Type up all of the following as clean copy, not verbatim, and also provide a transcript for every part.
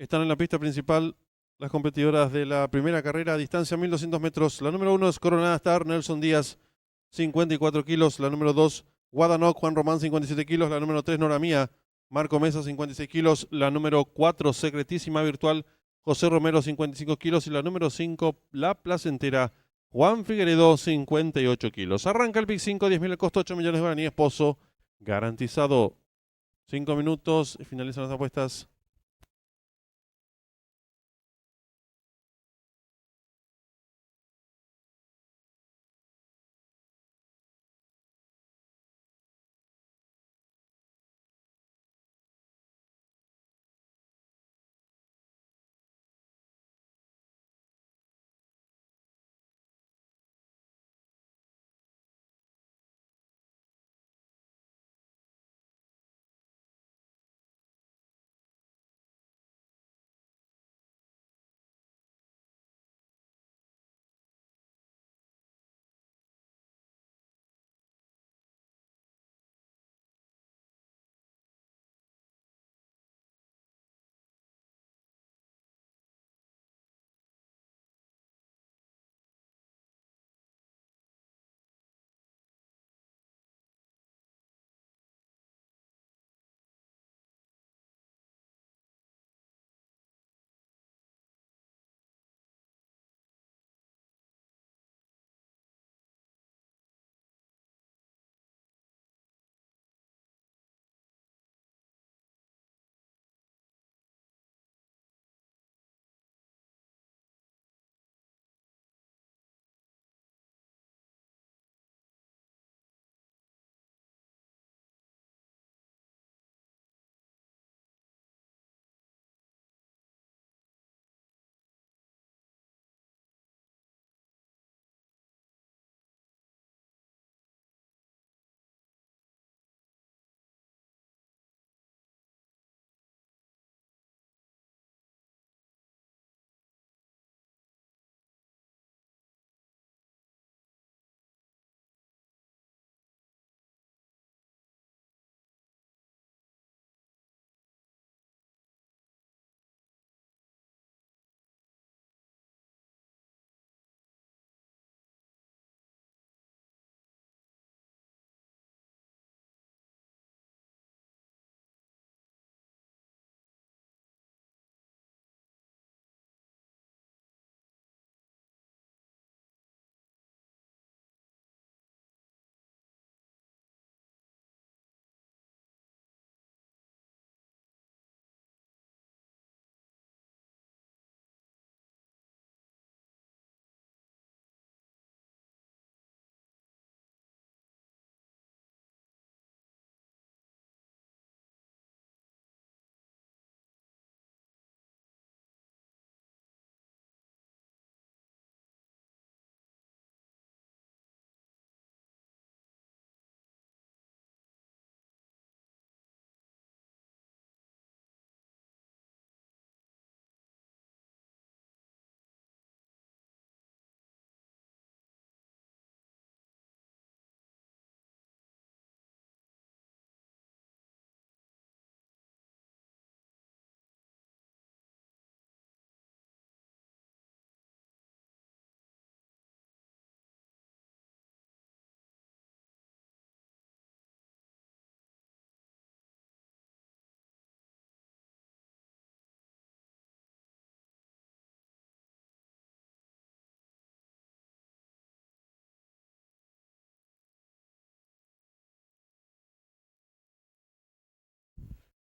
Están en la pista principal las competidoras de la primera carrera a distancia 1200 metros. La número 1 es Coronada Star, Nelson Díaz, 54 kilos. La número 2, Guadanoc, Juan Román, 57 kilos. La número 3, Nora Mía, Marco Mesa, 56 kilos. La número 4, Secretísima Virtual, José Romero, 55 kilos. Y la número 5, La Placentera, Juan Figueredo, 58 kilos. Arranca el PIC 5, 10.000 el costo, 8 millones de guaraníes, Pozo, garantizado. 5 minutos, finalizan las apuestas.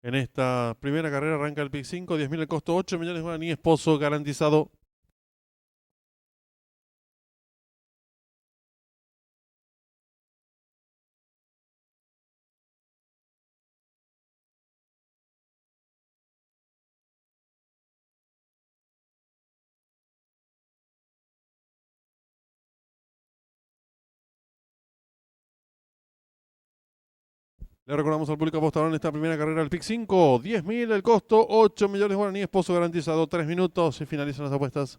En esta primera carrera arranca el PIC 5, 10.000 el costo, 8 millones de guaraníes, Pozo, garantizado. Le recordamos al público apostador en esta primera carrera del PIC 5, 10.000 el costo, 8 millones de guaraníes, Pozo, garantizado. 3 minutos y finalizan las apuestas.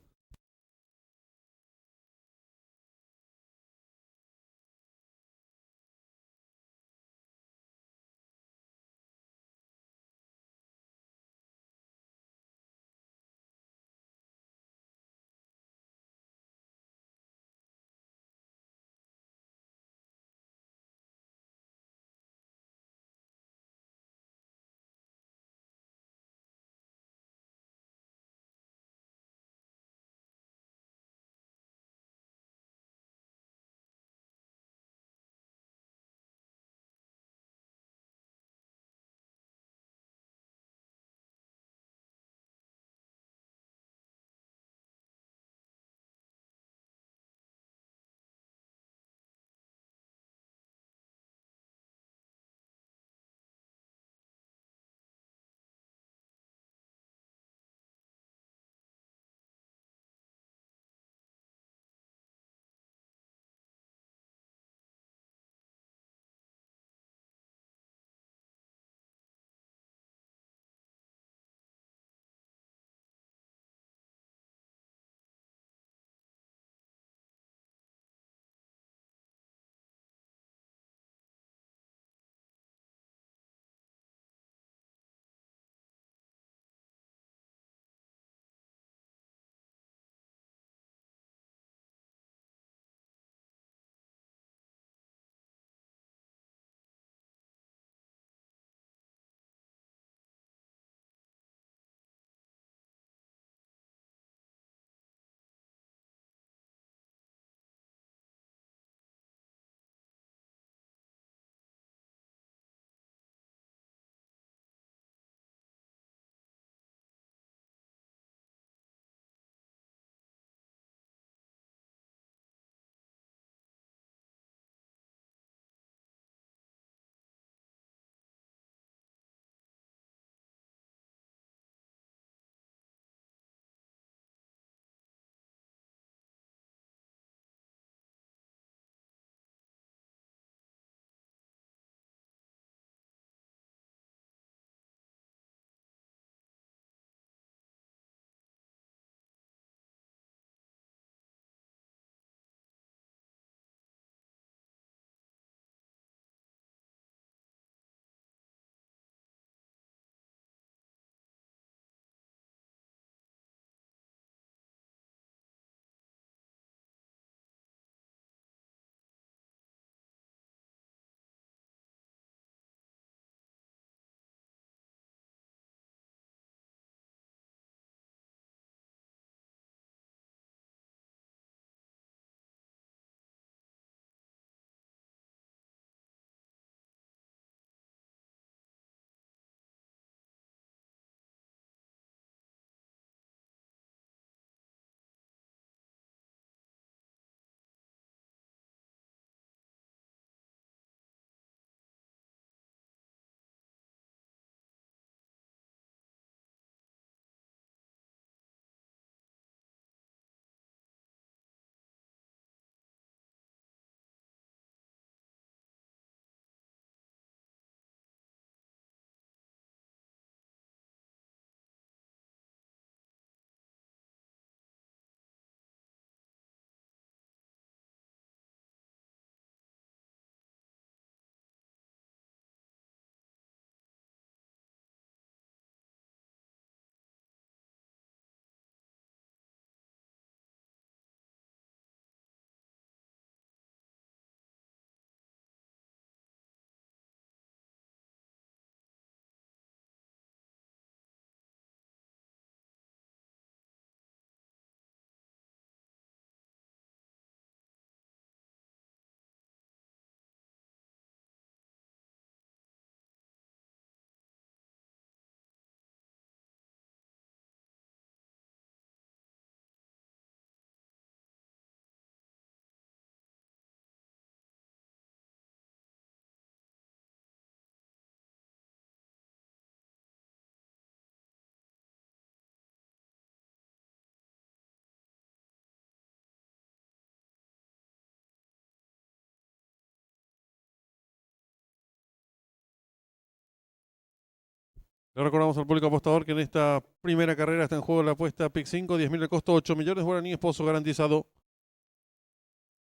Le recordamos al público apostador que en esta primera carrera está en juego la apuesta PIC 5, 10.000 de costo, 8 millones guaraníes, pozo garantizado.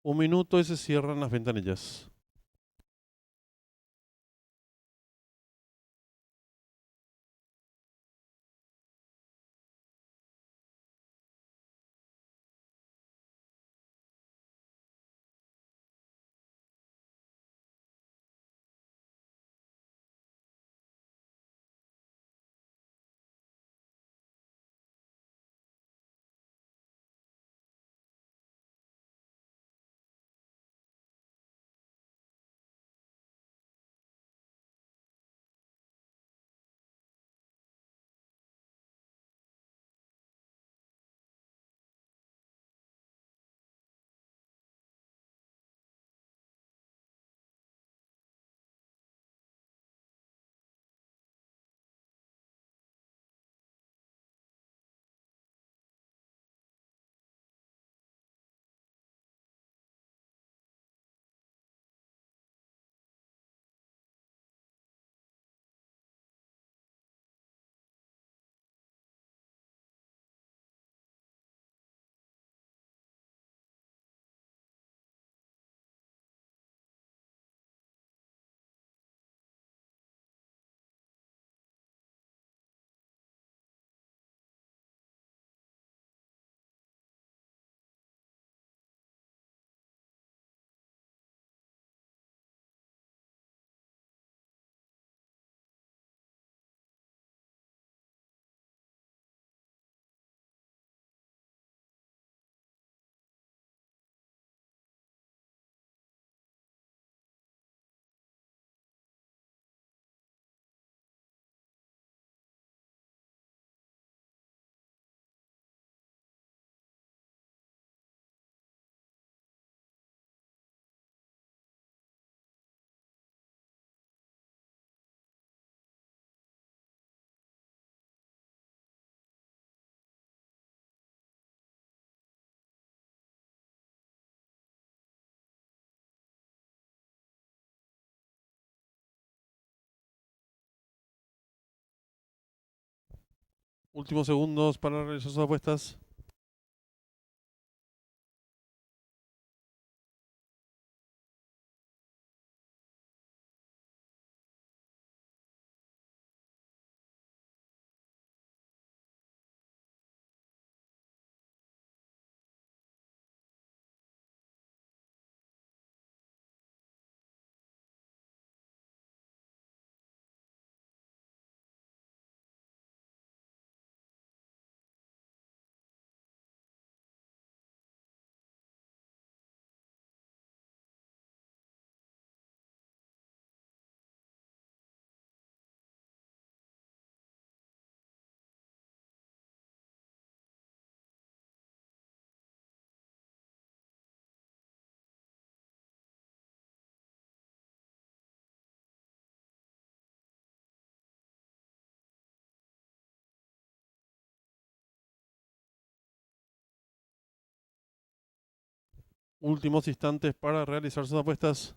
Un minuto y se cierran las ventanillas. Últimos segundos para realizar sus apuestas. Últimos instantes para realizar sus apuestas.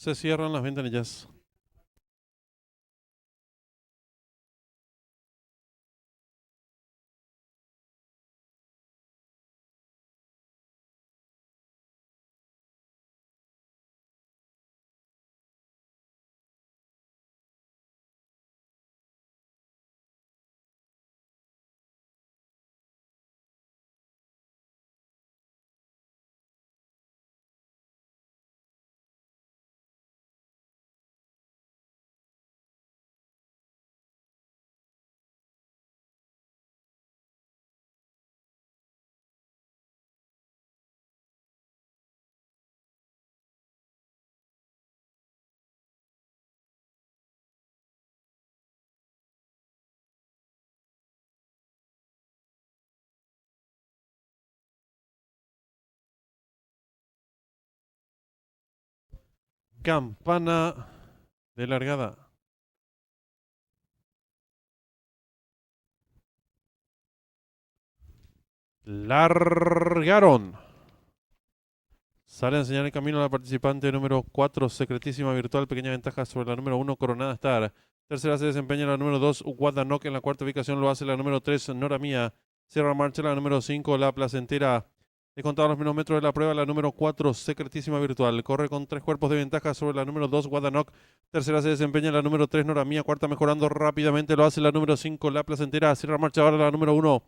Se cierran las ventanillas. Campana de largada. Largaron. Sale a enseñar el camino a la participante número 4, Secretísima Virtual, pequeña ventaja sobre la número 1, Coronada Star. Tercera se desempeña la número 2, Guadanok. En la cuarta ubicación lo hace la número 3, Nora Mía. Cierra marcha la número 5, La Placentera. Descontado los primeros metros de la prueba, la número 4, Secretísima Virtual. Corre con 3 cuerpos de ventaja sobre la número 2, Guadanok. Tercera se desempeña la número 3, Nora Mía. Cuarta mejorando rápidamente lo hace la número 5, La Placentera. Cierra marcha ahora la número 1,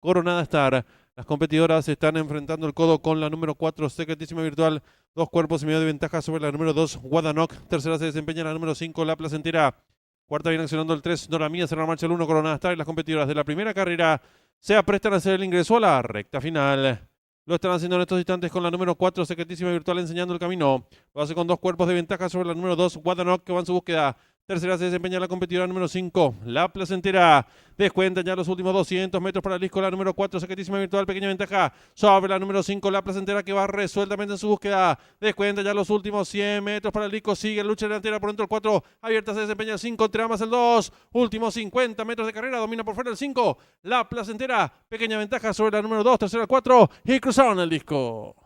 Coronada Star. Las competidoras están enfrentando el codo con la número 4, Secretísima Virtual. 2 cuerpos y medio de ventaja sobre la número 2, Guadanok. Tercera se desempeña la número 5, La Placentera. Cuarta viene accionando el 3, Nora Mía. Cerra marcha el 1, Coronada Star. Y las competidoras de la primera carrera se aprestan a hacer el ingreso a la recta final. Lo están haciendo en estos instantes con la número 4, Secretísima Virtual, enseñando el camino. Lo hace con 2 cuerpos de ventaja sobre la número 2, Guadanok, que va en su búsqueda. Tercera se desempeña la competidora número 5, La Placentera. Descuentan ya los últimos 200 metros para el disco la número 4, Secretísima Virtual, pequeña ventaja sobre la número 5, La Placentera, que va resueltamente en su búsqueda. Descuentan ya los últimos 100 metros para el disco. Sigue la lucha delantera por dentro el 4. Abierta se desempeña el 5, entre ambas el 2. Últimos 50 metros de carrera. Domina por fuera el 5, La Placentera. Pequeña ventaja sobre la número 2, tercera el 4. Y cruzaron el disco.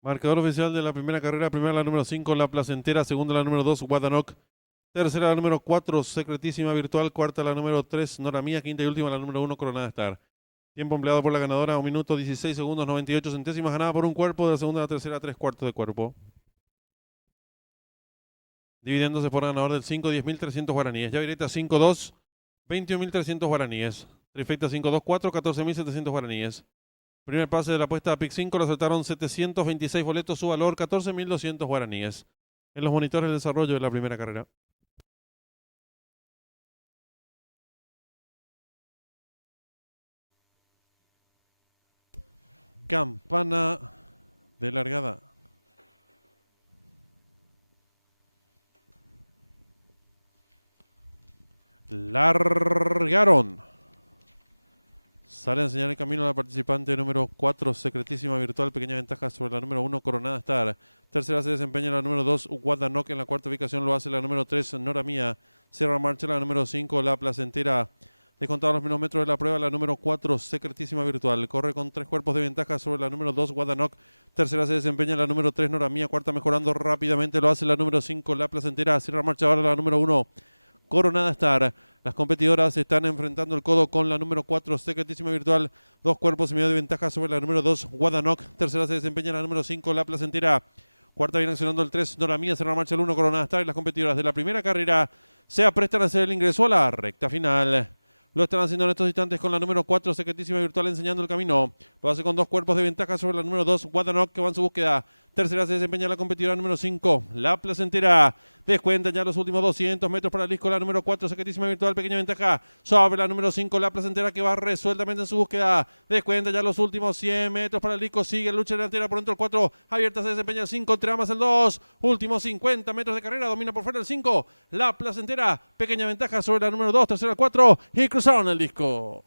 Marcador oficial de la primera carrera. Primera la número 5, La Placentera. Segunda la número 2, Guadanoc. Tercera la número 4, Secretísima Virtual. Cuarta la número 3, Nora Mía. Quinta y última la número 1, Coronada Star. Tiempo empleado por la ganadora, 1 minuto 16 segundos 98 centésimas. Ganada por un cuerpo. De la segunda a la tercera, 3/4 de cuerpo. Dividiéndose por ganador del 5, 10.300 guaraníes. Ya directa 5-2, 21.300 guaraníes. Trifecta 5-2-4, 14.700 guaraníes. Primer pase de la apuesta a Pic 5, lo aceptaron 726 boletos, su valor 14.200 guaraníes. En los monitores de desarrollo de la primera carrera. Campana de largada. Largaron. Sale a enseñar el camino a la participante número 4, Secretísima Virtual, pequeña ventaja sobre la número 1, Coronada Star. Tercera se desempeña la número 2, Guadanoc. En la cuarta ubicación lo hace la número 3, Nora Mía. Cierra marcha la número 5, La Placentera. Descontados los menos metros de la prueba, la número 4, Secretísima Virtual. Corre con 3 cuerpos de ventaja sobre la número 2, Guadanoc. Tercera se desempeña la número 3, Nora Mía. Cuarta mejorando rápidamente lo hace la número 5, La Placentera. Cierra marcha ahora la número 1, Coronada Star. Las competidoras se están enfrentando el codo con la número 4, Secretísima Virtual. 2 cuerpos y medio de ventaja sobre la número 2, Guadanoc. Tercera se desempeña la número 5, La Placentera. Cuarta viene accionando el 3, Nora Mía. Cerra marcha el 1, Coronada Star. Y las competidoras de la primera carrera se aprestan a hacer el ingreso a la recta final. Lo están haciendo en estos instantes con la número 4, Secretísima Virtual, enseñando el camino. Lo hace con 2 cuerpos de ventaja sobre la número 2, Guadanoc, que va en su búsqueda. Tercera se desempeña la competidora número 5, La Placentera. Descuenta ya los últimos 200 metros para el disco la número 4, Secretísima Virtual, pequeña ventaja sobre la número 5, La Placentera, que va resueltamente en su búsqueda. Descuenta ya los últimos 100 metros para el disco. Sigue la lucha delantera por dentro el 4. Abierta se desempeña el 5, entre ambas el 2. Últimos 50 metros de carrera. Domina por fuera el 5. La Placentera, pequeña ventaja sobre la número 2, tercera el 4. Y cruzaron el disco.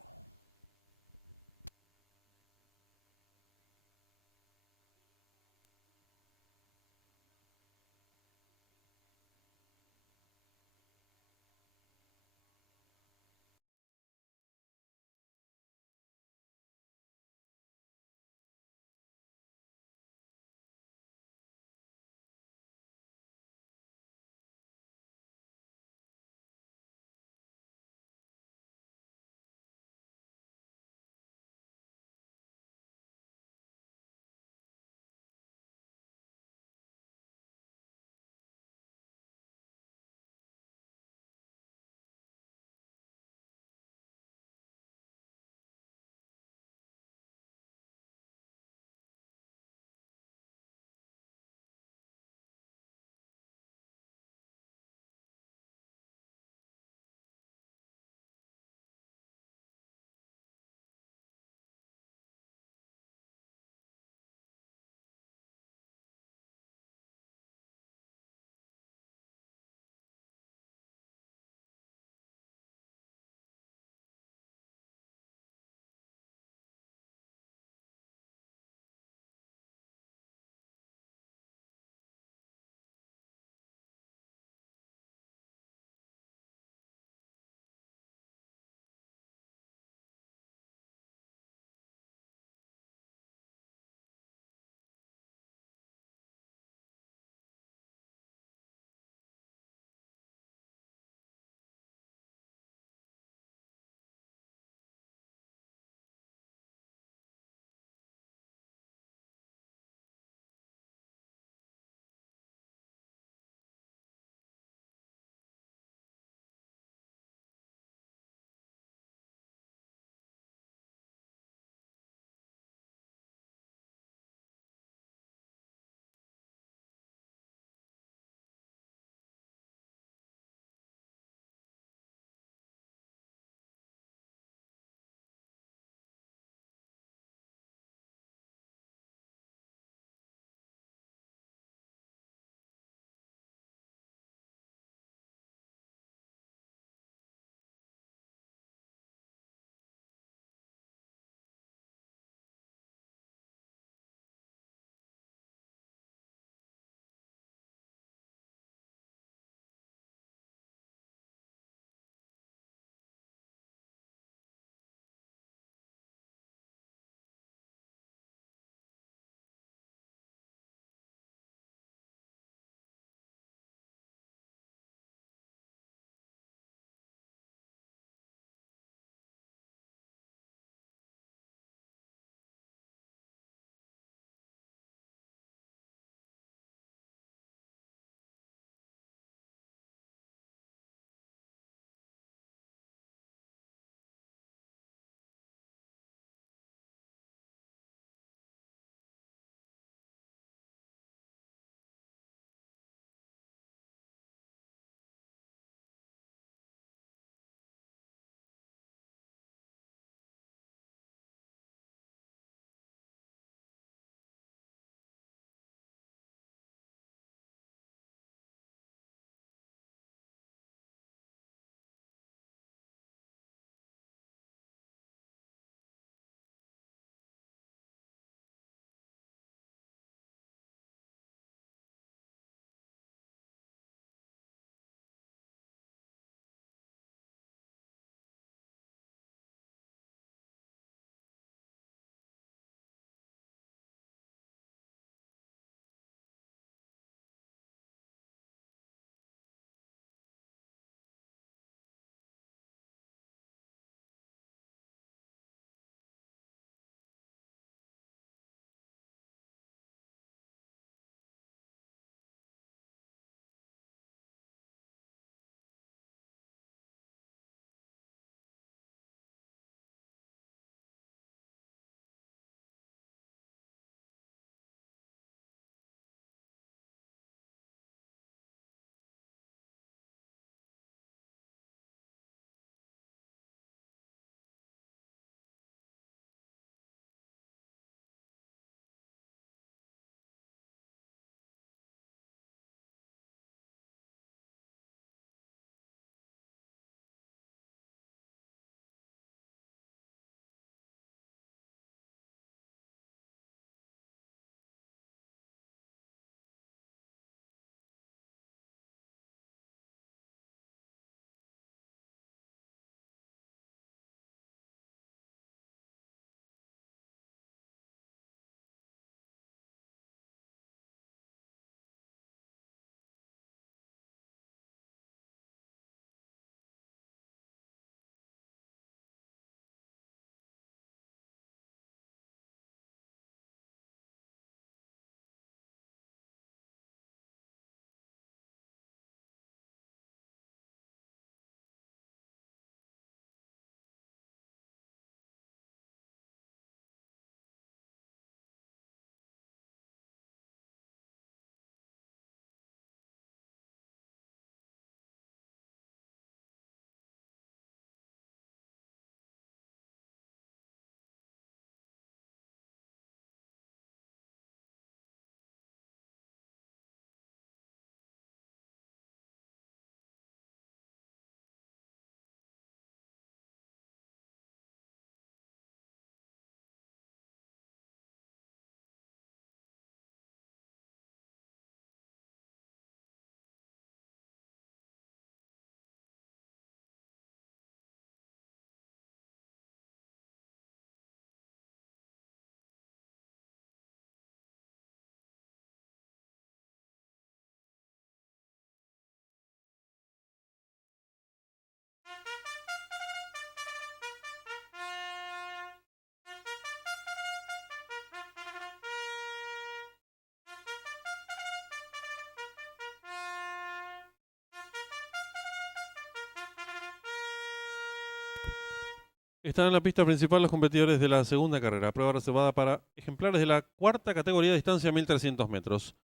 Están en la pista principal los competidores de la segunda carrera, prueba reservada para ejemplares de la cuarta categoría de distancia 1300 metros.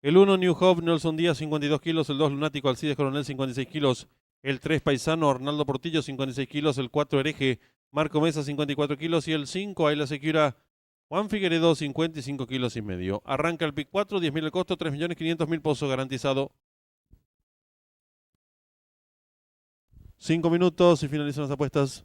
El 1 New Hope, Nelson Díaz, 52 kilos. El 2 Lunático, Alcides Coronel, 56 kilos. El 3 Paisano, Arnaldo Portillo, 56 kilos. El 4 Hereje, Marco Mesa, 54 kilos. Y el 5 Ayla Secura, Juan Figueredo, 55 kilos y medio. Arranca el pick 4, 10.000 el costo, 3.500.000 pozo garantizado. 5 minutos y finalizan las apuestas.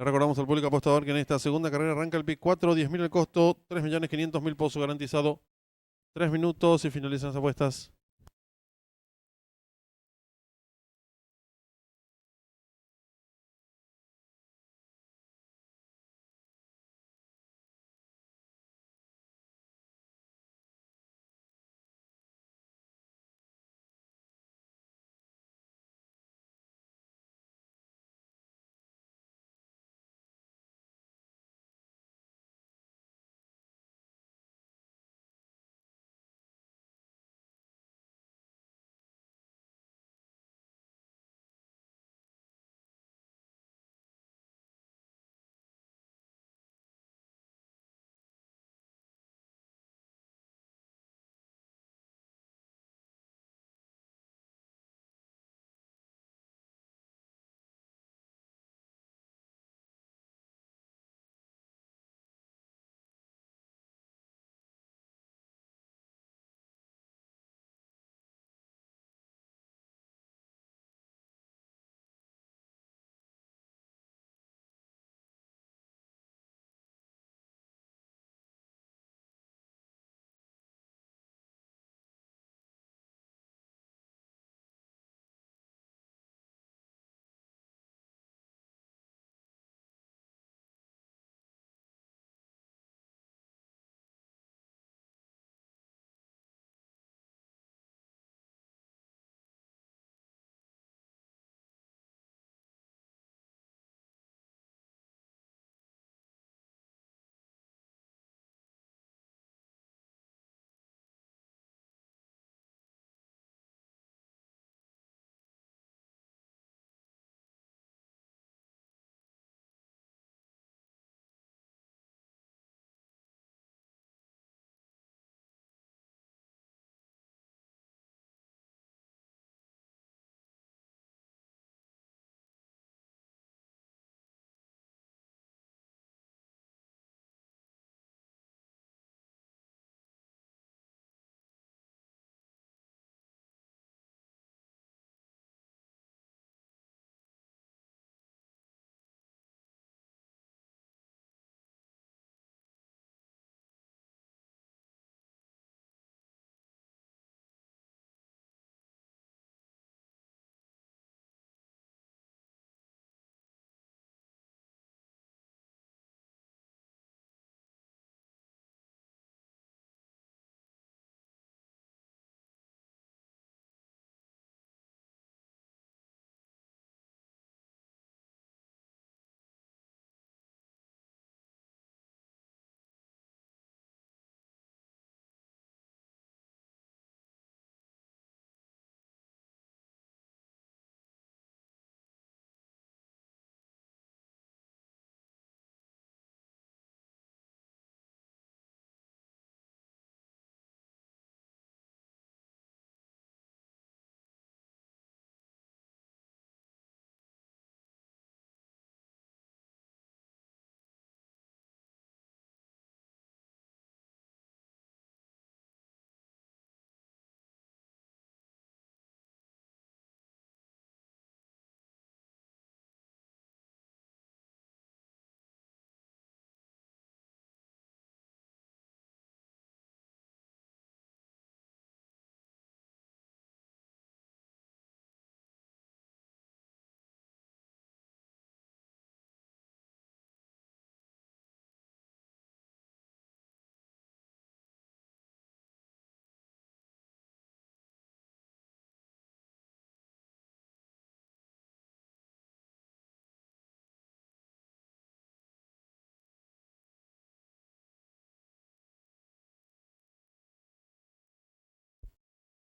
Le recordamos al público apostador que en esta segunda carrera arranca el pick 4, 10.000 el costo, 3.500.000 pozo garantizado. 3 minutos y finalizan las apuestas.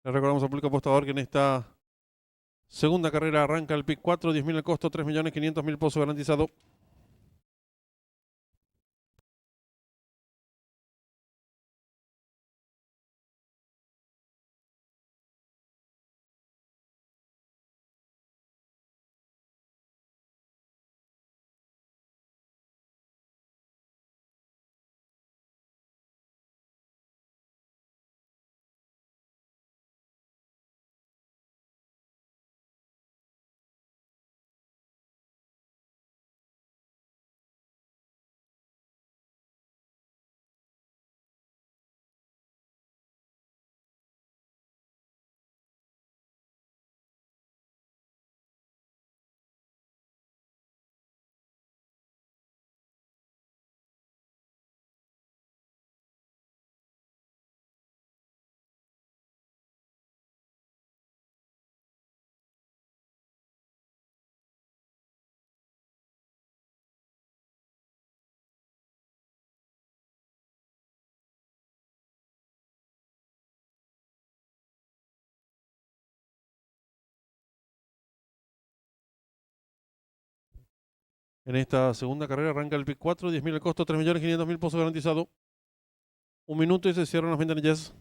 Le recordamos al público apostador que en esta segunda carrera arranca el pick 4, 10.000 el costo, 3.500.000 pozo garantizado. En esta segunda carrera arranca el pick 4, 10.000 el costo, 3.500.000 pozo garantizado. Un minuto y se cierran las ventanillas.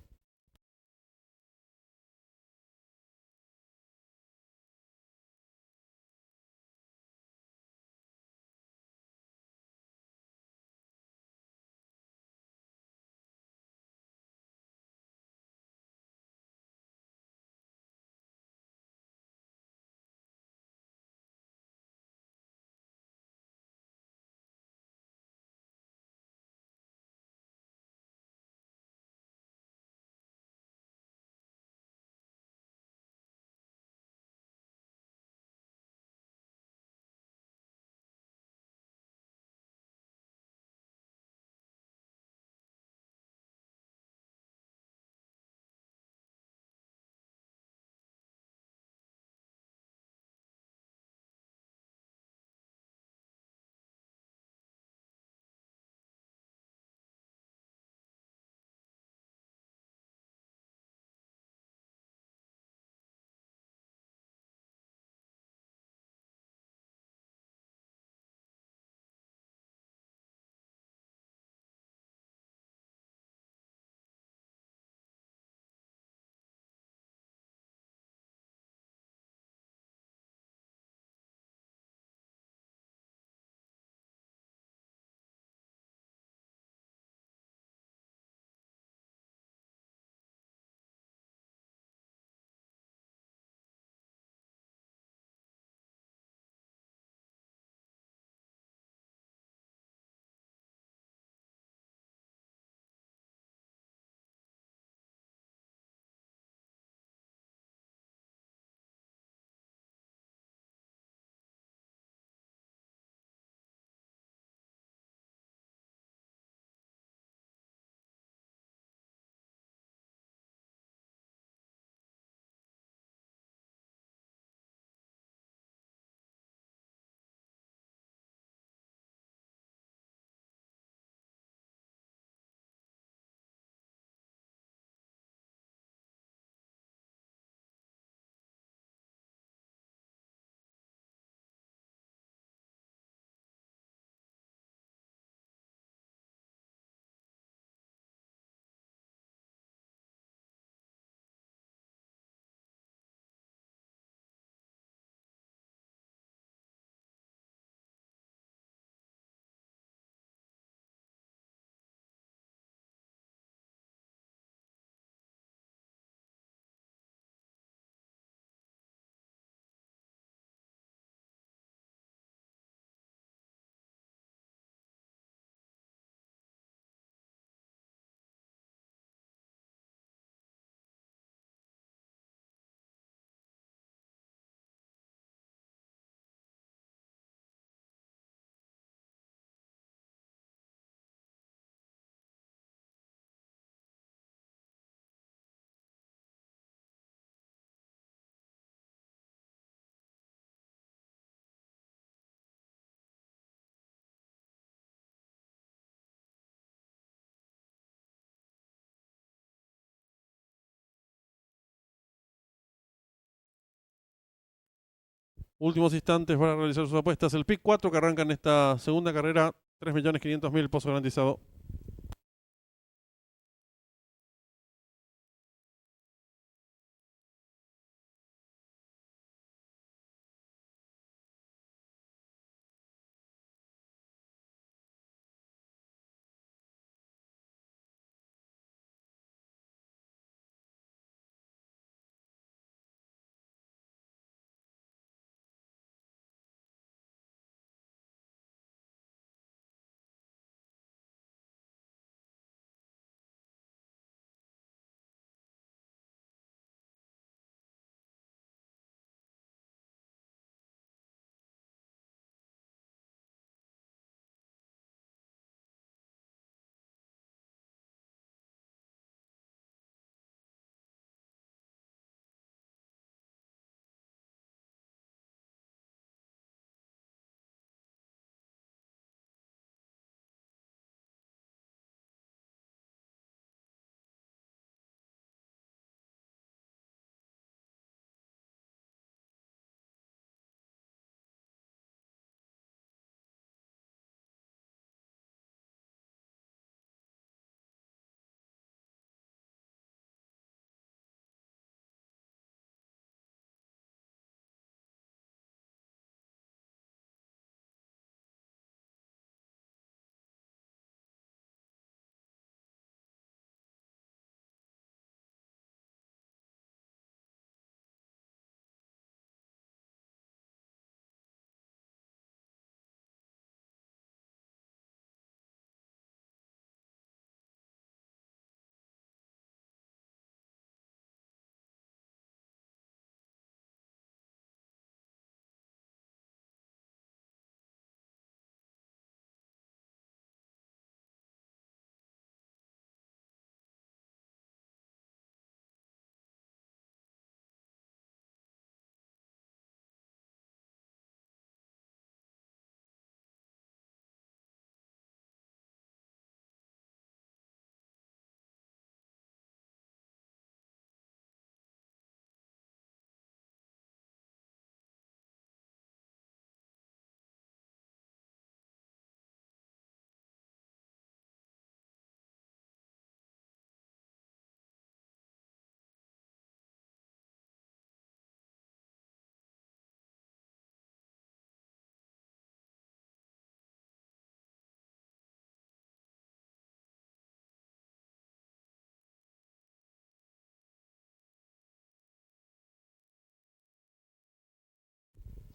Últimos instantes para realizar sus apuestas. El pick 4 que arranca en esta segunda carrera, 3.500.000, pozo garantizado.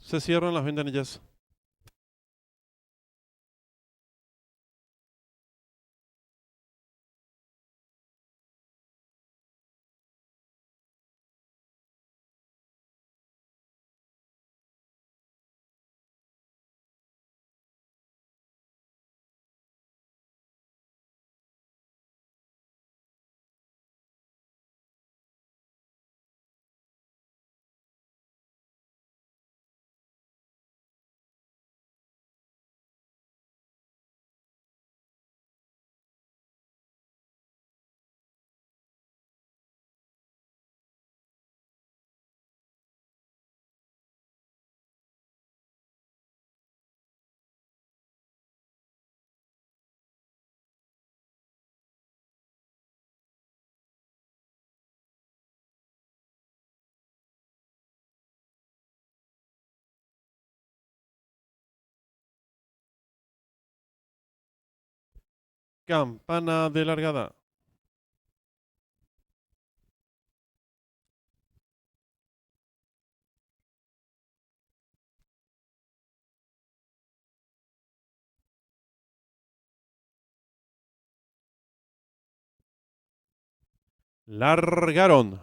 Se cierran las ventanillas. Campana de largada. Largaron.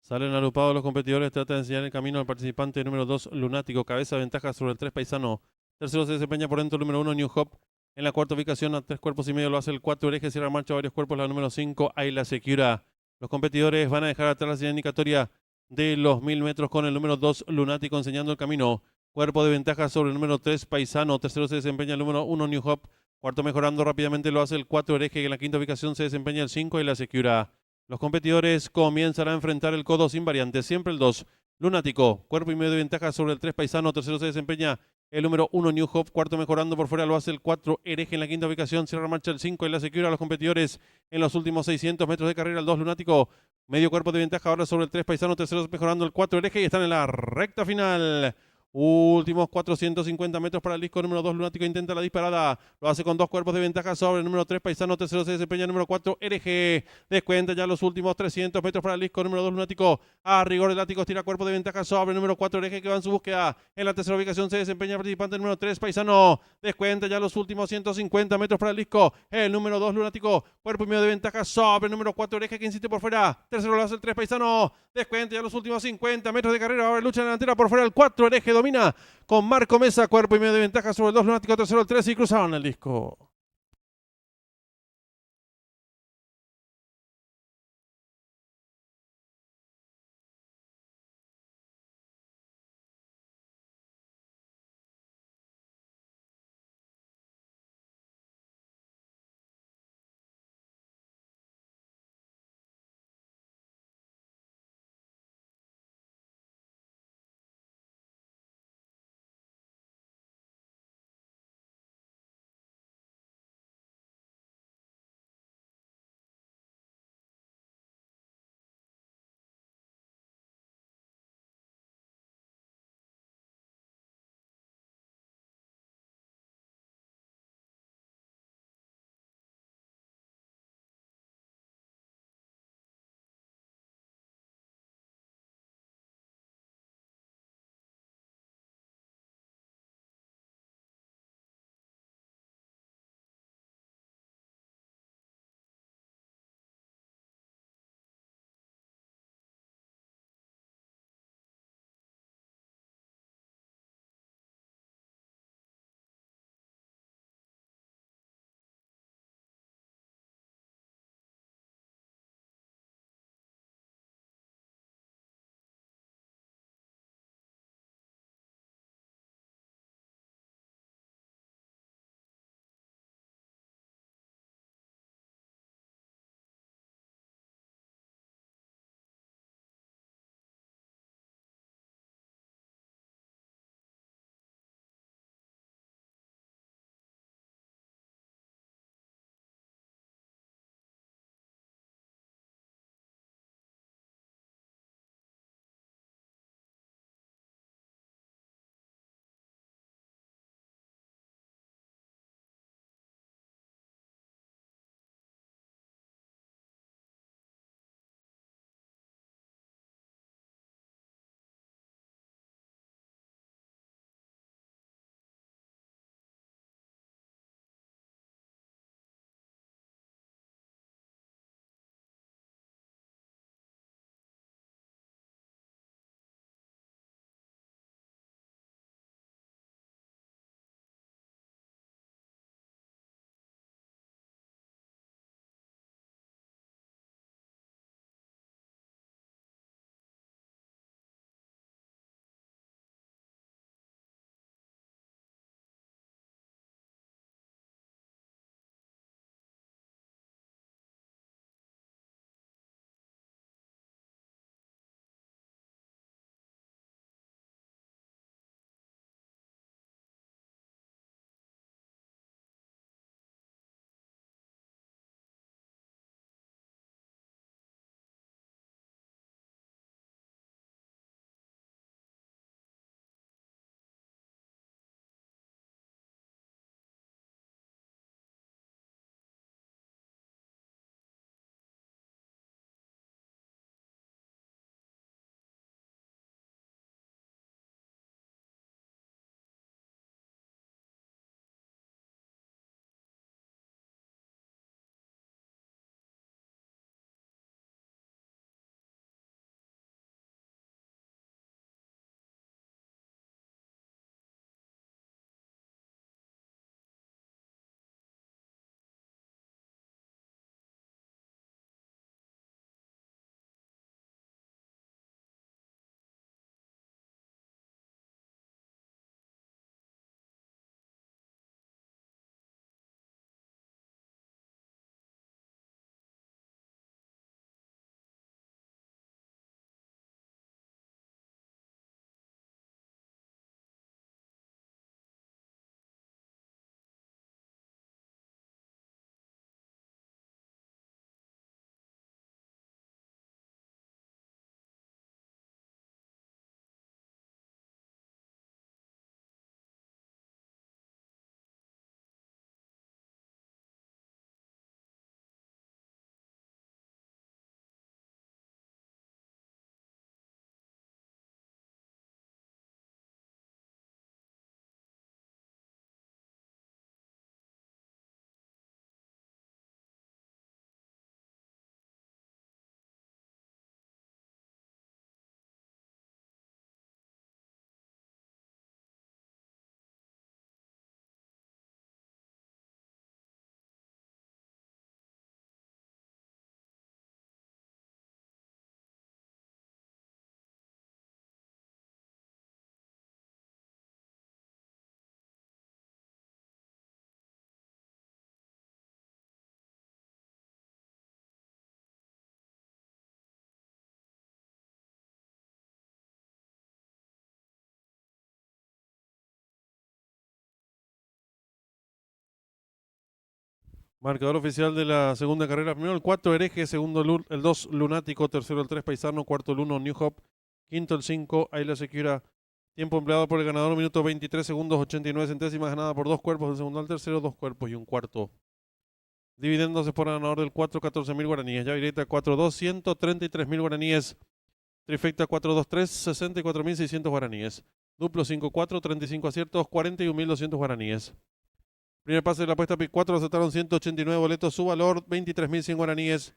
Salen agrupados los competidores. Trata de enseñar el camino al participante número 2, Lunático. Cabeza ventaja sobre el 3, Paisano. Tercero se desempeña por dentro el número 1, New Hope. En la cuarta ubicación, a 3 cuerpos y medio, lo hace el 4, Hereje. Cierra marcha a varios cuerpos, la número 5, Ayla Secura. Los competidores van a dejar atrás la señal indicatoria de los 1000 metros con el número 2, Lunático, enseñando el camino. Cuerpo de ventaja sobre el número 3, Paisano. Tercero se desempeña el número 1, New Hope. Cuarto mejorando rápidamente lo hace el 4, Hereje. En la quinta ubicación se desempeña el 5, Ayla Secura. Los competidores comienzan a enfrentar el codo sin variantes. Siempre el 2. Lunático, cuerpo y medio de ventaja sobre el 3 Paisano. Tercero se desempeña el número 1 New Hope. Cuarto mejorando por fuera lo hace el 4 Hereje en la quinta ubicación. Cierra marcha el 5 y la secura a los competidores en los últimos 600 metros de carrera. El 2 Lunático, medio cuerpo de ventaja ahora sobre el 3 Paisano. Tercero mejorando el 4 Hereje y están en la recta final. Últimos 450 metros para el disco número 2. Lunático intenta la disparada. Lo hace con dos cuerpos de ventaja sobre el número 3 Paisano. Tercero se desempeña el número 4 Hereje. Descuenta ya los últimos 300 metros para el disco número 2 Lunático. A rigor el látigo tira cuerpo de ventaja sobre el número 4 Hereje que va en su búsqueda. En la tercera ubicación se desempeña el participante número 3 Paisano. Descuenta ya los últimos 150 metros para el disco. El número 2 Lunático. Cuerpo y medio de ventaja sobre el número 4 Hereje que insiste por fuera. Tercero lo hace el 3 Paisano. Descuenta ya los últimos 50 metros de carrera. Ahora lucha delantera por fuera el 4 Hereje. Domina con Marco Mesa. Cuerpo y medio de ventaja sobre el 2 Lunático. Tercero el 3 y cruzaron el disco. Marcador oficial de la segunda carrera. Primero el 4 Hereje, segundo el 2 Lunático, tercero el 3 Paisano, cuarto el 1 New Hope, quinto el 5 Ayla Secura. Tiempo empleado por el ganador, minuto 23 segundos 89 centésimas, ganada por 2 cuerpos, del segundo al tercero, 2 cuerpos y un cuarto. Dividendos por ganador del 4, 14.000 guaraníes. Llave directa 4-2, 133.000 guaraníes. Trifecta 4-2-3, 64.600 guaraníes. Duplo 5-4, 35 aciertos, 41.200 guaraníes. Primer pase de la apuesta PIC 4, aceptaron 189 boletos, su valor 23.100 guaraníes.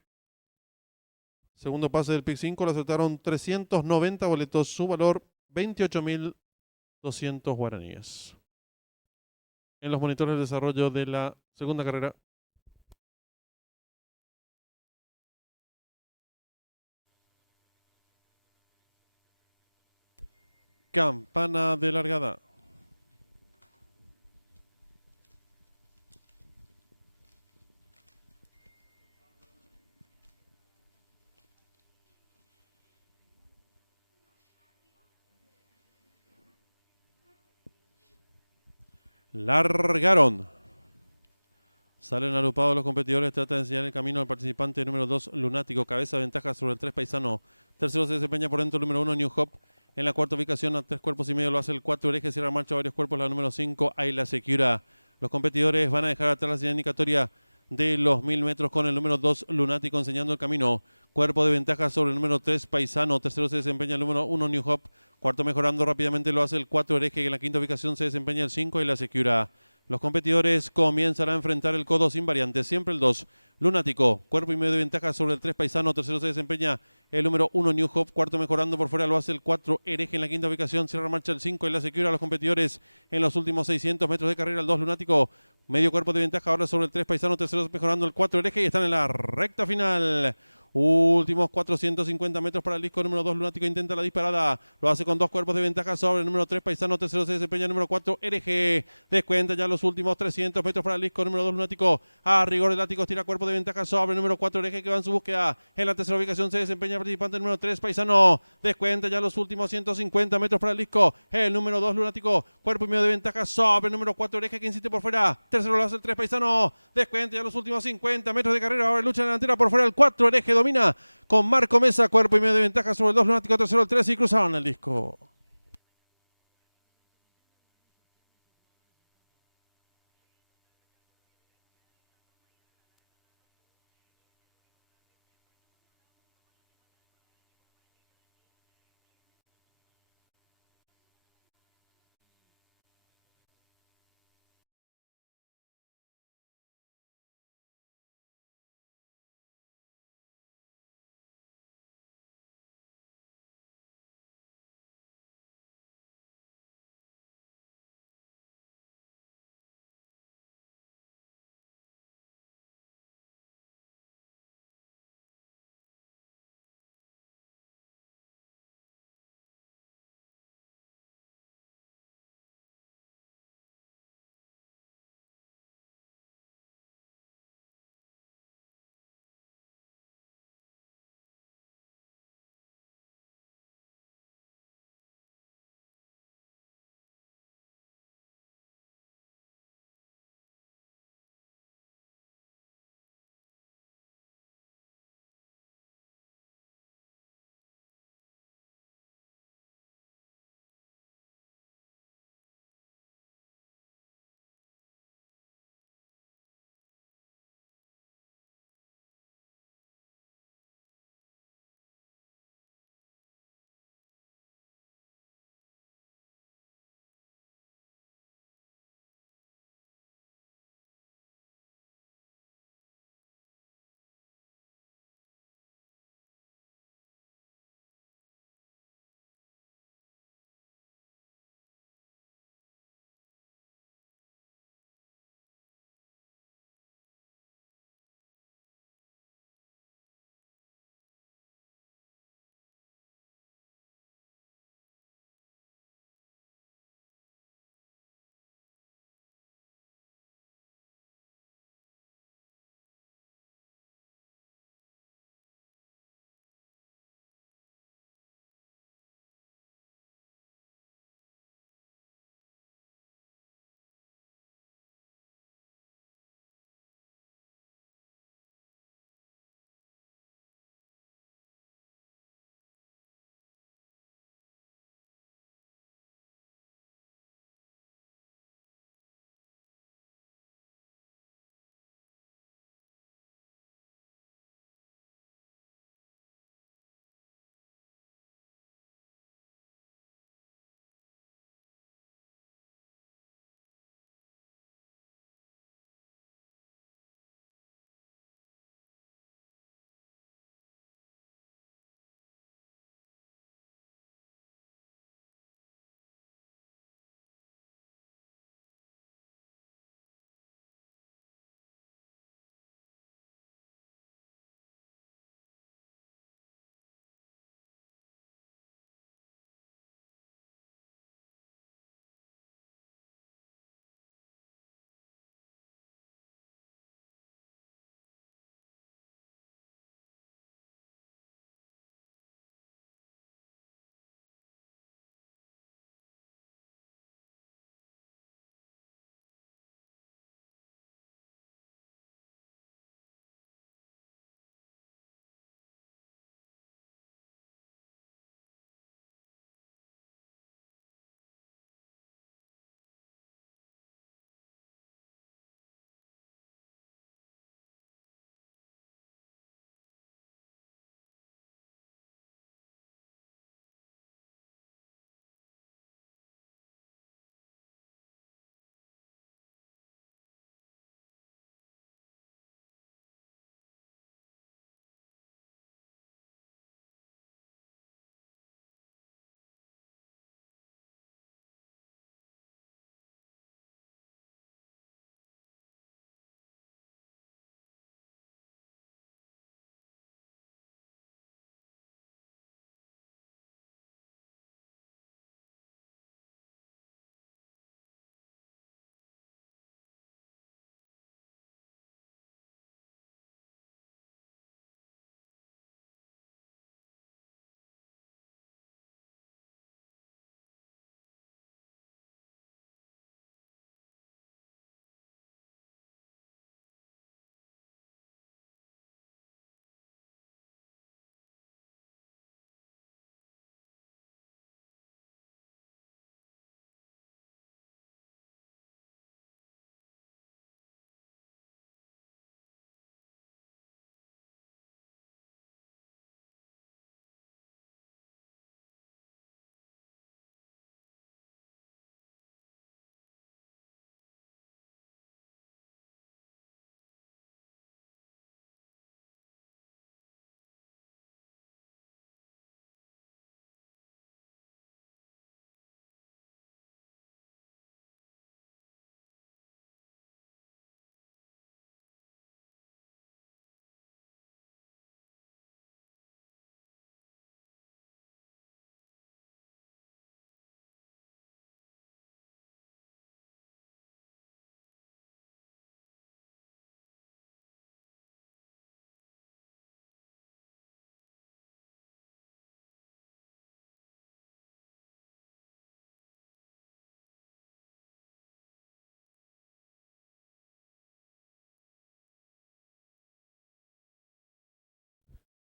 Segundo pase del PIC 5, lo aceptaron 390 boletos, su valor 28.200 guaraníes. En los monitores de desarrollo de la segunda carrera. Campana de largada. Largaron. Salen agrupados los competidores. Trata de enseñar el camino al participante número 2, Lunático. Cabeza de ventaja sobre el 3, Paisano. Tercero se desempeña por dentro el número 1, New Hope. En la cuarta ubicación, a 3 cuerpos y medio, lo hace el 4, Hereje. Cierra marcha varios cuerpos, la número 5, Ayla Secura. Los competidores van a dejar atrás la señal indicatoria de los 1000 metros con el número 2, Lunático, enseñando el camino. Cuerpo de ventaja sobre el número 3, Paisano. Tercero se desempeña el número 1, New Hope. Cuarto mejorando rápidamente lo hace el 4, Hereje. En la quinta ubicación se desempeña el 5, Ayla Secura. Los competidores comienzan a enfrentar el codo sin variantes. Siempre el 2, Lunático. Cuerpo y medio de ventaja sobre el 3, Paisano. Tercero se desempeña el número 1, New Hope. Cuarto mejorando por fuera lo hace el 4, Hereje. En la quinta ubicación cierra marcha el 5, Ayla Secura. Los competidores en los últimos 600 metros de carrera. El 2, Lunático. Medio cuerpo de ventaja ahora sobre el 3, Paisano. Tercero mejorando el 4, Hereje. Y están en la recta final. Últimos 450 metros para el disco número 2, Lunático intenta la disparada, lo hace con 2 cuerpos de ventaja sobre el número 3, Paisano. Tercero se desempeña el número 4, Hereje. Descuenta ya los últimos 300 metros para el disco número 2, Lunático. A rigor el látigo tira cuerpo de ventaja sobre el número 4, Hereje, que va en su búsqueda. En la tercera ubicación se desempeña el participante número 3, Paisano. Descuenta ya los últimos 150 metros para el disco. El número 2, Lunático. Cuerpo y medio de ventaja sobre el número 4, Hereje, que insiste por fuera. Tercero lo hace el 3, Paisano. Descuenta ya los últimos 50 metros de carrera. Ahora lucha en la delantera por fuera el 4, Hereje domina con Marco Mesa, cuerpo y medio de ventaja sobre el 2, Lunático. Tercero el 3 y cruzaron el disco.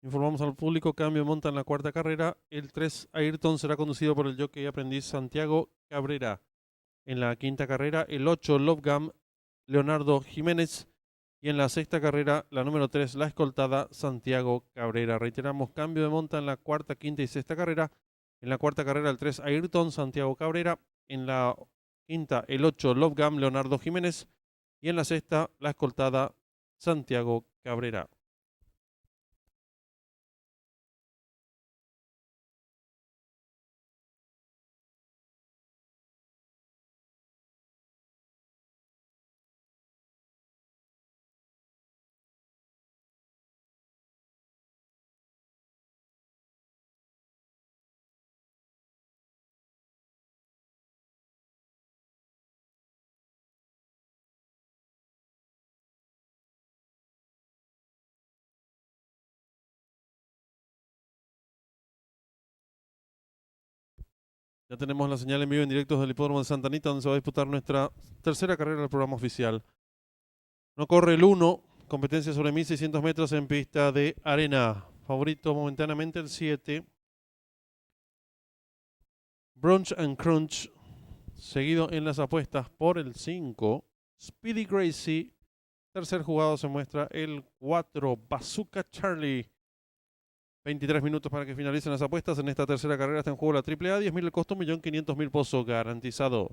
Informamos al público, cambio de monta en la cuarta carrera. El 3 Ayrton será conducido por el jockey aprendiz Santiago Cabrera. En la quinta carrera, el 8 Love Gum Leonardo Jiménez. Y en la sexta carrera, la número 3, la escoltada Santiago Cabrera. Reiteramos, cambio de monta en la cuarta, quinta y sexta carrera. En la cuarta carrera, el 3 Ayrton Santiago Cabrera. En la quinta, el 8 Love Gum Leonardo Jiménez. Y en la sexta, la escoltada Santiago Cabrera. Ya tenemos la señal en vivo en directo del Hipódromo de Santa Anita, donde se va a disputar nuestra tercera carrera del programa oficial. No corre el 1, competencia sobre 1600 metros en pista de arena. Favorito momentáneamente el 7. Brunch and Crunch, seguido en las apuestas por el 5. Speedy Gracie. Tercer jugado se muestra el 4. Bazooka Charlie. 23 minutos para que finalicen las apuestas. En esta tercera carrera está en juego la AAA. 10.000 el costo, 1.500.000 pozo garantizado.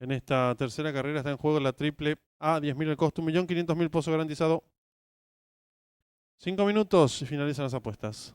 En esta tercera carrera está en juego la triple A, 10.000 el costo, 1.500.000 pozo garantizado. 5 minutos y finalizan las apuestas.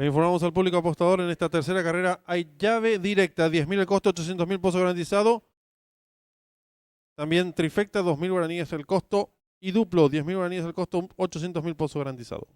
Le informamos al público apostador, en esta tercera carrera hay llave directa, 10.000 el costo, 800.000 pozo garantizado. También trifecta, 2.000 guaraníes el costo. Y duplo, 10.000 guaraníes el costo, 800.000 pozo garantizado.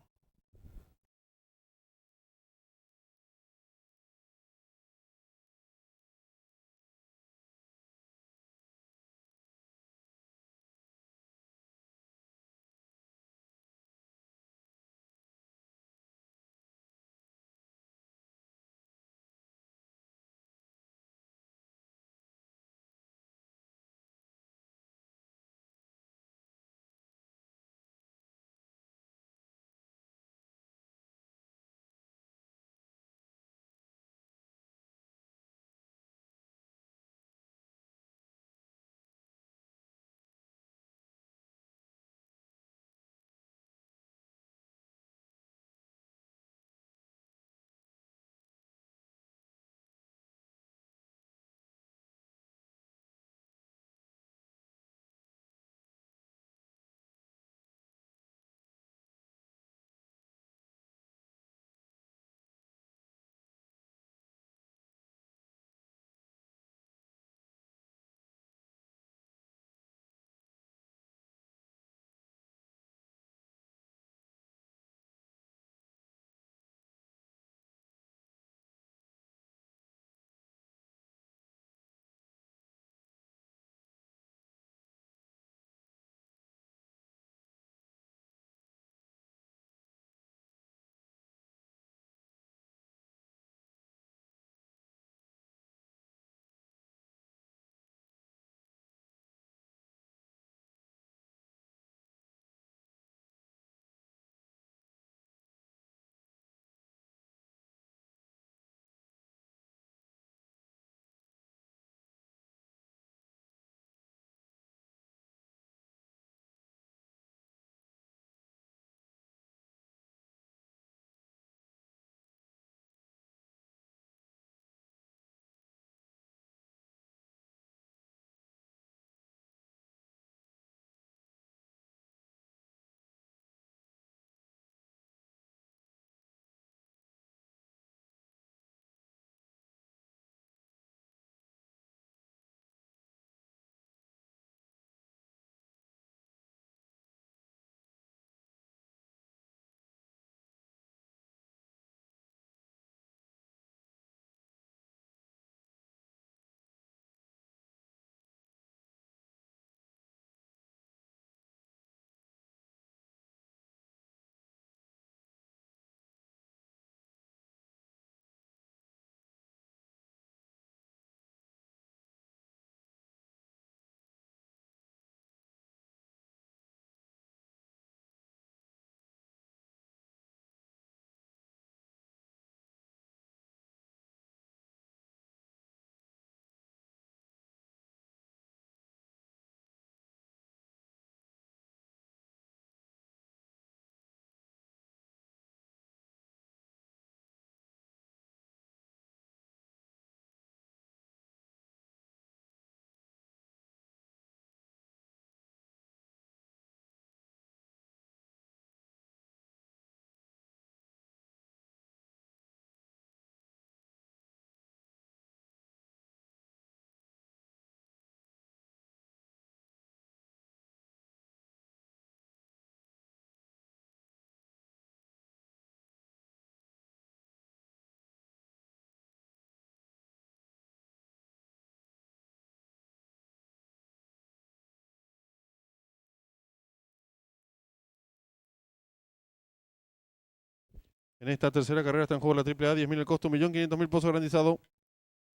En esta tercera carrera está en juego la AAA, 10.000 el costo, 1.500.000 pozo garantizado.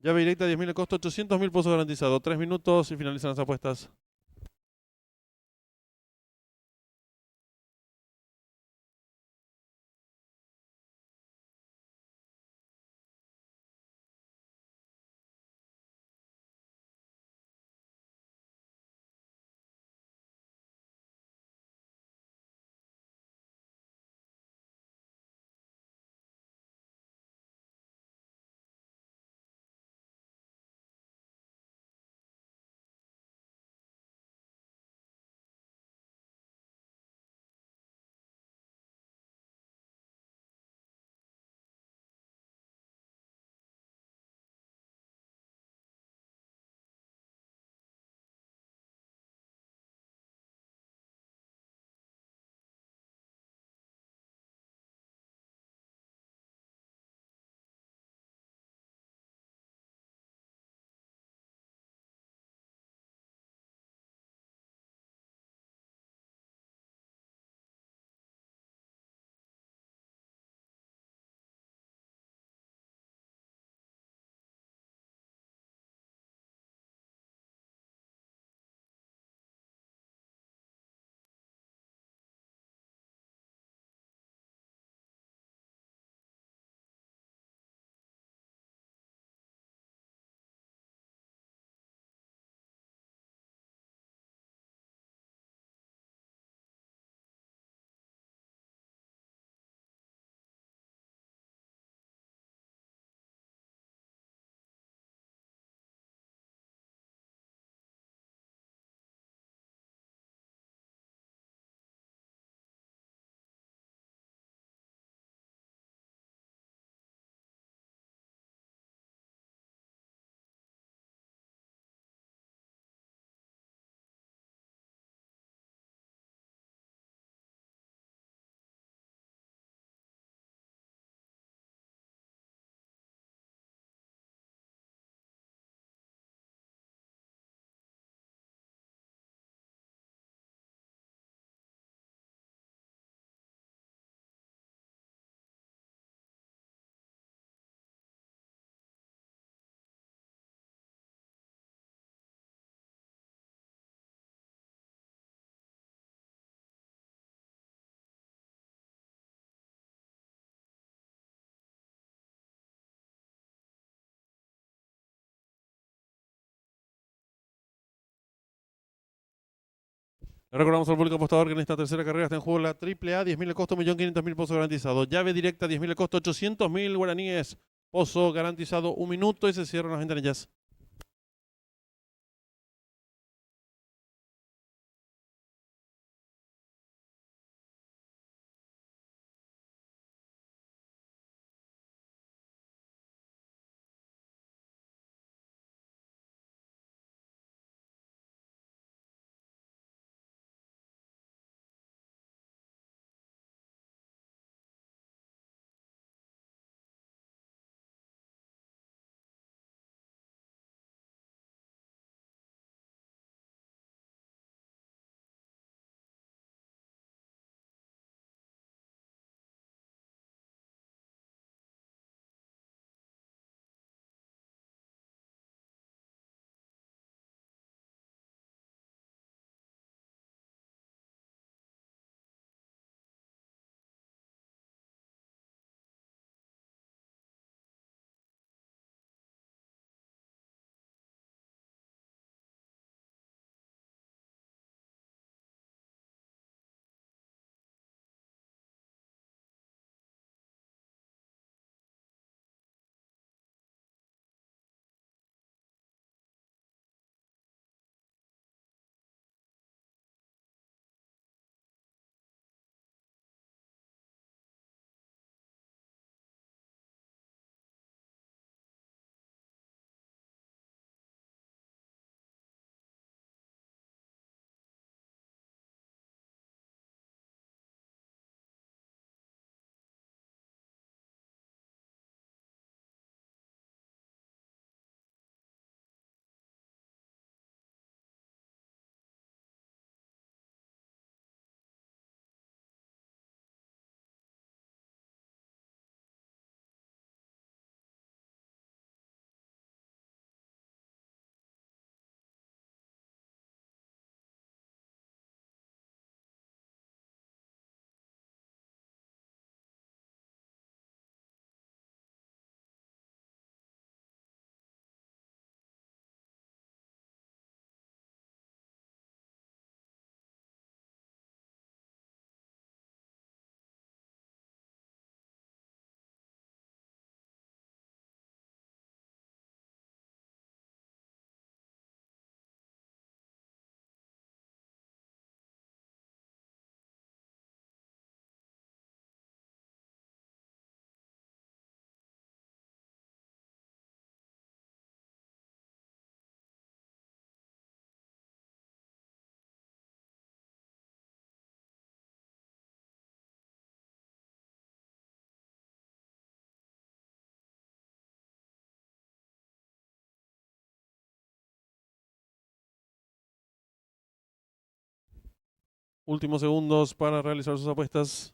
Llave directa, 10.000 el costo, 800.000 pozo garantizado. 3 minutos y finalizan las apuestas. Le recordamos al público apostador que en esta tercera carrera está en juego la AAA, 10.000 el costo, 1.500.000 pozo garantizado. Llave directa, 10.000 el costo, 800.000 guaraníes. Pozo garantizado, 1 minuto y se cierran las ventanillas. últimos segundos para realizar sus apuestas.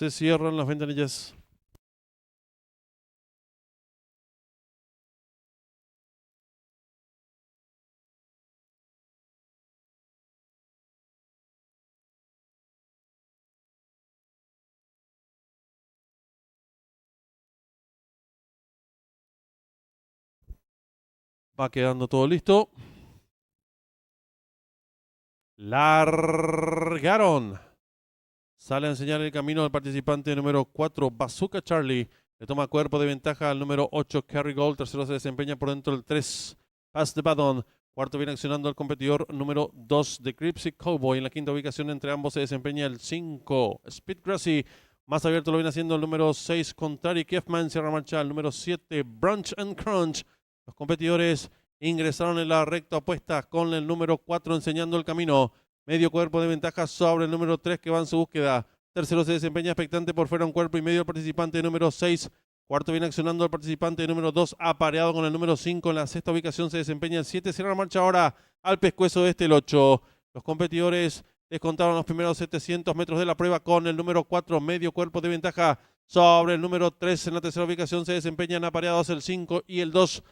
Se cierran las ventanillas. Va quedando todo listo. Largaron. Sale a enseñar el camino al participante número 4, Bazooka Charlie. Le toma cuerpo de ventaja al número 8, Kerry Gold. Tercero se desempeña por dentro el 3, Pass the Baton. Cuarto viene accionando al competidor número 2, The Cripsy Cowboy. En la quinta ubicación entre ambos se desempeña el 5, Speed Grassy. Más abierto lo viene haciendo el número 6, Contari Kefman. Cierra marcha el número 7, Brunch and Crunch. Los competidores ingresaron en la recta opuesta con el número 4 enseñando el camino. Medio cuerpo de ventaja sobre el número 3 que va en su búsqueda. Tercero se desempeña expectante por fuera un cuerpo y medio el participante número 6. Cuarto viene accionando el participante número 2, apareado con el número 5. En la sexta ubicación se desempeña el 7. Cierra la marcha ahora al pescuezo de este el 8. Los competidores descontaron los primeros 700 metros de la prueba con el número 4, medio cuerpo de ventaja sobre el número 3. En la tercera ubicación se desempeñan apareados el 5 y el 2.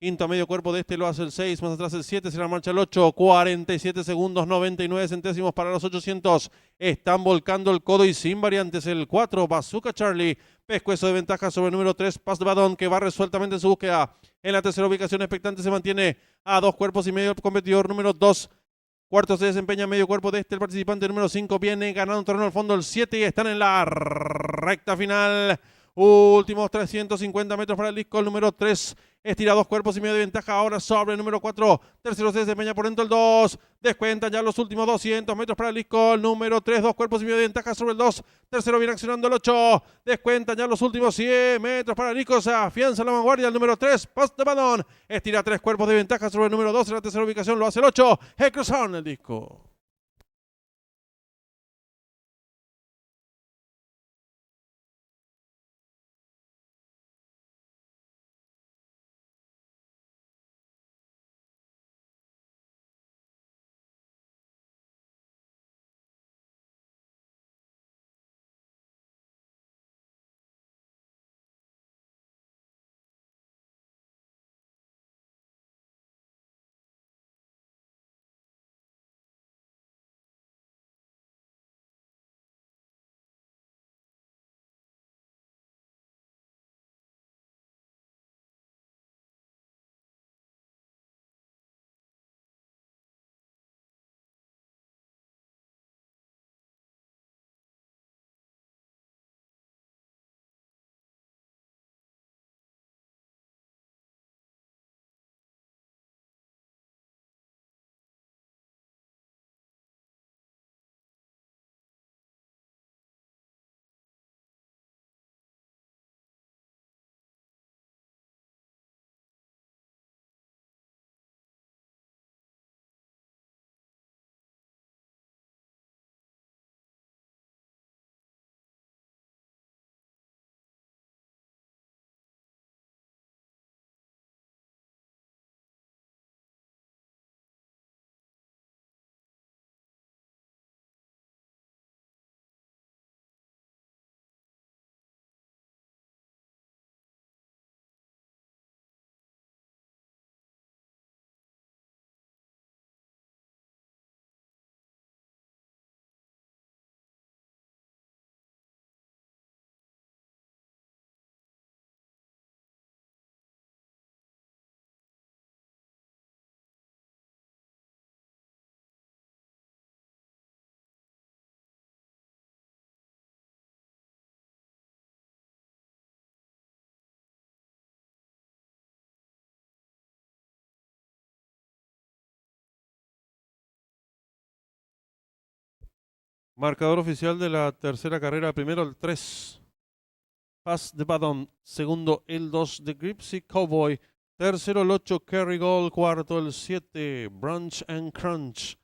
Quinto a medio cuerpo de este lo hace el 6, más atrás el 7, se la marcha el 8, 47 segundos, 99 centésimos para los 800. Están volcando el codo y sin variantes el 4, Bazooka Charlie. Pescuezo de ventaja sobre el número 3, Pass the Baton, que va resueltamente en su búsqueda. En la tercera ubicación expectante se mantiene a 2 cuerpos y medio el competidor número 2. Cuarto se desempeña medio cuerpo de este el participante número 5. Viene ganando un terreno al fondo el 7 y están en la recta final. Últimos 350 metros para el disco, el número 3. Estira 2 cuerpos y medio de ventaja ahora sobre el número 4. Tercero se desempeña por dentro el 2. Descuentan ya los últimos 200 metros para el disco, el número 3. 2 cuerpos y medio de ventaja sobre el 2. Tercero viene accionando el 8. Descuentan ya los últimos 100 metros para el disco. Se afianza la vanguardia el número 3. Post de Badón. Estira 3 cuerpos de ventaja sobre el número 2. En la tercera ubicación lo hace el 8. Heckerson el disco. Marcador oficial de la tercera carrera. Primero el 3. Pass de Badon. Segundo el 2 de Gripsy Cowboy. Tercero el 8 Kerrygold. Cuarto el 7 Brunch and Crunch.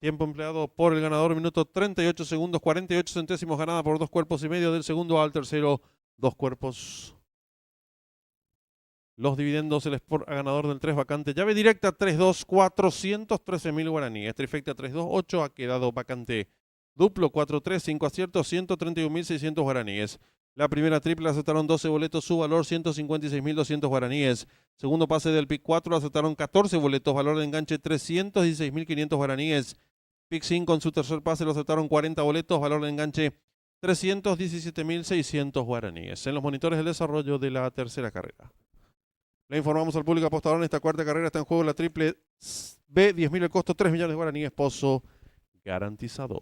Tiempo empleado por el ganador, minuto 38 segundos, 48 centésimos, ganada por 2 cuerpos y medio del segundo al tercero, 2 cuerpos. Los dividendos, el Sport a ganador del 3 vacante. Llave directa 3-2, 413.000 guaraníes. Trifecta 3-2, 8 ha quedado vacante. Duplo 4-3, 5 aciertos, 131.600 guaraníes. La primera triple aceptaron 12 boletos, su valor 156.200 guaraníes. Segundo pase del PIC 4 aceptaron 14 boletos, valor de enganche 316.500 guaraníes. PIC 5 con su tercer pase lo aceptaron 40 boletos, valor de enganche 317.600 guaraníes. En los monitores del desarrollo de la tercera carrera. Le informamos al público apostador, en esta cuarta carrera está en juego la triple B, 10.000 el costo, 3 millones de guaraníes, pozo garantizado.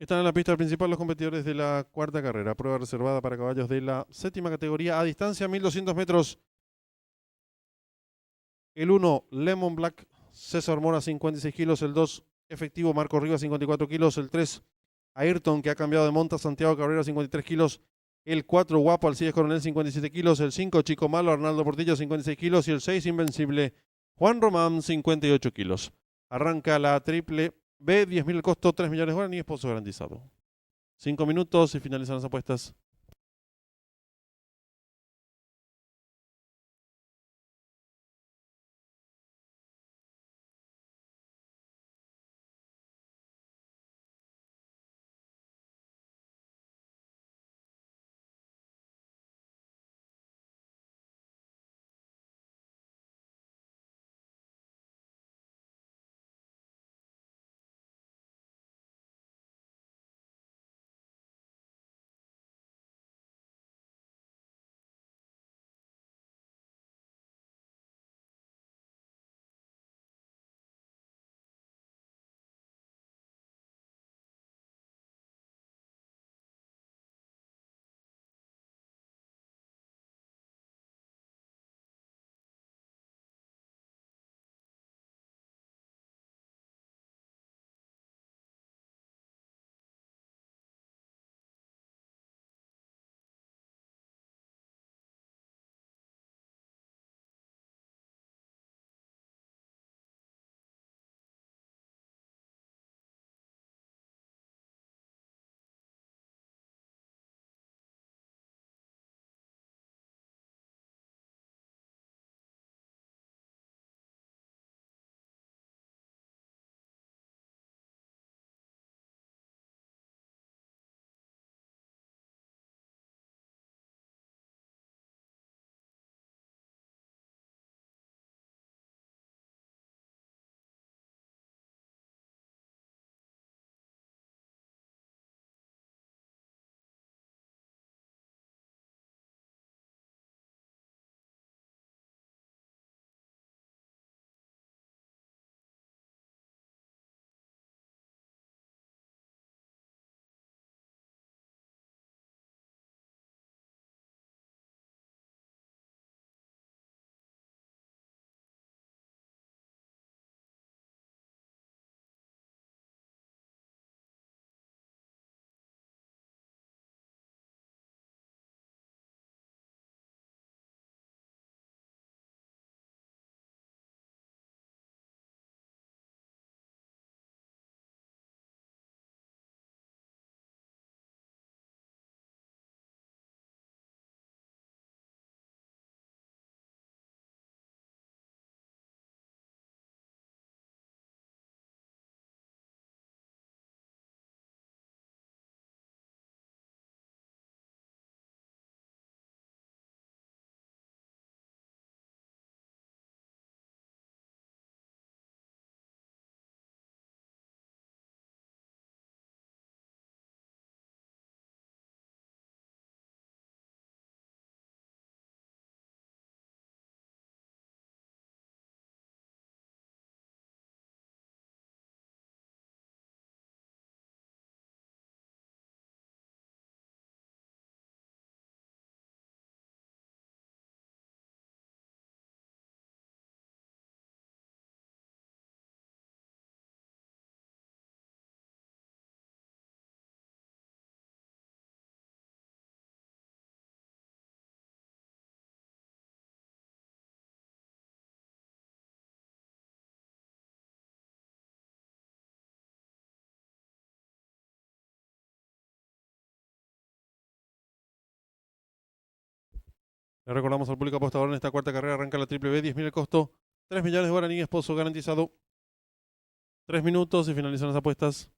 Están en la pista principal los competidores de la cuarta carrera, prueba reservada para caballos de la séptima categoría a distancia 1200 metros. El 1, Lemon Black, César Mora, 56 kilos. El 2, Efectivo, Marco Rivas, 54 kilos. El 3, Ayrton, que ha cambiado de monta, Santiago Cabrera, 53 kilos. El 4, Guapo, Alcides Coronel, 57 kilos. El 5, Chico Malo, Arnaldo Portillo, 56 kilos. Y el 6, Invencible, Juan Román, 58 kilos. Arranca la triple B, 10.000 el costo, 3 millones de guaraníes, esposo garantizado. 5 minutos y finalizan las apuestas. Le recordamos al público apostador en esta cuarta carrera arranca la triple B, 10.000 el costo, 3 millones de guaraníes, esposo garantizado. 3 minutos y finalizan las apuestas.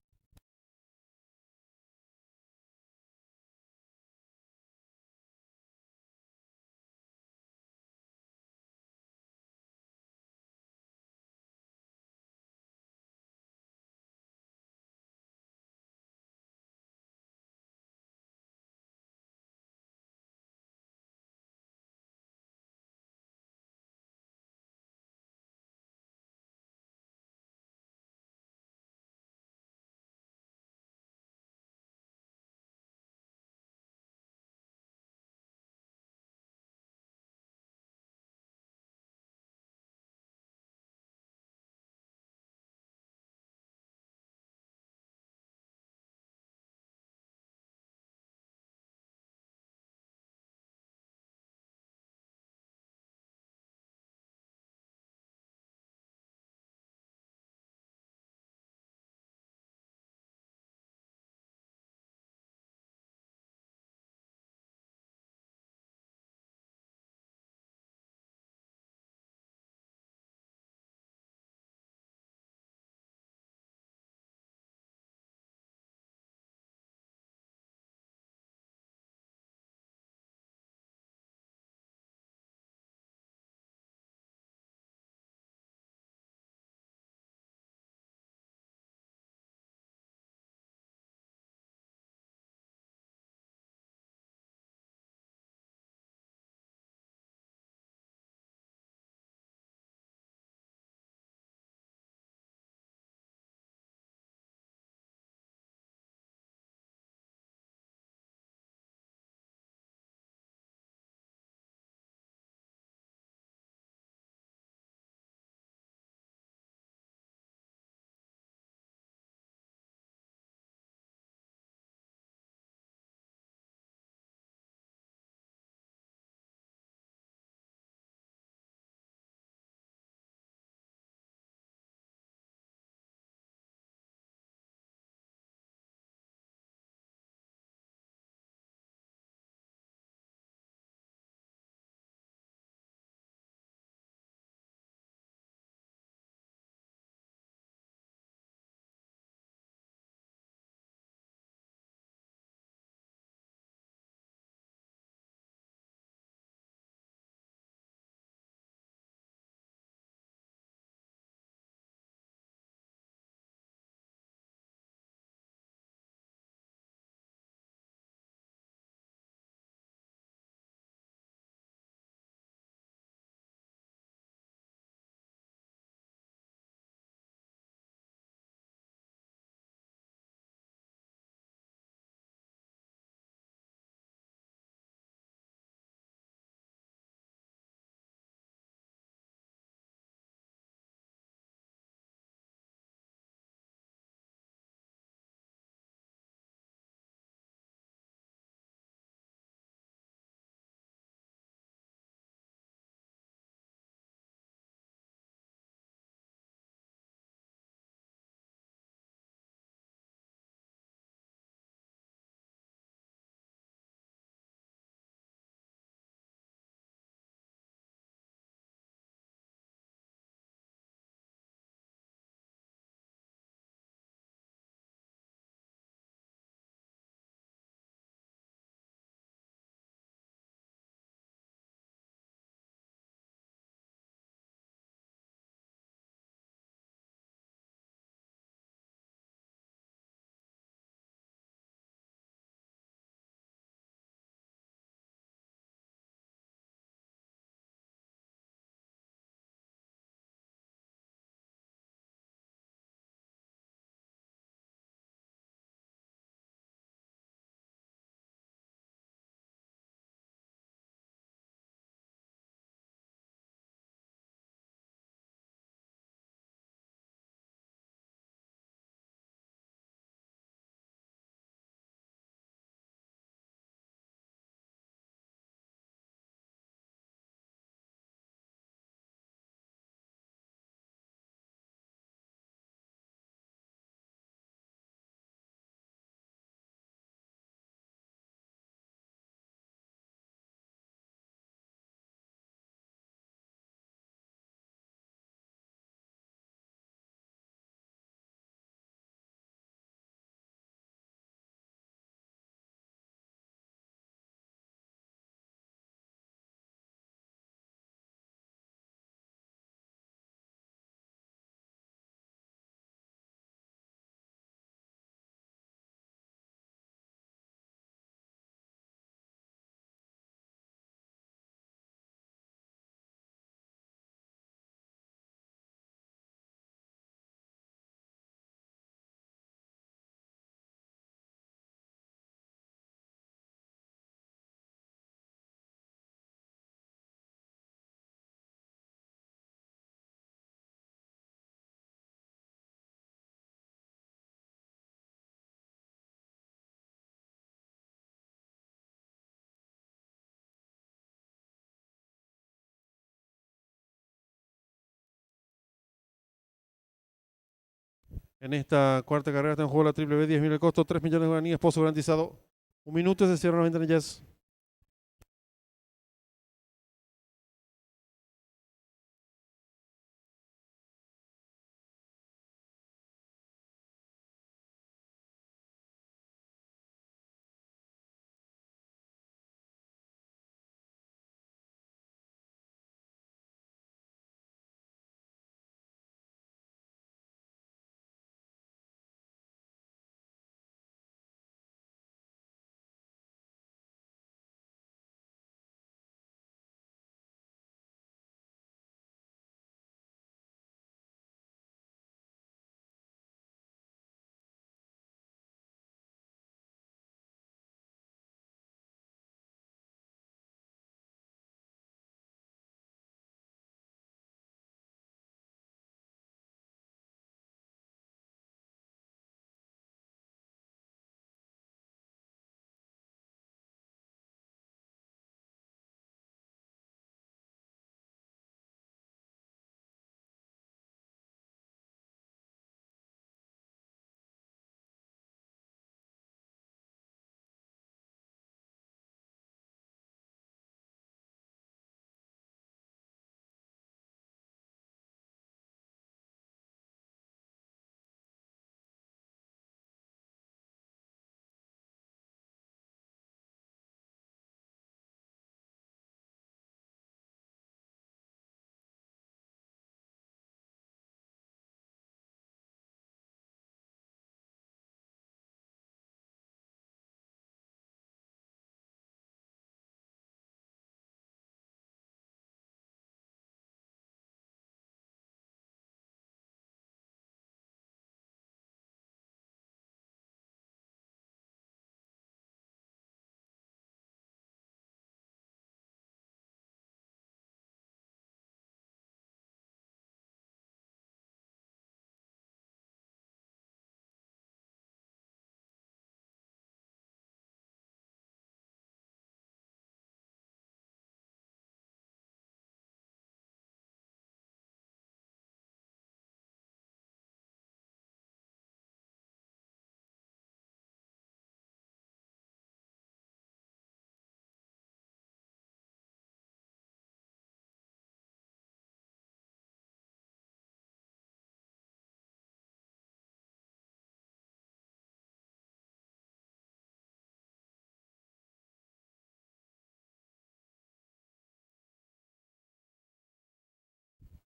En esta cuarta carrera está en juego la triple B, 10.000 el costo, 3 millones de guaraníes, pozo garantizado. Un minuto y se cierran las ventanillas.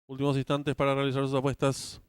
Últimos instantes para realizar sus apuestas.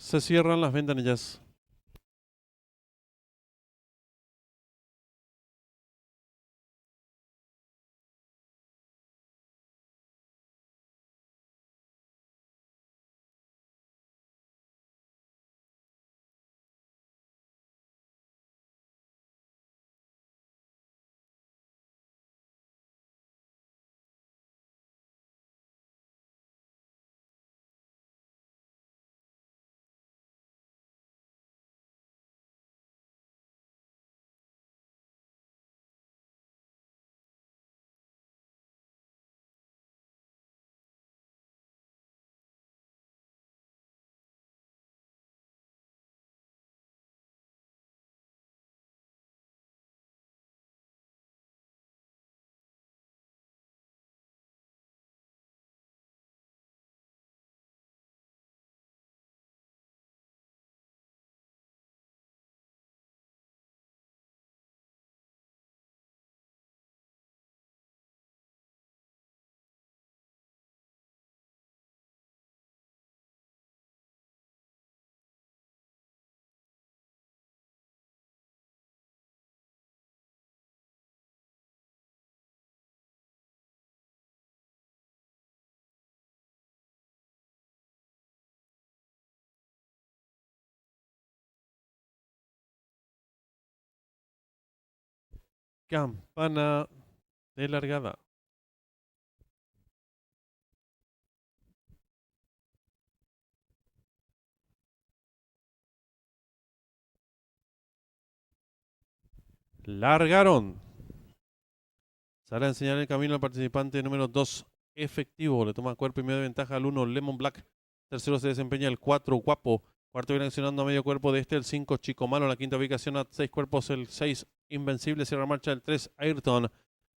Se cierran las ventanillas. Campana de largada. Largaron. Sale a enseñar el camino al participante número 2, efectivo. Le toma cuerpo y medio de ventaja al 1, Lemon Black. Tercero se desempeña el 4, Guapo. Cuarto viene accionando a medio cuerpo de el 5, Chico Malo. La quinta ubicación a 6 cuerpos, el 6, Invencible. Cierra marcha el 3, Ayrton.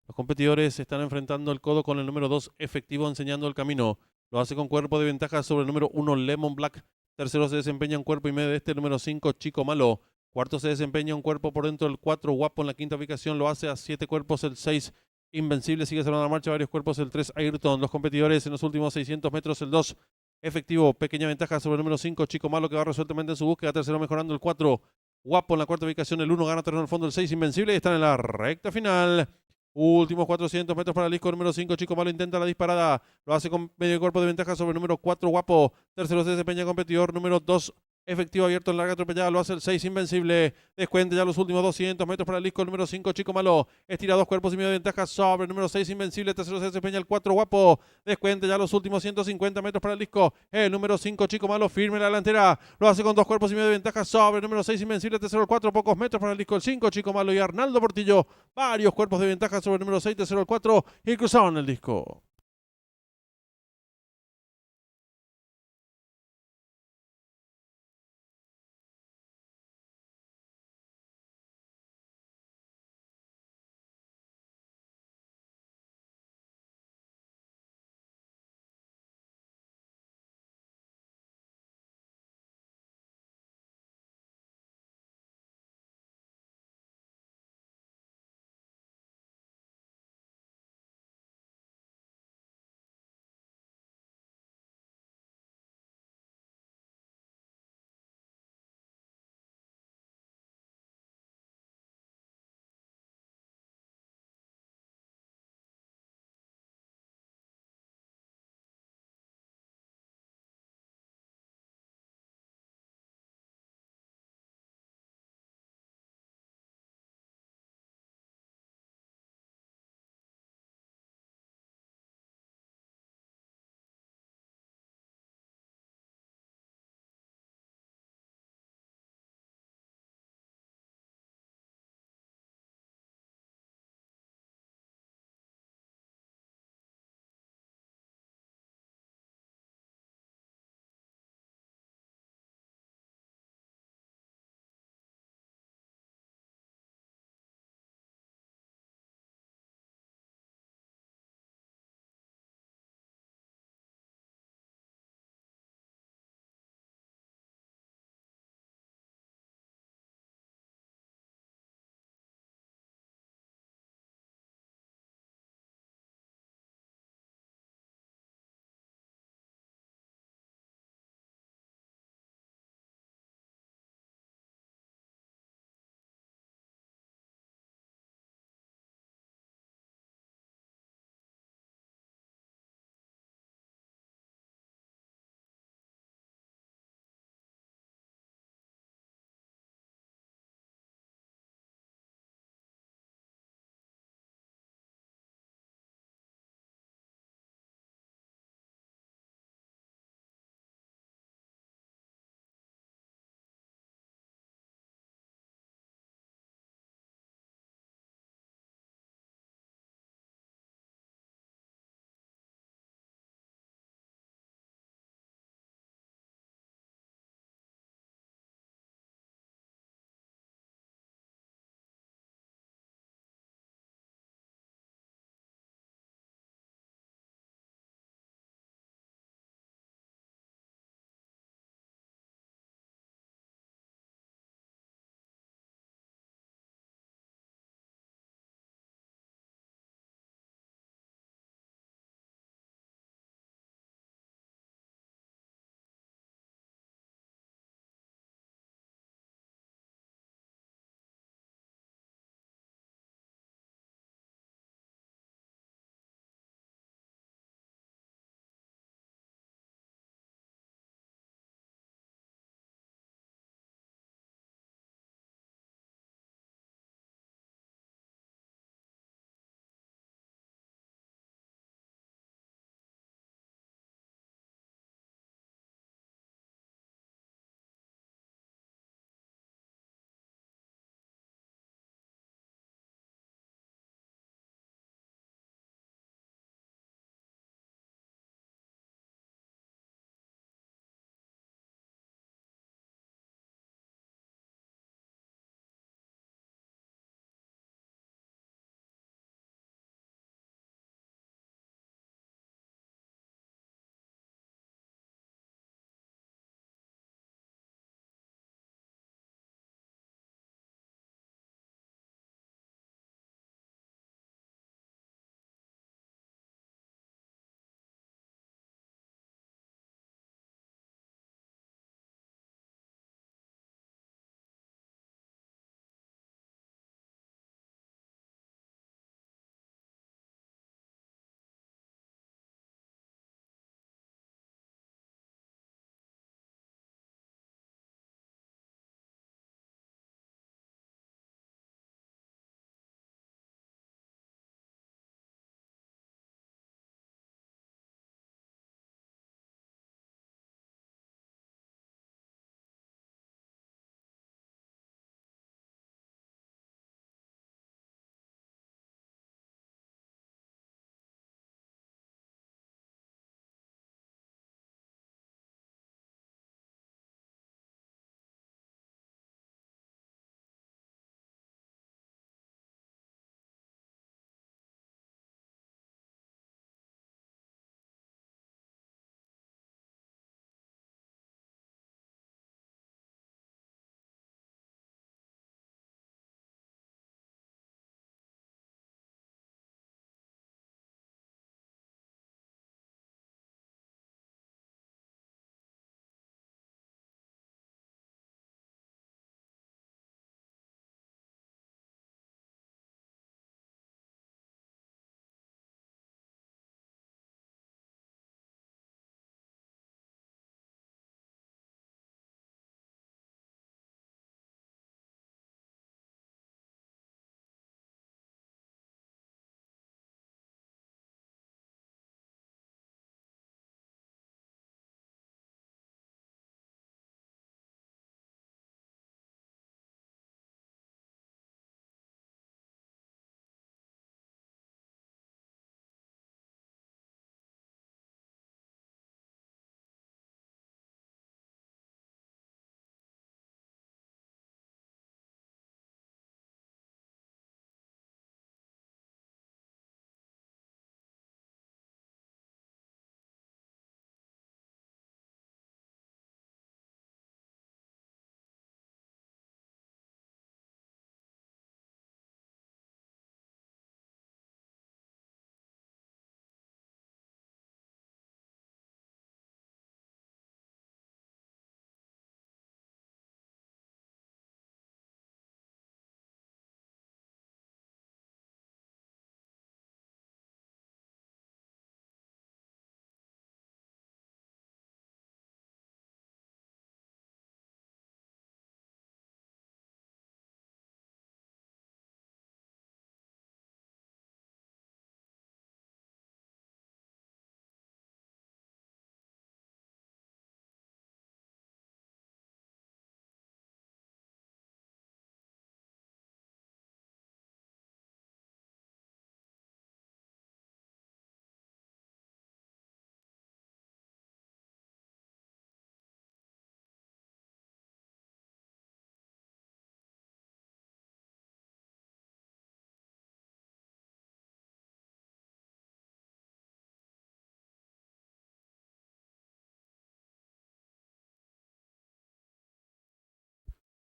Los competidores están enfrentando el codo con el número 2, efectivo, enseñando el camino. Lo hace con cuerpo de ventaja sobre el número 1, Lemon Black. Tercero se desempeña un cuerpo y medio de el número 5, Chico Malo. Cuarto se desempeña un cuerpo por dentro del 4, Guapo. En la quinta ubicación lo hace a 7 cuerpos, el 6, Invencible. Sigue cerrando la marcha varios cuerpos, el 3, Ayrton. Los competidores en los últimos 600 metros, el 2, efectivo, pequeña ventaja sobre el número 5, Chico Malo, que va resueltamente en su búsqueda. Tercero mejorando el 4, Guapo. En la cuarta ubicación el 1, gana terreno en el fondo el 6, Invencible. Y están en la recta final. Últimos 400 metros para el disco número 5, Chico Malo intenta la disparada. Lo hace con medio cuerpo de ventaja sobre el número 4, Guapo. Tercero se desempeña competidor número 2, efectivo, abierto en larga atropellada. Lo hace el 6, Invencible. Descuente ya los últimos 200 metros para el disco número 5, Chico Malo. Estira 2 cuerpos y medio de ventaja sobre el número 6, Invencible. Tercero se desempeña el 4, Guapo. Descuente ya los últimos 150 metros para el disco. El número 5, Chico Malo, firme en la delantera. Lo hace con 2 cuerpos y medio de ventaja sobre el número 6, Invencible. Tercero el 4, pocos metros para el disco el 5, Chico Malo y Arnaldo Portillo. Varios cuerpos de ventaja sobre el número 6, tercero el 4 y cruzaban el disco.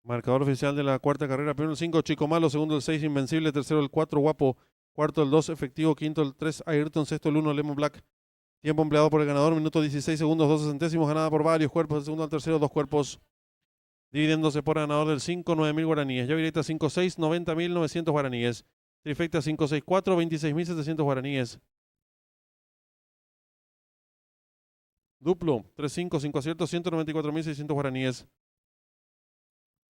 Marcador oficial de la cuarta carrera. Primero el 5, Chico Malo. Segundo el 6, Invencible. Tercero el 4, Guapo. Cuarto el 2, Efectivo. Quinto el 3, Ayrton. Sexto el 1, Lemon Black. Tiempo empleado por el ganador, minuto 16 segundos, 12 centésimos, ganada por varios cuerpos. El segundo al tercero, 2 cuerpos. Dividiéndose por ganador del 5, 9.000 guaraníes. Llave directa 5-6, 90.900 guaraníes. Trifecta 5-6-4, 26.700 guaraníes. Duplo 3-5, 5 aciertos, 194.600 guaraníes.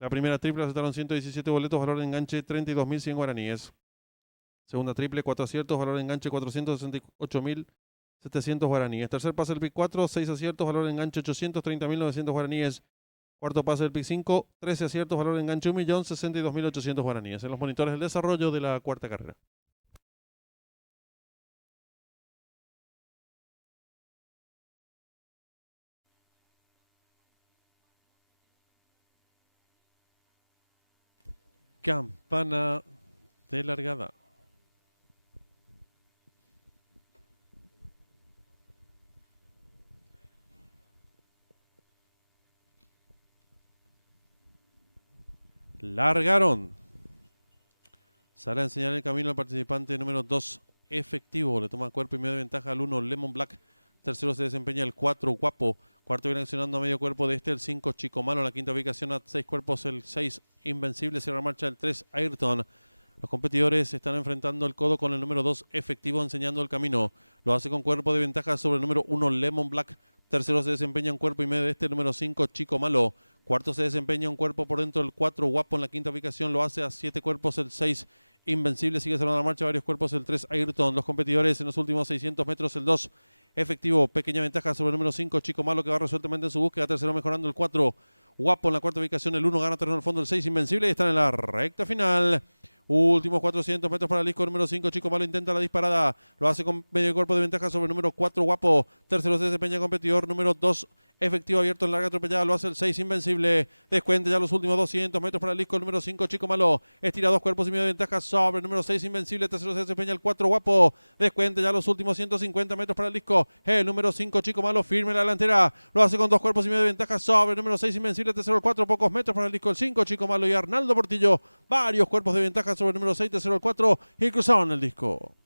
La primera triple aceptaron 117 boletos, valor de enganche 32.100 guaraníes. Segunda triple, 4 aciertos, valor de enganche 468.700 guaraníes. Tercer pase del pick 4, 6 aciertos, valor de enganche 830.900 guaraníes. Cuarto pase del pick 5, 13 aciertos, valor de enganche 1.062.800 guaraníes. En los monitores del desarrollo de la cuarta carrera. Campana de largada. Largaron. Sale a enseñar el camino al participante número 2, Efectivo. Le toma cuerpo y medio de ventaja al 1, Lemon Black. Tercero se desempeña el 4, Guapo. Cuarto viene accionando a medio cuerpo de este, el 5, Chico Malo. En la quinta ubicación a 6 cuerpos, el 6, Invencible. Cierra marcha el 3, Ayrton. Los competidores están enfrentando el codo con el número 2, Efectivo, enseñando el camino. Lo hace con cuerpo de ventaja sobre el número 1, Lemon Black. Tercero se desempeña un cuerpo y medio de este, el número 5, Chico Malo. Cuarto se desempeña un cuerpo por dentro del 4, Guapo. En la quinta ubicación lo hace a 7 cuerpos, el 6, Invencible. Sigue cerrando la marcha varios cuerpos, el 3, Ayrton. Los competidores en los últimos 600 metros, el 2, Efectivo. Pequeña ventaja sobre el número 5, Chico Malo, que va resueltamente en su búsqueda. Tercero mejorando el 4, Guapo. En la cuarta ubicación el 1, gana terreno al fondo el 6, Invencible. Y están en la recta final. Últimos 400 metros para el disco número 5, Chico Malo intenta la disparada, lo hace con medio cuerpo de ventaja sobre el número 4, Guapo. Tercero se desempeña competidor número 2, Efectivo, abierto en larga atropellada, lo hace el 6, Invencible. Descuenta ya los últimos 200 metros para el disco número 5, Chico Malo. Estira 2 cuerpos y medio de ventaja sobre el número 6, Invencible. Tercero se desempeña el 4, Guapo. Descuenta ya los últimos 150 metros para el disco. El número 5, Chico Malo, firme la delantera. Lo hace con 2 cuerpos y medio de ventaja sobre el número 6, Invencible. Tercero el 4, pocos metros para el disco el 5, Chico Malo y Arnaldo Portillo. Varios cuerpos de ventaja sobre el número 6, tercero el 4 y cruzaron el disco.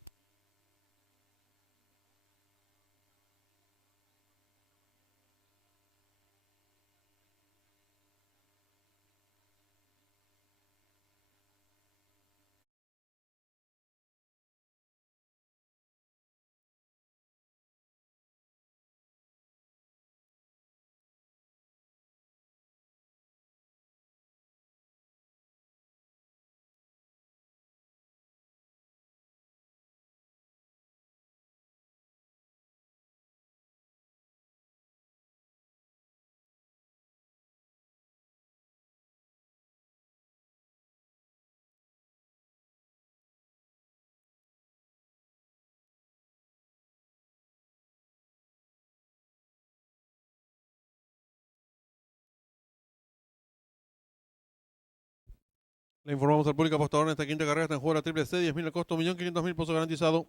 Le informamos al público apostador en esta quinta carrera está en juego la triple C, 10.000 al costo, 1.500.000 pesos garantizado.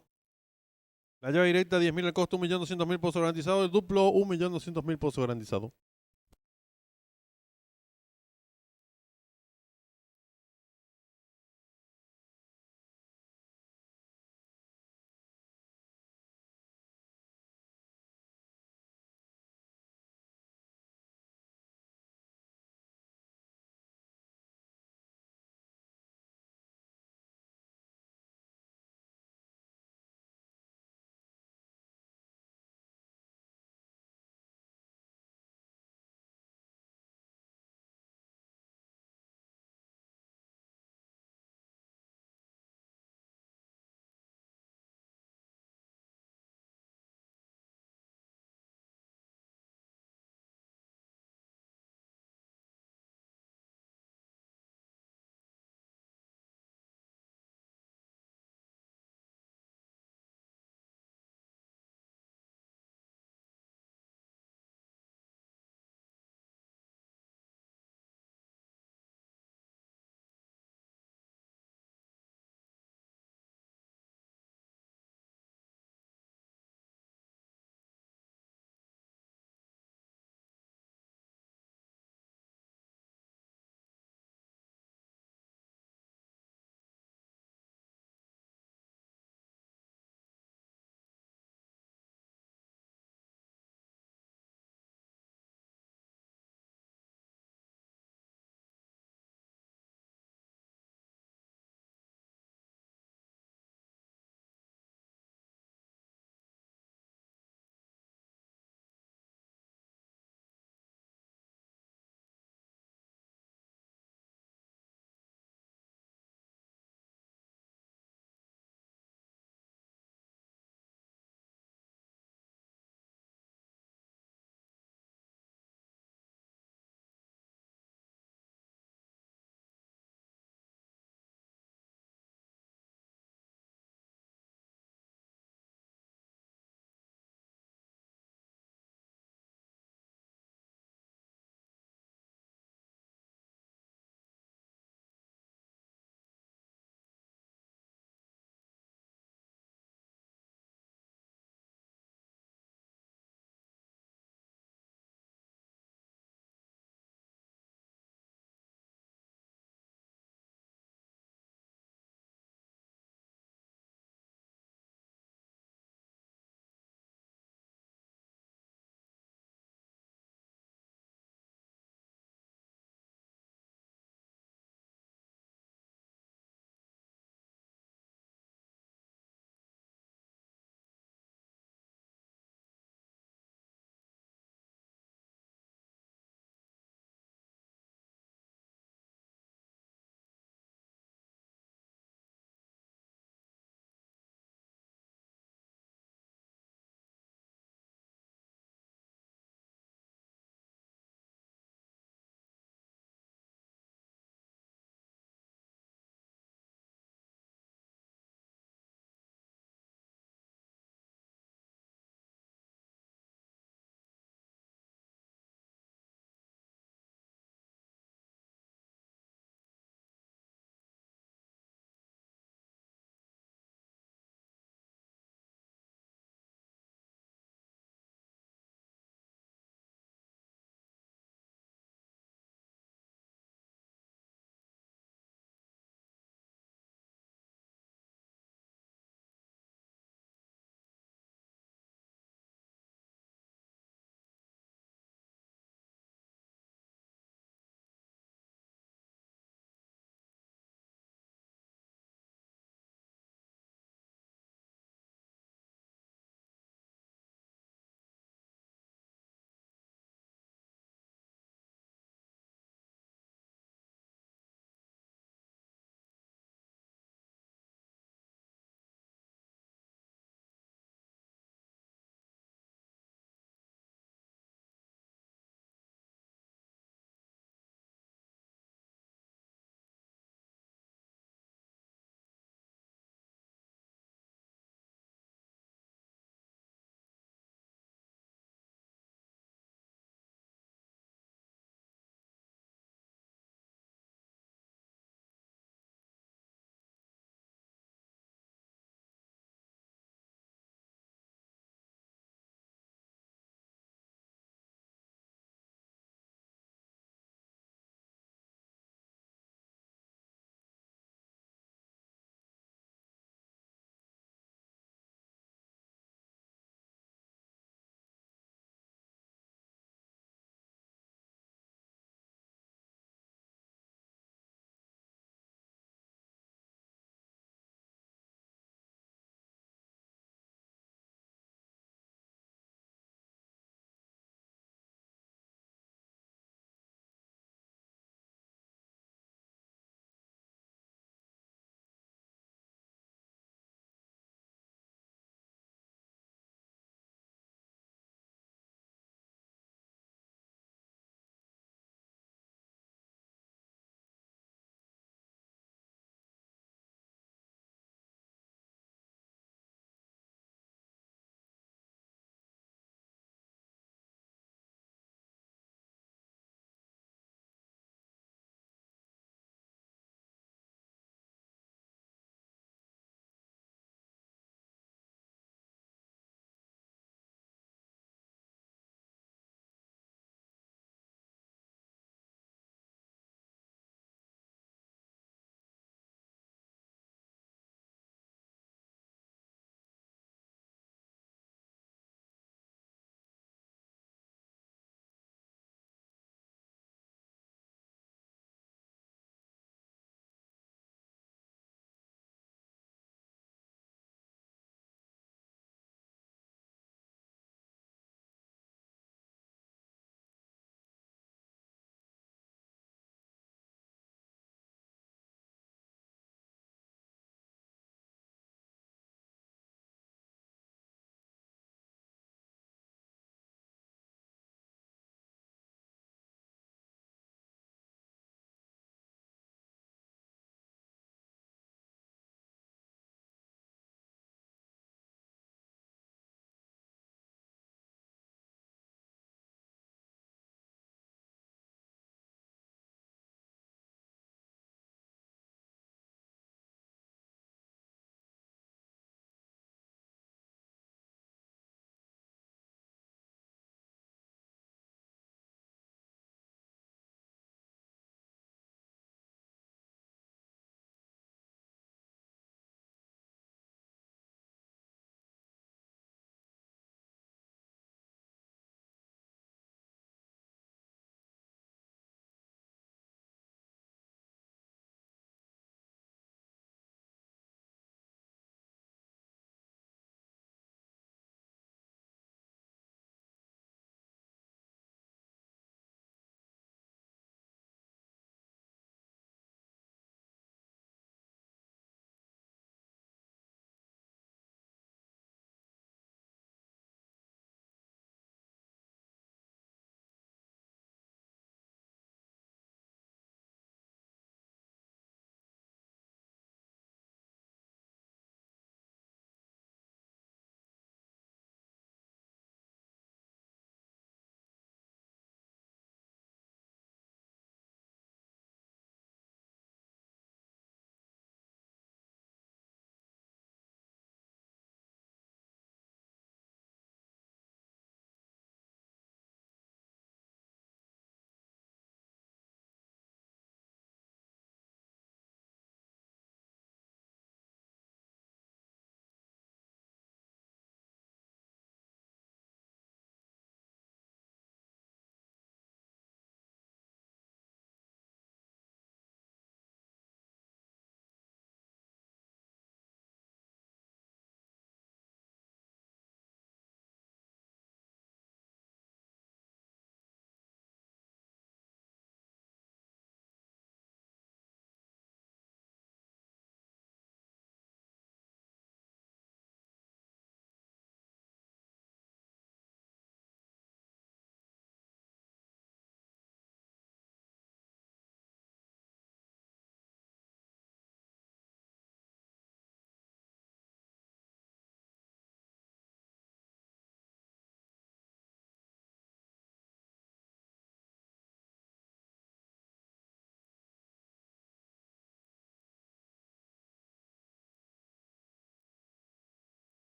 La llave directa, 10.000 al costo, 1.200.000 pesos garantizado. El duplo, 1.200.000 pesos garantizado.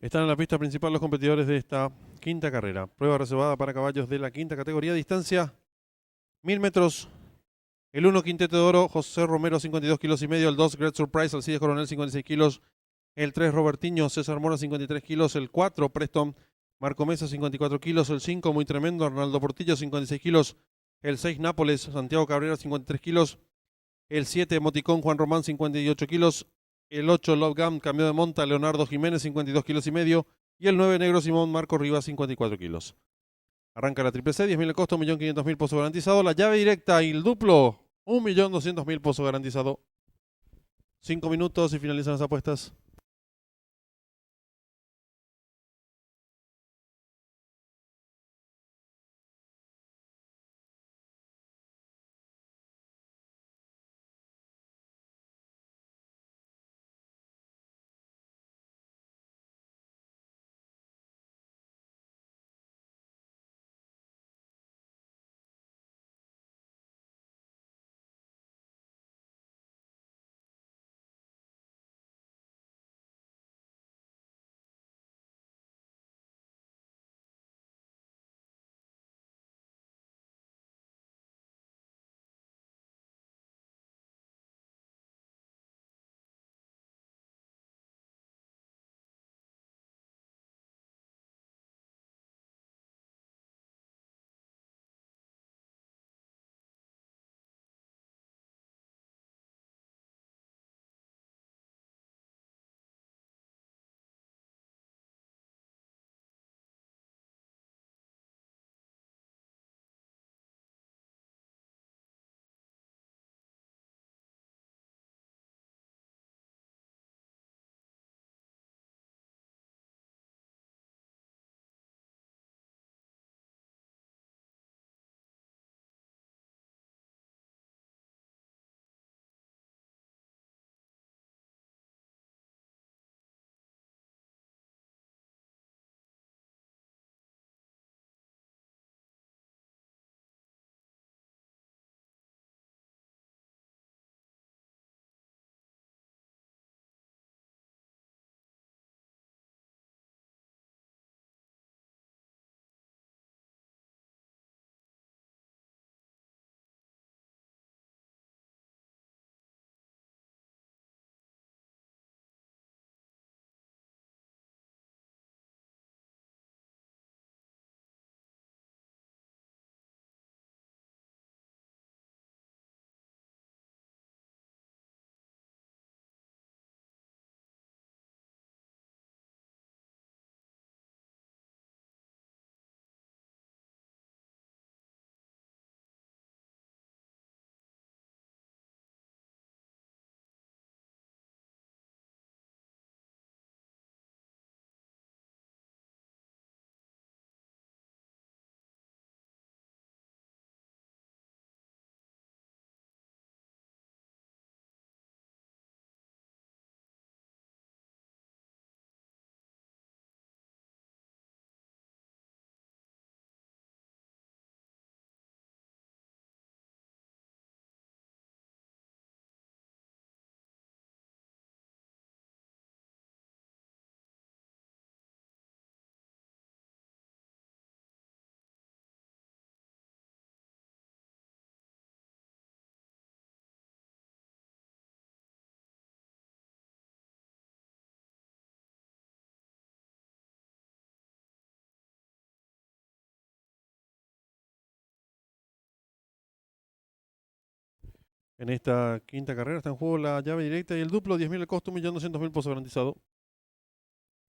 Están en la pista principal los competidores de esta quinta carrera. Prueba reservada para caballos de la quinta categoría. Distancia 1000 metros. El 1 Quinteto de Oro, José Romero, 52 kilos y medio. El 2 Great Surprise, Alcides Coronel, 56 kilos. El 3 Robertiño, César Mora, 53 kilos. El 4 Preston, Marco Mesa, 54 kilos. El 5 Muy Tremendo, Arnaldo Portillo, 56 kilos. El 6 Nápoles, Santiago Cabrera, 53 kilos. El 7 Emoticón, Juan Román, 58 kilos. El 8 Love Gum, Cambio de Monta, Leonardo Jiménez, 52 kilos y medio. Y el 9 Negro Simón, Marco Rivas, 54 kilos. Arranca la triple C, 10.000 el costo, 1.500.000 pozo garantizado. La llave directa y el duplo, 1.200.000 pozo garantizado. 5 minutos y finalizan las apuestas. En esta quinta carrera está en juego la llave directa y el duplo, 10.000 el costo, 1.200.000 pozo garantizado.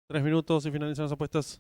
3 minutos y finalizan las apuestas.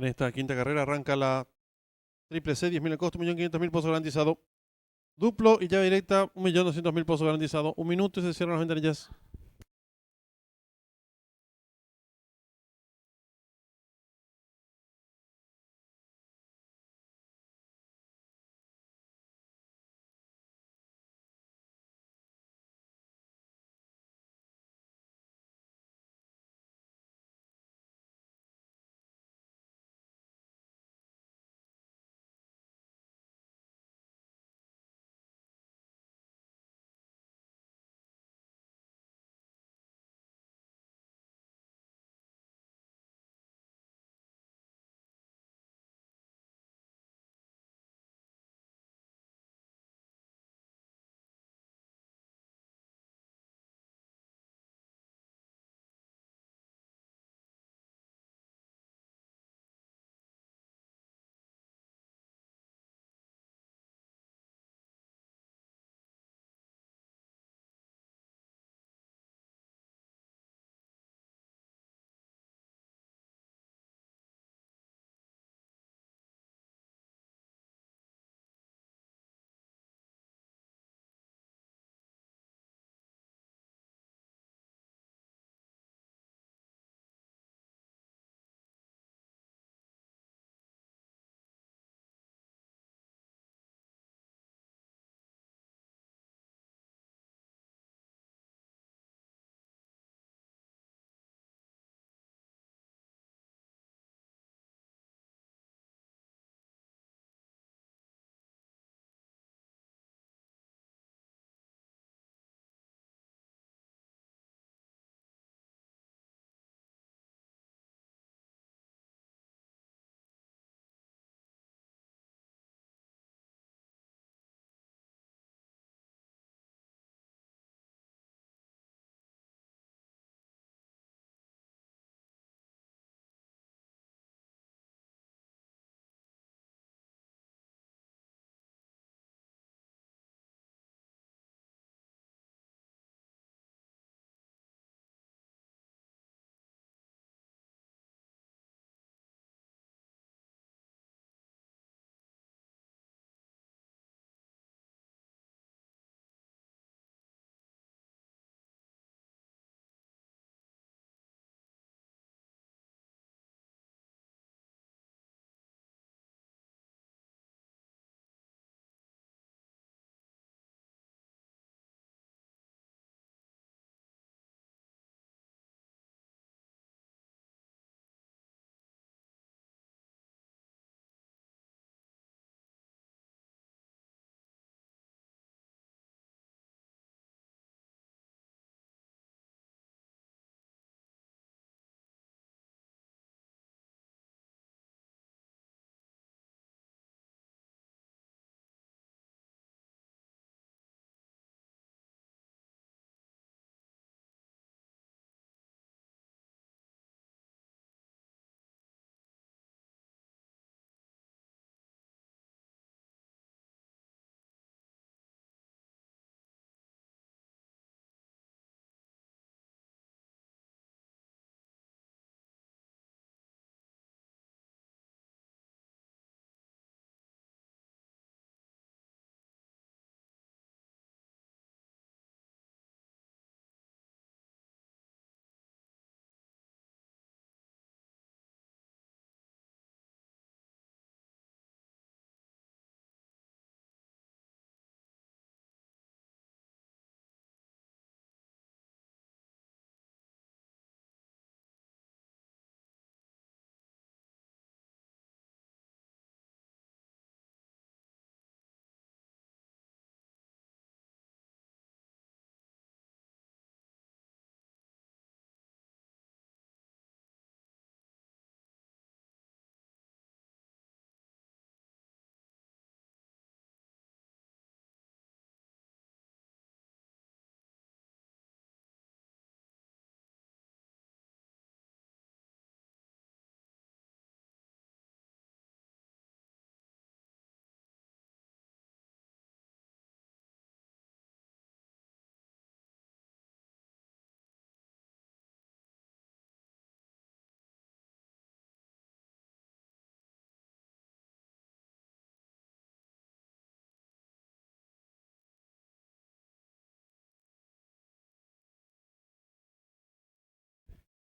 En esta quinta carrera arranca la triple C, 10.000 el costo, 1.500.000 pozo garantizado. Duplo y llave directa, 1.200.000 pozo garantizado. 1 minuto y se cierran las ventanillas.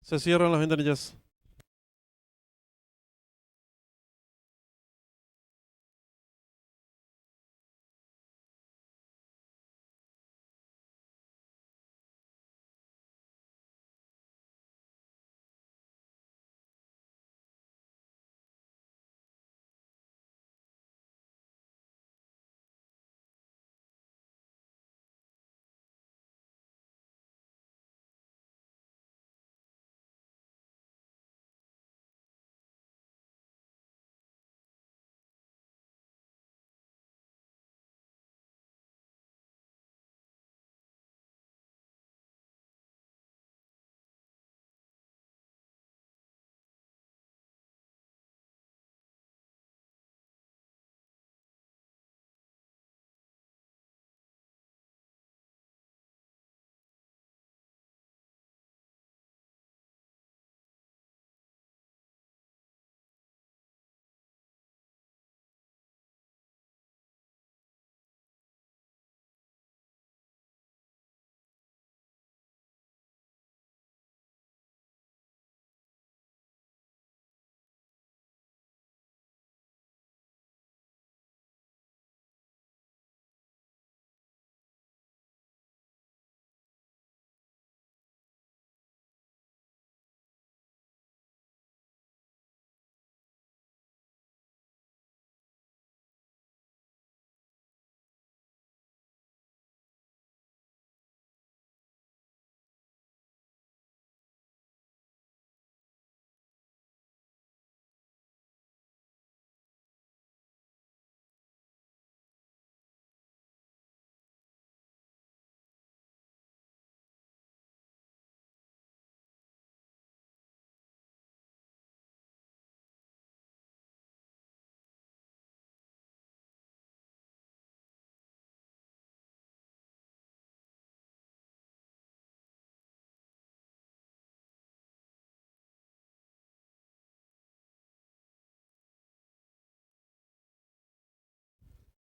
Se cierran las ventanillas.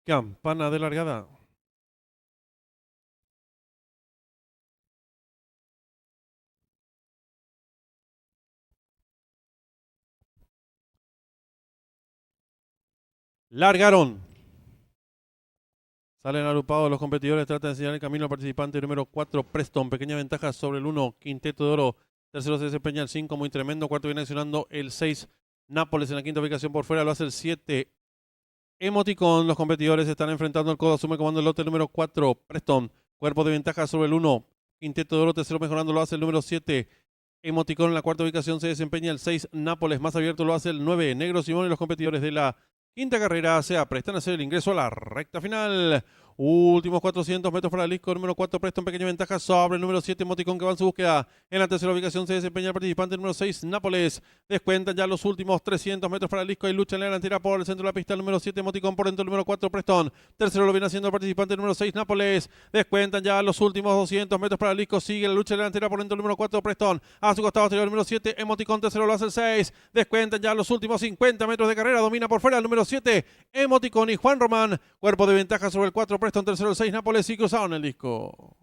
Campana de largada. Largaron. Salen agrupados los competidores, tratan de enseñar el camino al participante número 4, Preston. Pequeña ventaja sobre el 1, Quinteto de Oro. Tercero se desempeña el 5, muy tremendo. Cuarto viene accionando el 6, Nápoles. En la quinta ubicación por fuera lo hace el 7, Emoticon. Los competidores están enfrentando el codo. Asume comando el lote número 4, Preston. Cuerpo de ventaja sobre el 1, Quinteto de Oro. Tercero mejorando lo hace el número 7, Emoticon. En la cuarta ubicación se desempeña el 6, Nápoles. Más abierto lo hace el 9, Negro Simón. Y los competidores de la quinta carrera se aprestan a hacer el ingreso a la recta final. Últimos 400 metros para el disco número 4, Preston. Pequeña ventaja sobre el número 7, Emoticon, que va en su búsqueda. En la tercera ubicación se desempeña el participante número 6, Nápoles. Descuentan ya los últimos 300 metros para el disco y lucha en la delantera por el centro de la pista el número 7, Emoticon, por dentro el número 4, Preston. Tercero lo viene haciendo el participante número 6, Nápoles. Descuentan ya los últimos 200 metros para el disco. Sigue la lucha en la delantera por dentro el número 4, Preston. A su costado exterior el número 7, Emoticon. Tercero lo hace el 6. Descuentan ya los últimos 50 metros de carrera. Domina por fuera el número 7, Emoticon y Juan Román. Cuerpo de ventaja sobre el 4, Preston. Tercero el 6, Nápoles, y cruzaron el disco.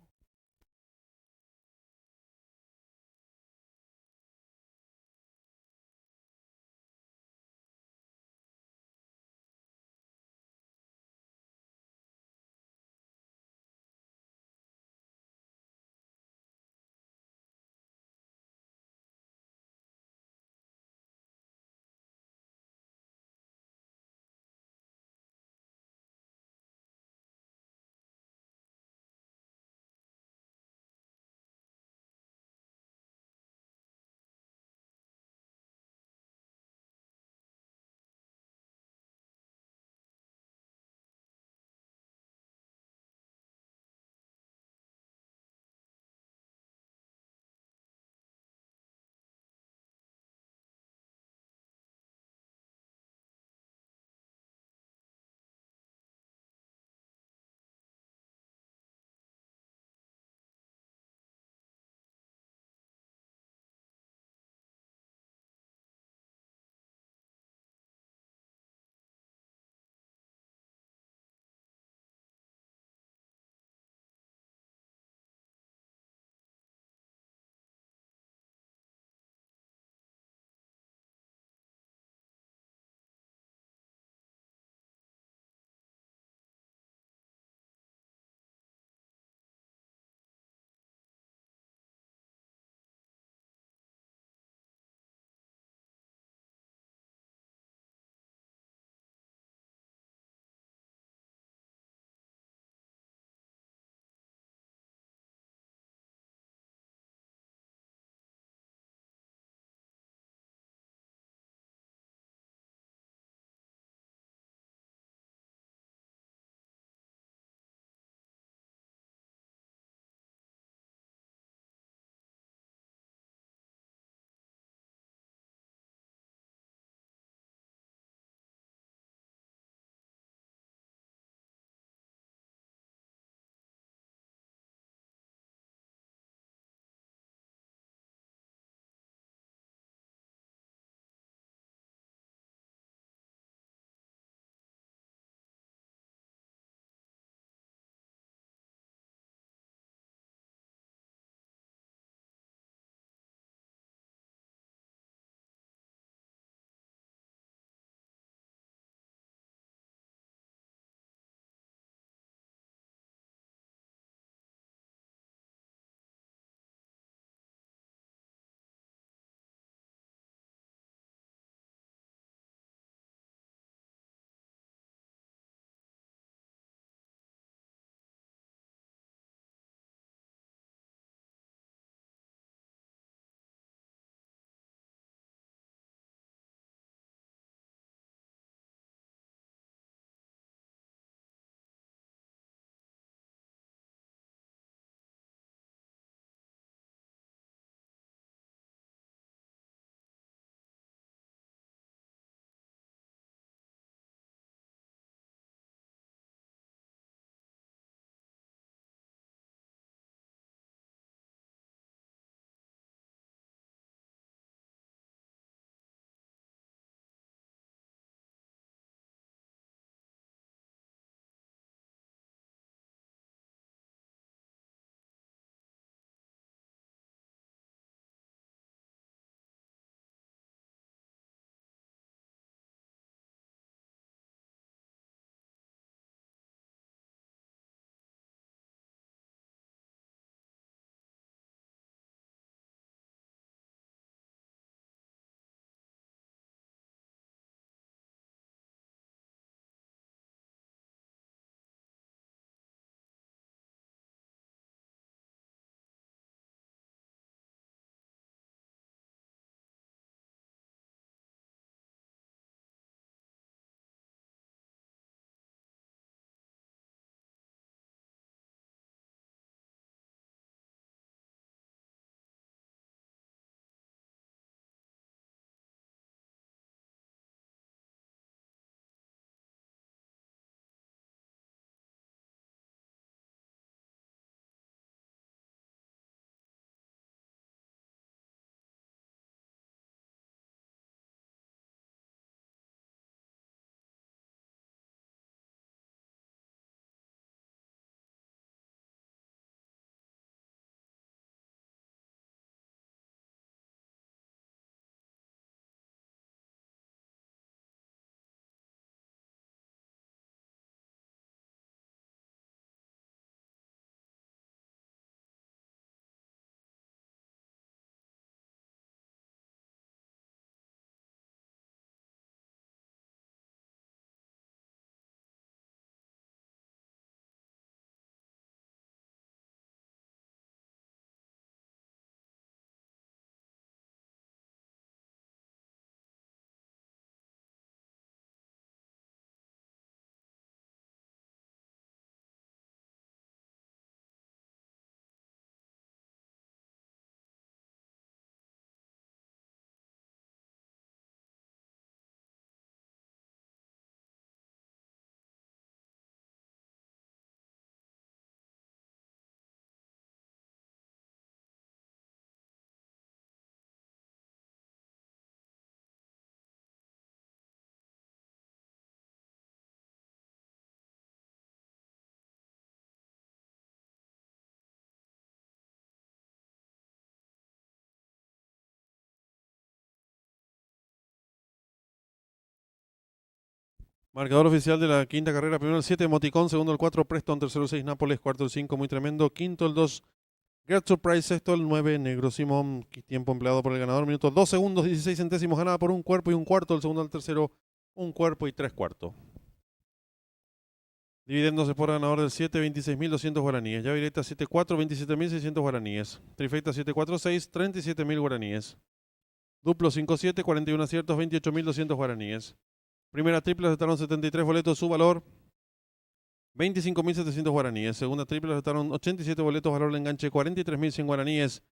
Marcador oficial de la quinta carrera. Primero el 7, Emoticón. Segundo el 4, Preston. Tercero el 6, Nápoles. Cuarto el 5, muy tremendo. Quinto el 2, Get Surprise. Sexto el 9, Negro Simón. Tiempo empleado por el ganador. Minutos 2 segundos, 16 centésimos. Ganada por un cuerpo y un cuarto. El segundo al tercero, un cuerpo y 3 cuartos. Dividiéndose por ganador del 7, 26.200 guaraníes. Llave directa 7-4, 27.600 guaraníes. Trifecta 7-4-6, 37.000 guaraníes. Duplo 5-7, 41 aciertos, 28.200 guaraníes. Primera triple aceptaron 73 boletos, su valor 25.700 guaraníes. Segunda triple aceptaron 87 boletos, valor del enganche 43.100 guaraníes.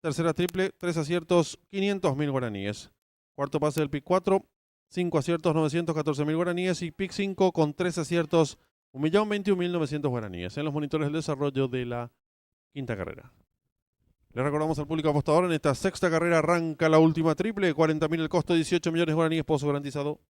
Tercera triple, 3 aciertos, 500.000 guaraníes. Cuarto pase del pick 4, 5 aciertos, 914.000 guaraníes. Y pick 5 con 3 aciertos, 1.021.900 guaraníes. En los monitores del desarrollo de la quinta carrera. Le recordamos al público apostador, en esta sexta carrera arranca la última triple, 40.000 el costo, 18 millones de guaraníes, pozo garantizado.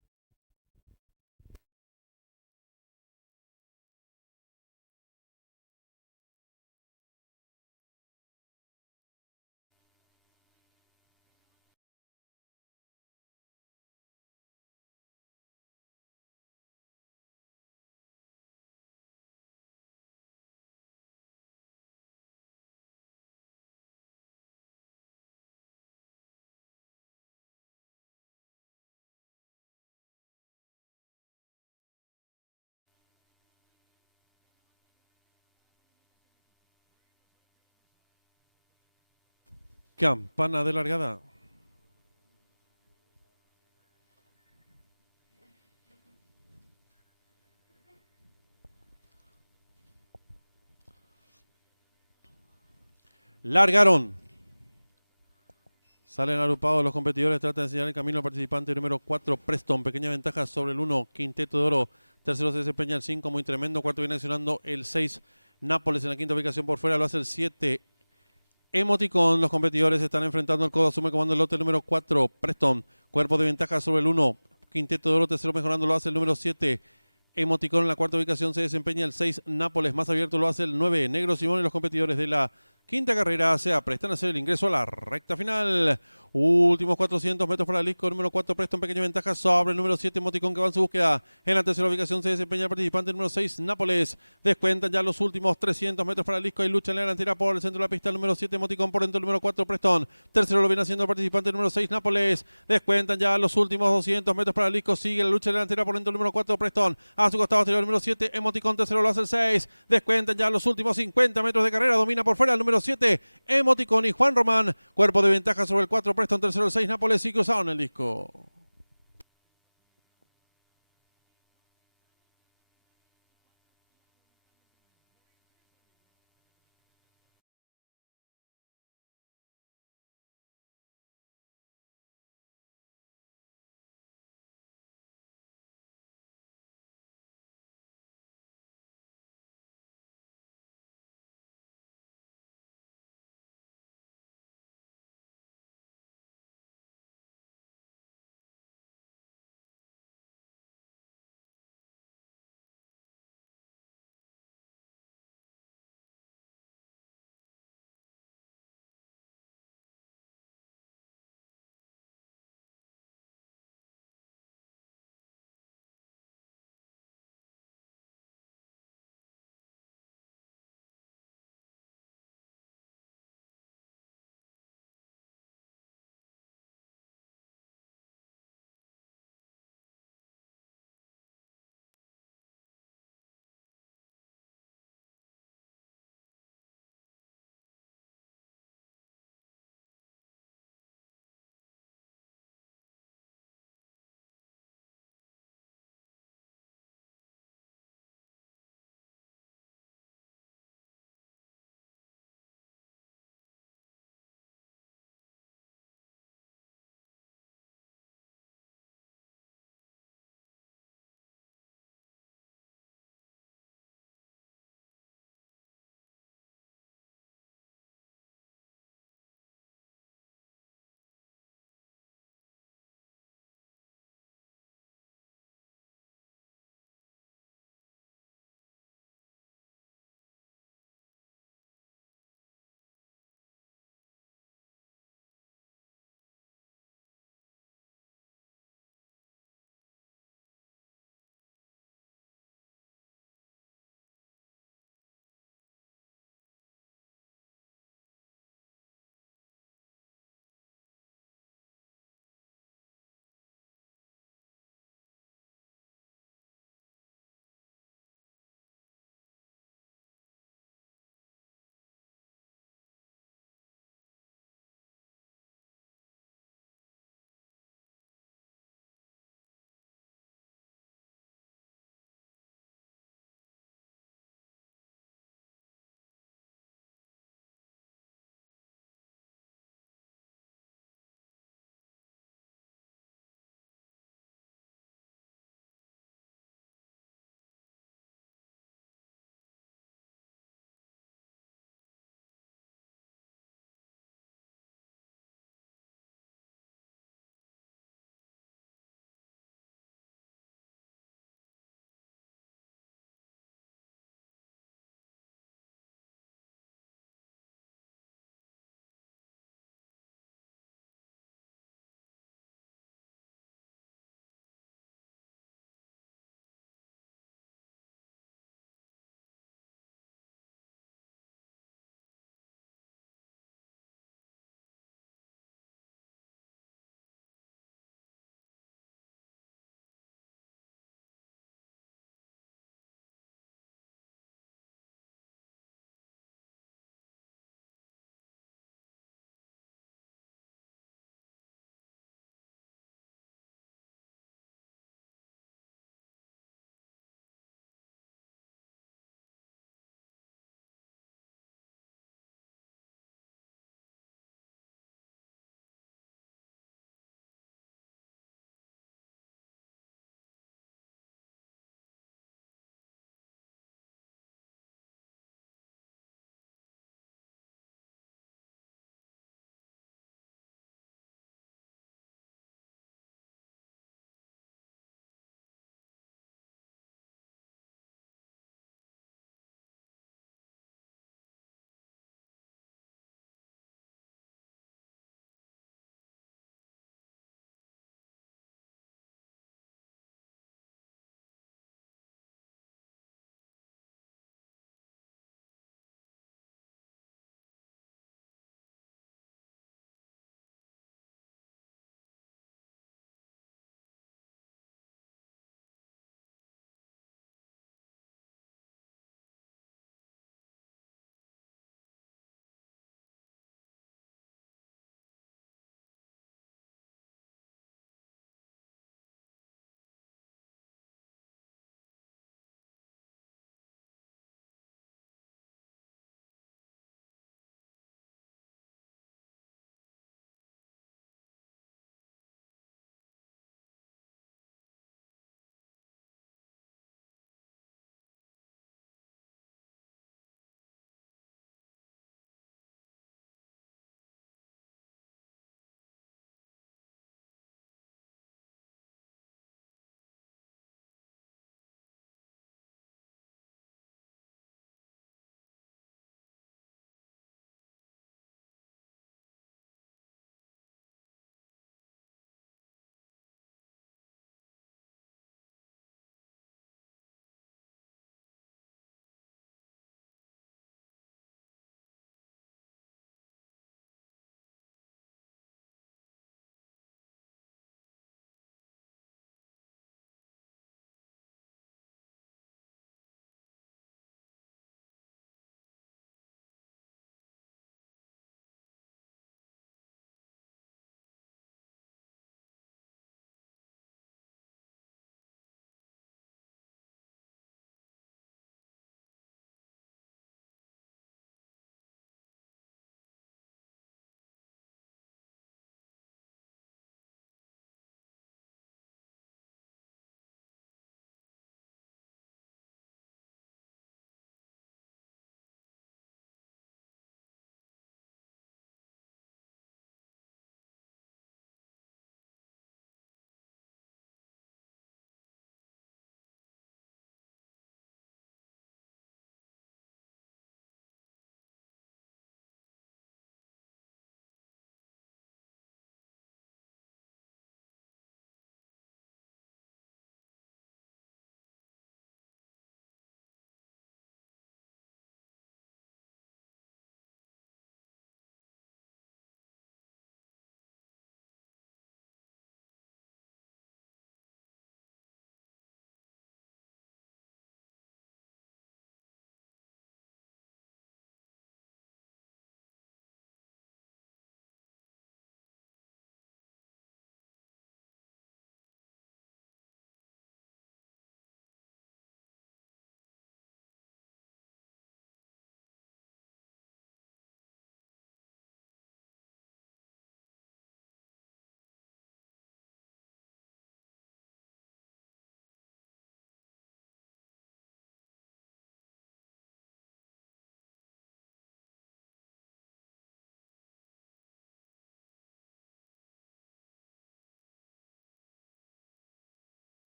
Campana de largada. Largaron. Salen agrupados los competidores, tratan de enseñar el camino al participante número 4, Preston. Pequeña ventaja sobre el 1, Quinteto de Oro. Tercero se desempeña el 5, muy tremendo. Cuarto viene accionando el 6, Nápoles. En la quinta ubicación por fuera lo hace el 7, Emoticón. Los competidores están enfrentando el codo. Asume comando el lote número 4, Preston. Cuerpo de ventaja sobre el 1, Quinteto de Oro. Tercero mejorando lo hace el número 7, Emoticón. En la cuarta ubicación se desempeña el 6, Nápoles. Más abierto lo hace el 9, Negro Simón. Y los competidores de la quinta carrera se aprestan a hacer el ingreso a la recta final. Últimos 400 metros para el disco número 4, Preston. Pequeña ventaja sobre el número 7, Emoticón, que va en su búsqueda. En la tercera ubicación se desempeña el participante número 6, Nápoles. Descuentan ya los últimos 300 metros para el disco y lucha en la delantera por el centro de la pista. El número 7, Emoticón, por dentro el número 4, Preston. Tercero lo viene haciendo el participante número 6, Nápoles. Descuentan ya los últimos 200 metros para el disco. Sigue la lucha en la delantera por dentro el número 4, Preston. A su costado exterior el número 7, Emoticón. Tercero lo hace el 6. Descuentan ya los últimos 50 metros de carrera. Domina por fuera el número 7, Emoticón y Juan Román. Cuerpo de ventaja sobre el 4, Preston. Tercero el 6, Nápoles, y cruzaron el disco.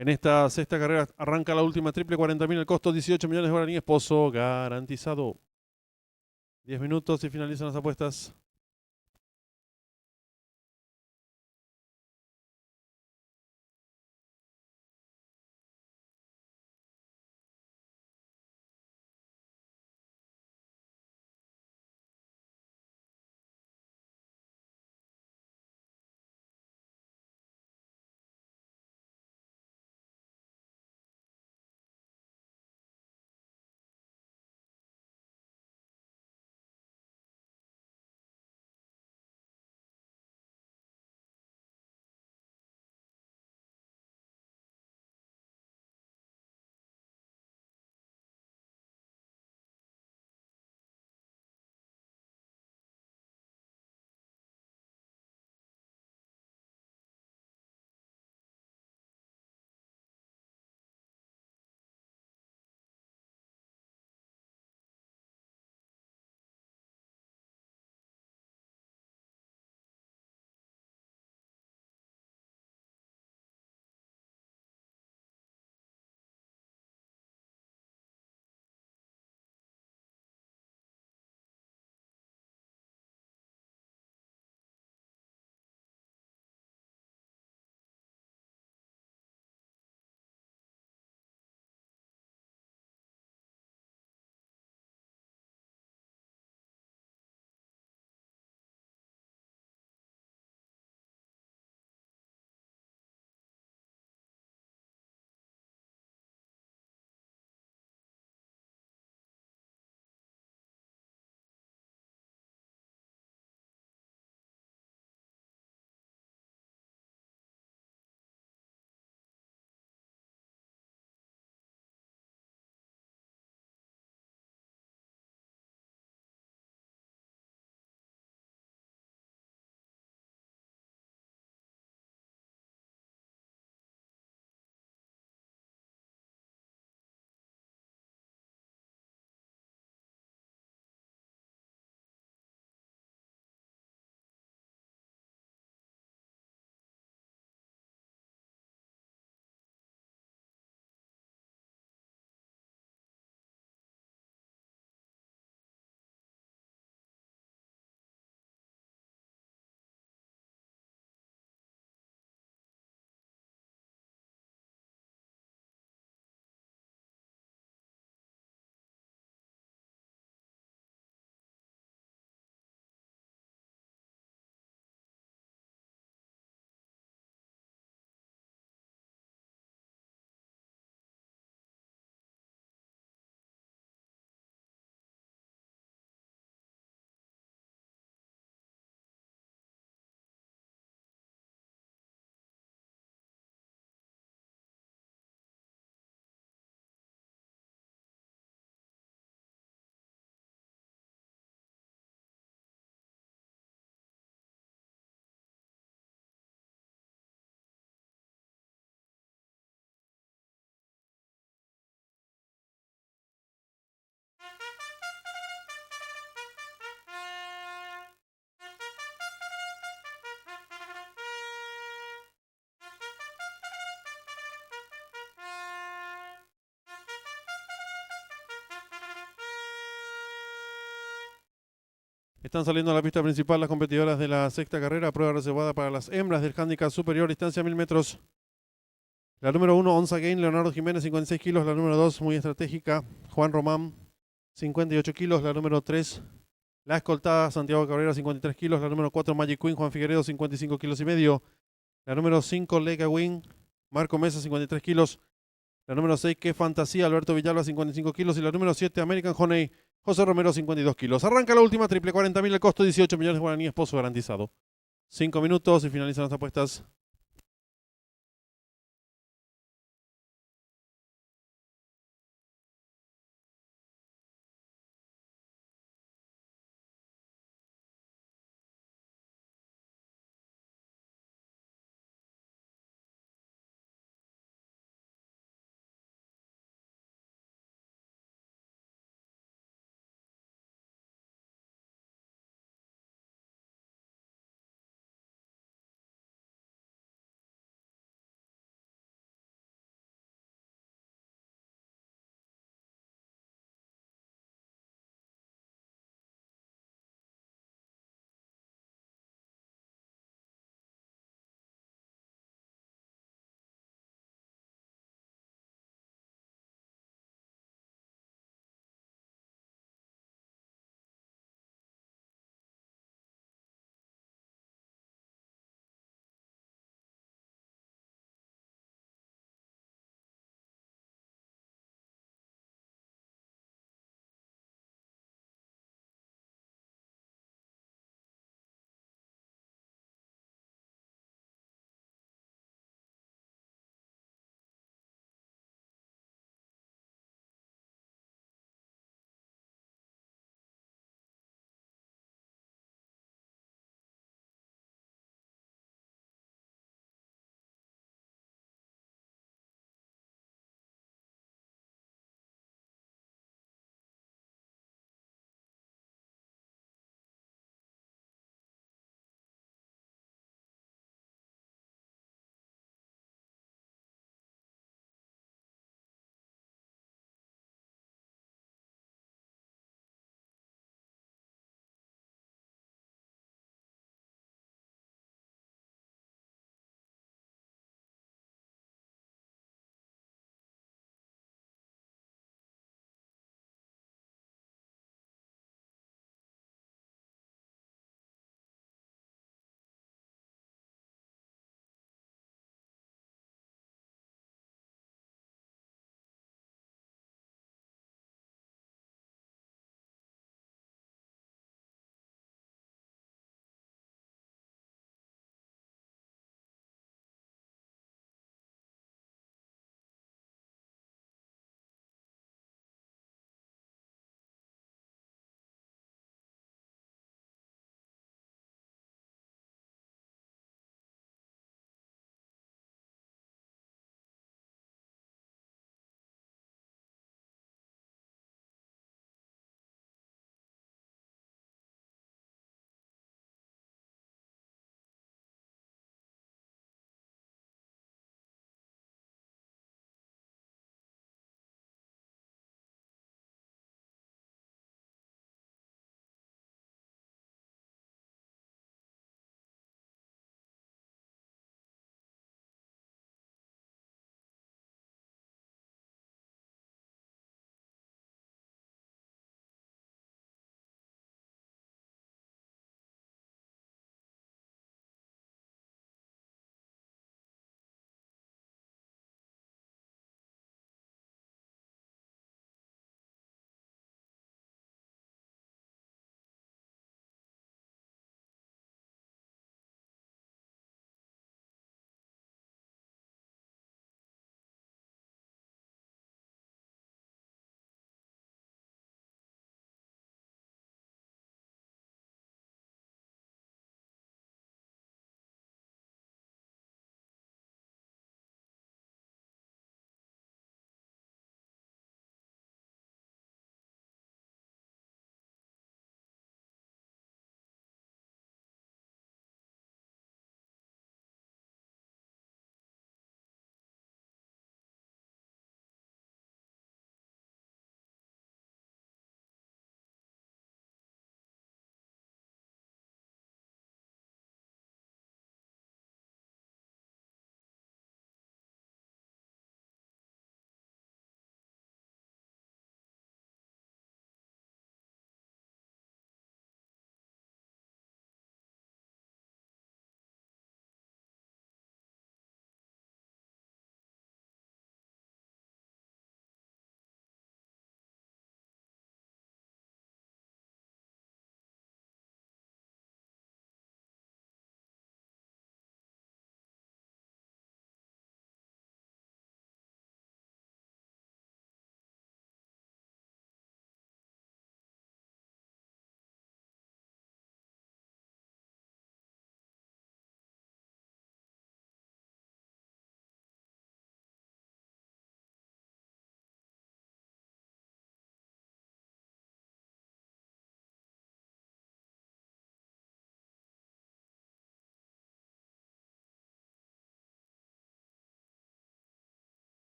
En esta sexta carrera arranca la última triple, 40.000 el costo, 18 millones de guaraníes, pozo garantizado. 10 minutos y finalizan las apuestas. Están saliendo a la pista principal las competidoras de la sexta carrera, prueba reservada para las hembras del handicap superior, distancia 1000 metros. La número 1, Onza Gain, Leonardo Jiménez, 56 kilos. La número 2, muy estratégica, Juan Román, 58 kilos. La número 3, la escoltada, Santiago Cabrera, 53 kilos. La número 4, Magic Queen, Juan Figueredo, 55 kilos y medio. La número 5, Lega Win, Marco Mesa, 53 kilos. La número 6, Que Fantasía, Alberto Villalba, 55 kilos. Y la número 7, American Honey, José Romero, 52 kilos. Arranca la última triple, 40.000 el costo, 18 millones de guaraníes, pozo garantizado. 5 minutos y finalizan las apuestas.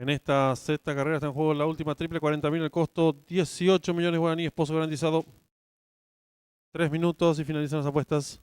En esta sexta carrera está en juego la última triple, 40.000 el costo, 18 millones de guaraníes, pozo garantizado. 3 minutos y finalizan las apuestas.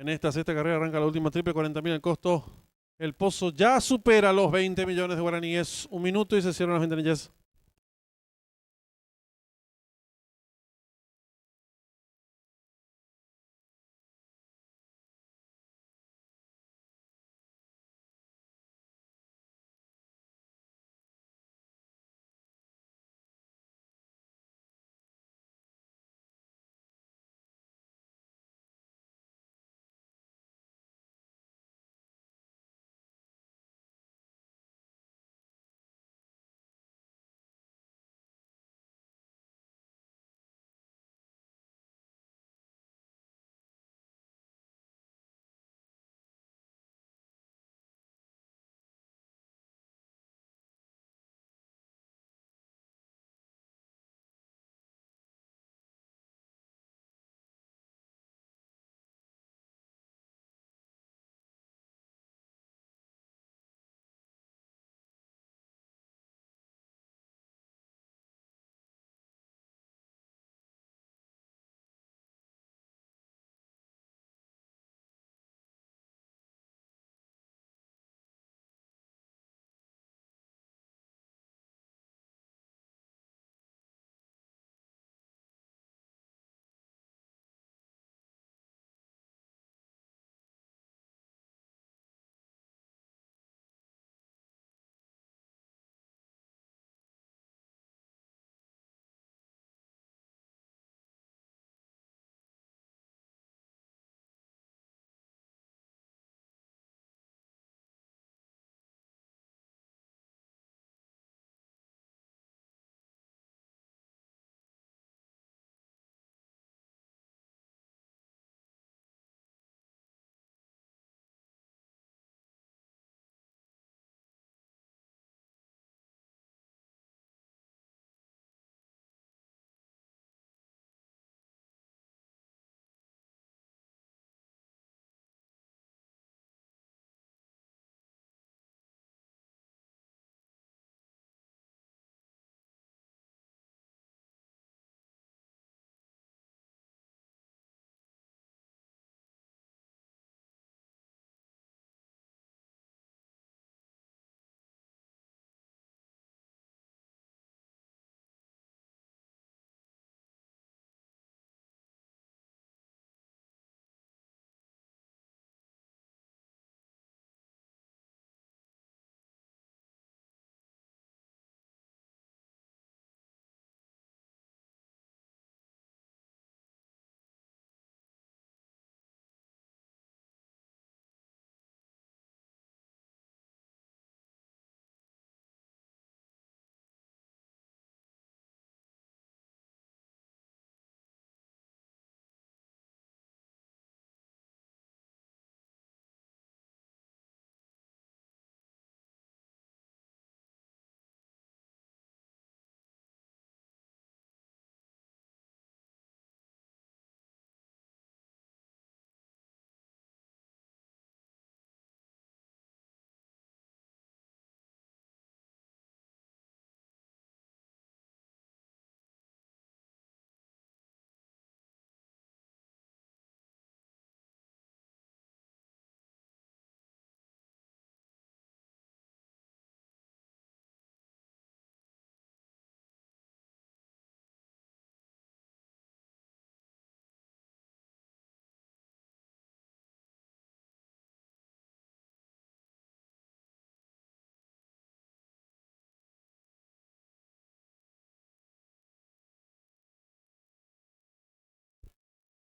En esta sexta carrera arranca la última triple, 40.000 el costo. El pozo ya supera los 20 millones de guaraníes. 1 minuto y se cierran las ventanillas.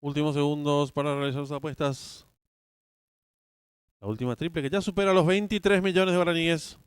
Últimos segundos para realizar sus apuestas. La última triple que ya supera los 23 millones de guaraníes.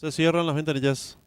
Se cierran las ventanillas.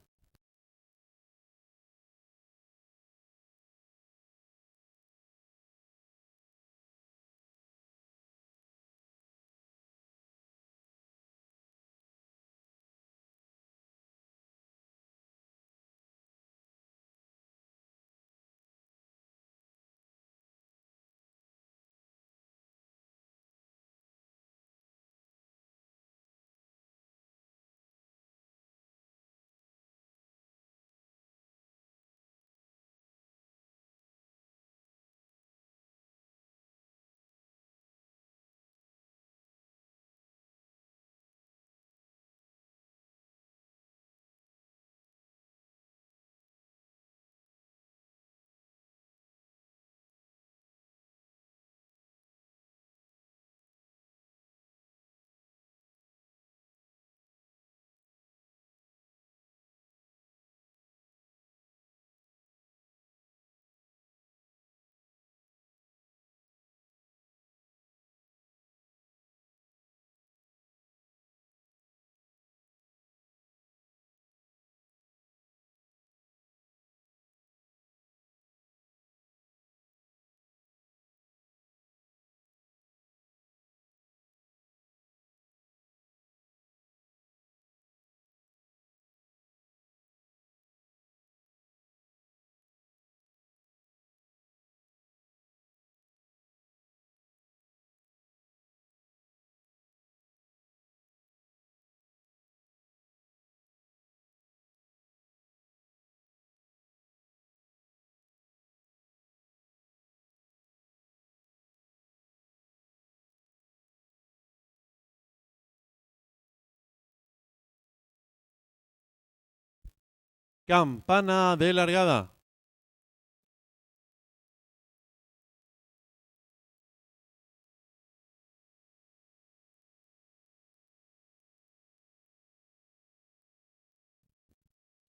Campana de largada.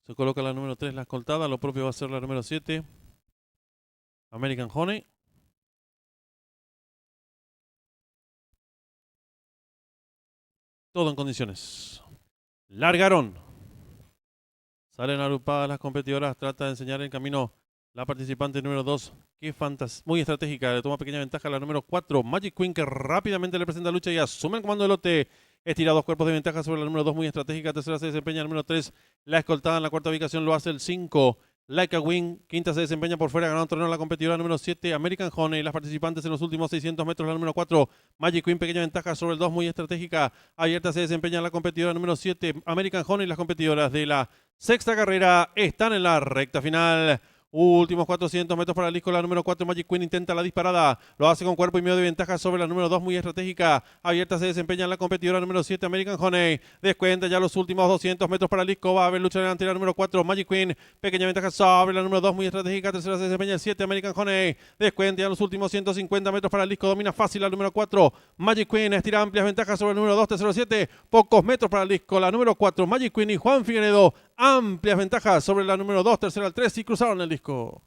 Se coloca la número 3, la escoltada. Lo propio va a ser la número 7, American Honey. Todo en condiciones. Largaron. Salen agrupadas las competidoras. Trata de enseñar el camino la participante número 2. Qué fantasía. Muy estratégica. Le toma pequeña ventaja a la número 4. Magic Queen, que rápidamente le presenta lucha y asume el comando del lote. Estira 2 cuerpos de ventaja sobre la número 2. Muy estratégica. Tercera se desempeña la número 3. La escoltada en la cuarta ubicación lo hace el 5. Like a Wing. Quinta se desempeña por fuera. Ganando torneo la competidora número 7. American Honey. Las participantes en los últimos 600 metros. La número 4. Magic Queen. Pequeña ventaja sobre el 2. Muy estratégica. Abierta se desempeña la competidora número 7. American Honey. Las competidoras de la sexta carrera están en la recta final. Últimos 400 metros para el disco. La número 4, Magic Queen, intenta la disparada. Lo hace con cuerpo y medio de ventaja sobre la número 2, muy estratégica. Abierta se desempeña en la competidora número 7, American Honey. Descuenta ya los últimos 200 metros para el disco. Va a haber lucha delante la número 4, Magic Queen. Pequeña ventaja sobre la número 2, muy estratégica. Tercera se desempeña el 7, American Honey. Descuenta ya los últimos 150 metros para el disco. Domina fácil la número 4, Magic Queen. Estira amplias ventajas sobre el número 2, tercero 7. Pocos metros para el disco. La número 4, Magic Queen y Juan Figueredo. Amplias ventajas sobre la número 2, tercera al 3 y cruzaron el disco.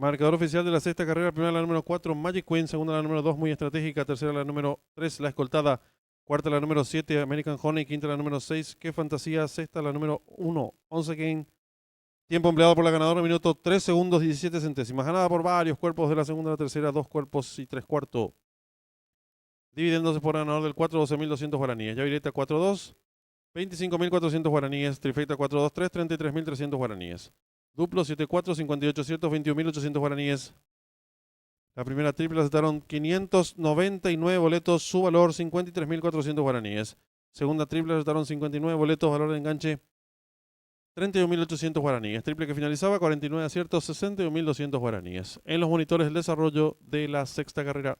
Marcador oficial de la sexta carrera, primera la número 4, Magic Queen, segunda la número 2, muy estratégica, tercera la número 3, la escoltada, cuarta la número 7, American Honey, quinta la número 6, Qué Fantasía, sexta la número 1, 11 Game. Tiempo empleado por la ganadora, minuto 3 segundos 17 centésimas. Ganada por varios cuerpos de la segunda a la tercera, 2 cuerpos y 3 cuartos. Dividiéndose por ganador del 4, 12.200 guaraníes. Yavireta 4-2, 25.400 guaraníes. Trifecta 4-2-3, 33.300 guaraníes. Duplo 7-4, 58 ciertos, 21.800 guaraníes. La primera triple aceptaron 599 boletos, su valor 53.400 guaraníes. Segunda triple aceptaron 59 boletos, valor de enganche 31.800 guaraníes. Triple que finalizaba, 49 aciertos, 61.200 guaraníes. En los monitores del desarrollo de la sexta carrera.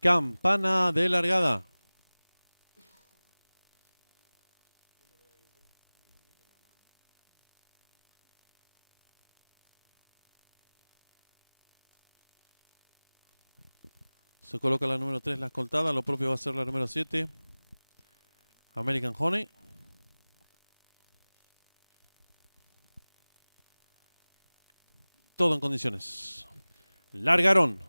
Campana de largada. Se coloca la número 3, la escoltada. Lo propio va a ser la número 7, American Honey. Todo en condiciones. Largaron.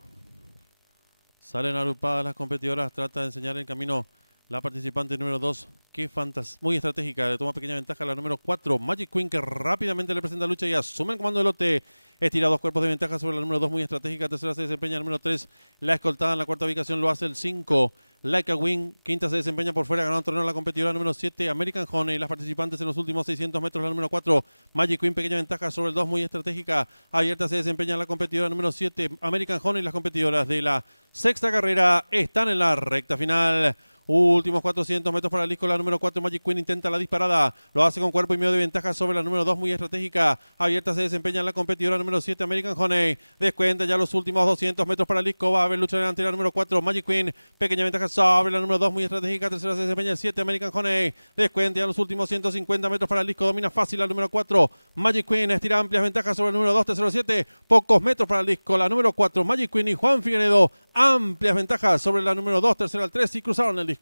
Salen agrupadas las competidoras. Trata de enseñar el camino la participante número 2. Qué fantasía. Muy estratégica. Le toma pequeña ventaja a la número 4. Magic Queen, que rápidamente le presenta lucha y asume el comando del lote. Estira 2 cuerpos de ventaja sobre la número 2. Muy estratégica. Tercera se desempeña el número 3. La escoltada en la cuarta ubicación lo hace el 5. Like a Wing. Quinta se desempeña por fuera. Ganando torneo la competidora número 7. American Honey. Las participantes en los últimos 600 metros. La número 4. Magic Queen. Pequeña ventaja sobre el 2. Muy estratégica. Abierta se desempeña la competidora número 7. American Honey. Las competidoras de la sexta carrera están en la recta final. Últimos 400 metros para el disco. La número 4, Magic Queen, intenta la disparada. Lo hace con cuerpo y medio de ventaja sobre la número 2, muy estratégica. Abierta se desempeña en la competidora número 7, American Honey. Descuenta ya los últimos 200 metros para el disco. Va a haber lucha delantera número 4, Magic Queen. Pequeña ventaja sobre la número 2, muy estratégica. Tercera se desempeña el 7, American Honey. Descuenta ya los últimos 150 metros para el disco. Domina fácil la número 4, Magic Queen. Estira amplias ventajas sobre el número 2, tercero 7. Pocos metros para el disco. La número 4, Magic Queen y Juan Figueredo. Amplias ventajas sobre la número 2, tercera al 3 y cruzaron el disco.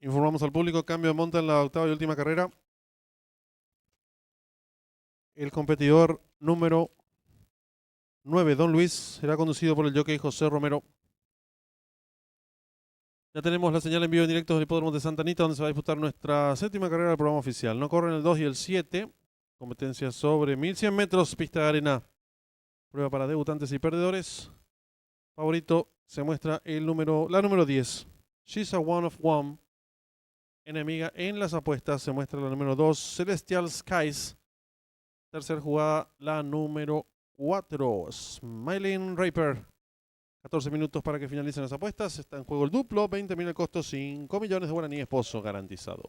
Informamos al público, cambio de monta en la octava y última carrera. El competidor número 9, Don Luis, será conducido por el jockey José Romero. Ya tenemos la señal en vivo en directo del Hipódromo de Santa Anita, donde se va a disputar nuestra séptima carrera del programa oficial. No corren el 2 y el 7. Competencia sobre 1100 metros, pista de arena. Prueba para debutantes y perdedores. Favorito se muestra la número 10. She's a One of One. Enemiga en las apuestas se muestra la número 2, Celestial Skies. Tercer jugada, la número 4, Smiling Raper. 14 minutos para que finalicen las apuestas. Está en juego el duplo, 20.000 el costo, 5 millones de guaraní esposo garantizado.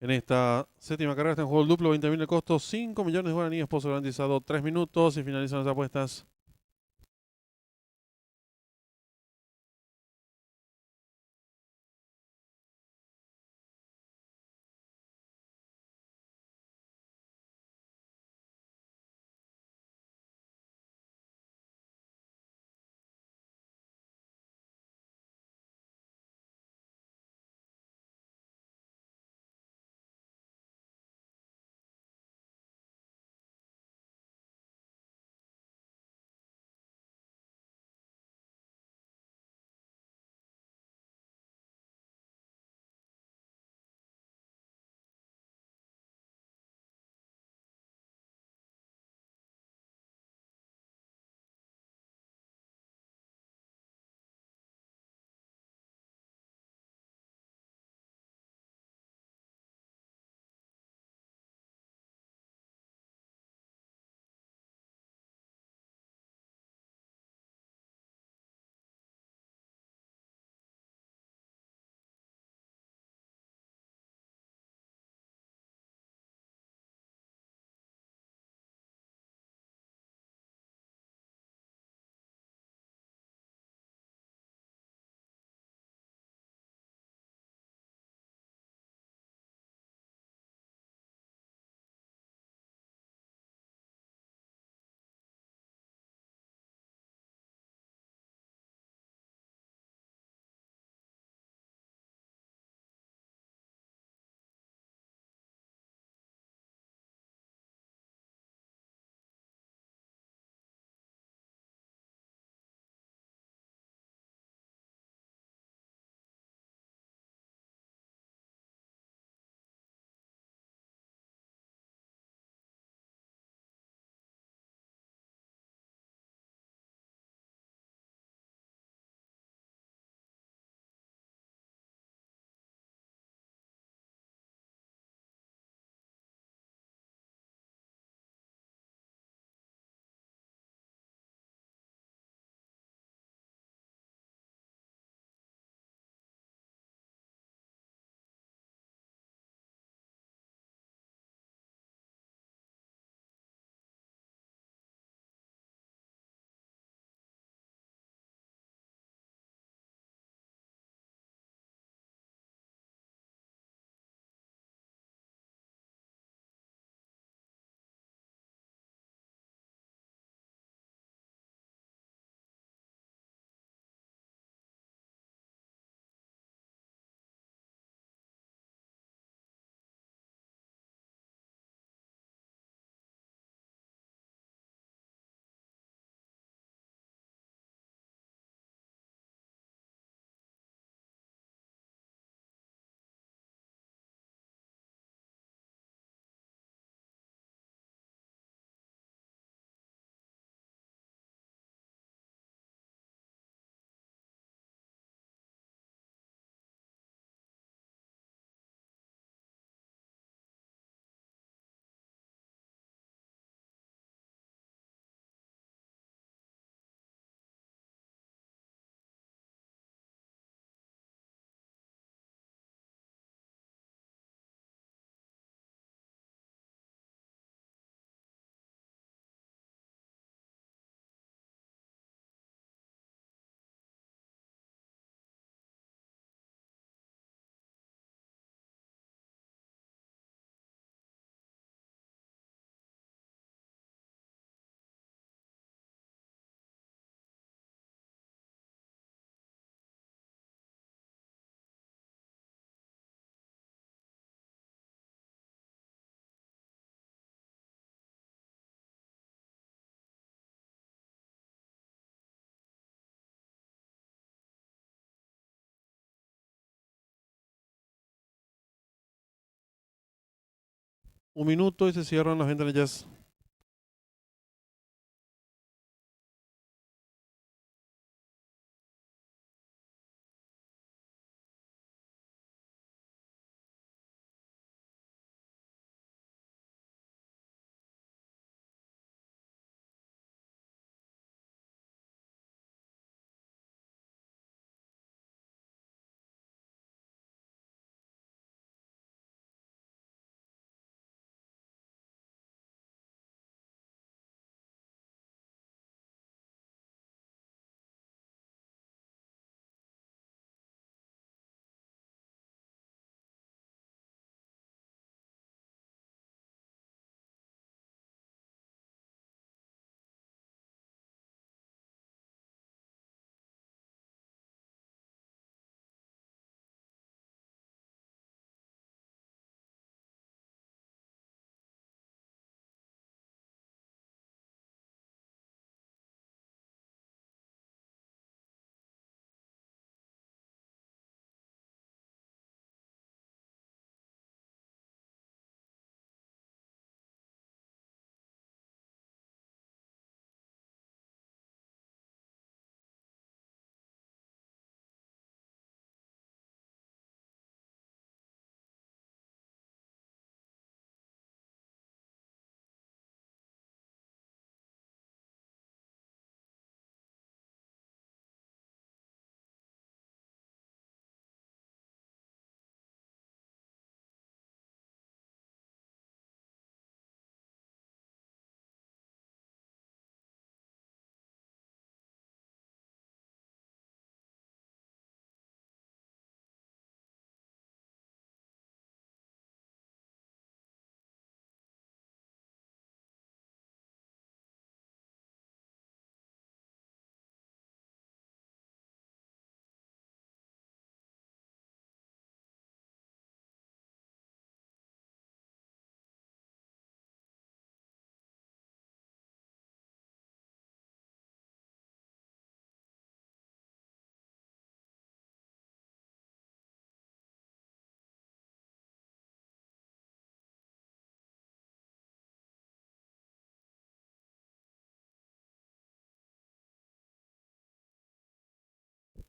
En esta séptima carrera está en juego el duplo, 20.000 de costo, 5 millones de guaraníes, esposo garantizado 3 minutos y finalizan las apuestas. Un minuto y se cierran las ventanillas.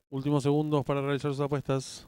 Últimos segundos para realizar sus apuestas.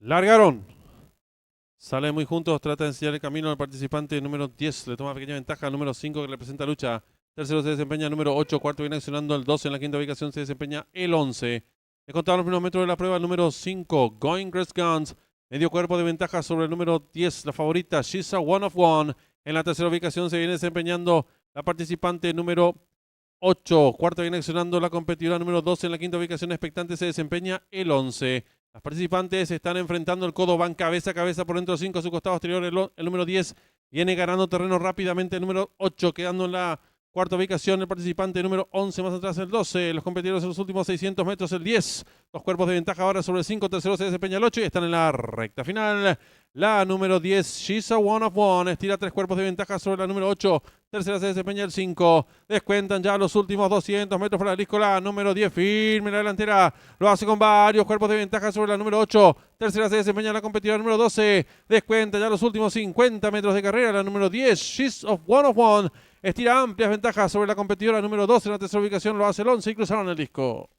Largaron. Salen muy juntos, trata de enseñar el camino al participante número 10. Le toma pequeña ventaja al número 5 que le presenta lucha. Tercero se desempeña el número 8. Cuarto viene accionando el 12. En la quinta ubicación se desempeña el 11. He contado los primeros metros de la prueba el número 5. Going Grace Guns. Medio cuerpo de ventaja sobre el número 10. La favorita She's a One of One. En la tercera ubicación se viene desempeñando la participante número 8. Cuarta viene accionando la competidora número 12. En la quinta ubicación expectante se desempeña el 11. Las participantes están enfrentando el codo, van cabeza a cabeza por dentro 5 a su costado exterior. El número 10 viene ganando terreno rápidamente. El número 8 quedando en la cuarta ubicación. El participante número 11 más atrás el 12. Los competidores en los últimos 600 metros el 10. Dos cuerpos de ventaja ahora sobre el 5. Tercero se desempeña el 8 y están en la recta final. La número 10, She's a One of One, estira 3 cuerpos de ventaja sobre la número 8. Tercera se desempeña el 5. Descuentan ya los últimos 200 metros para la disco. La número 10, firme en la delantera. Lo hace con varios cuerpos de ventaja sobre la número 8. Tercera se desempeña la competidora número 12. Descuenta ya los últimos 50 metros de carrera. La número 10, She's of One. Estira amplias ventajas sobre la competidora número 12. En la tercera ubicación lo hace el 11 y cruzaron el disco.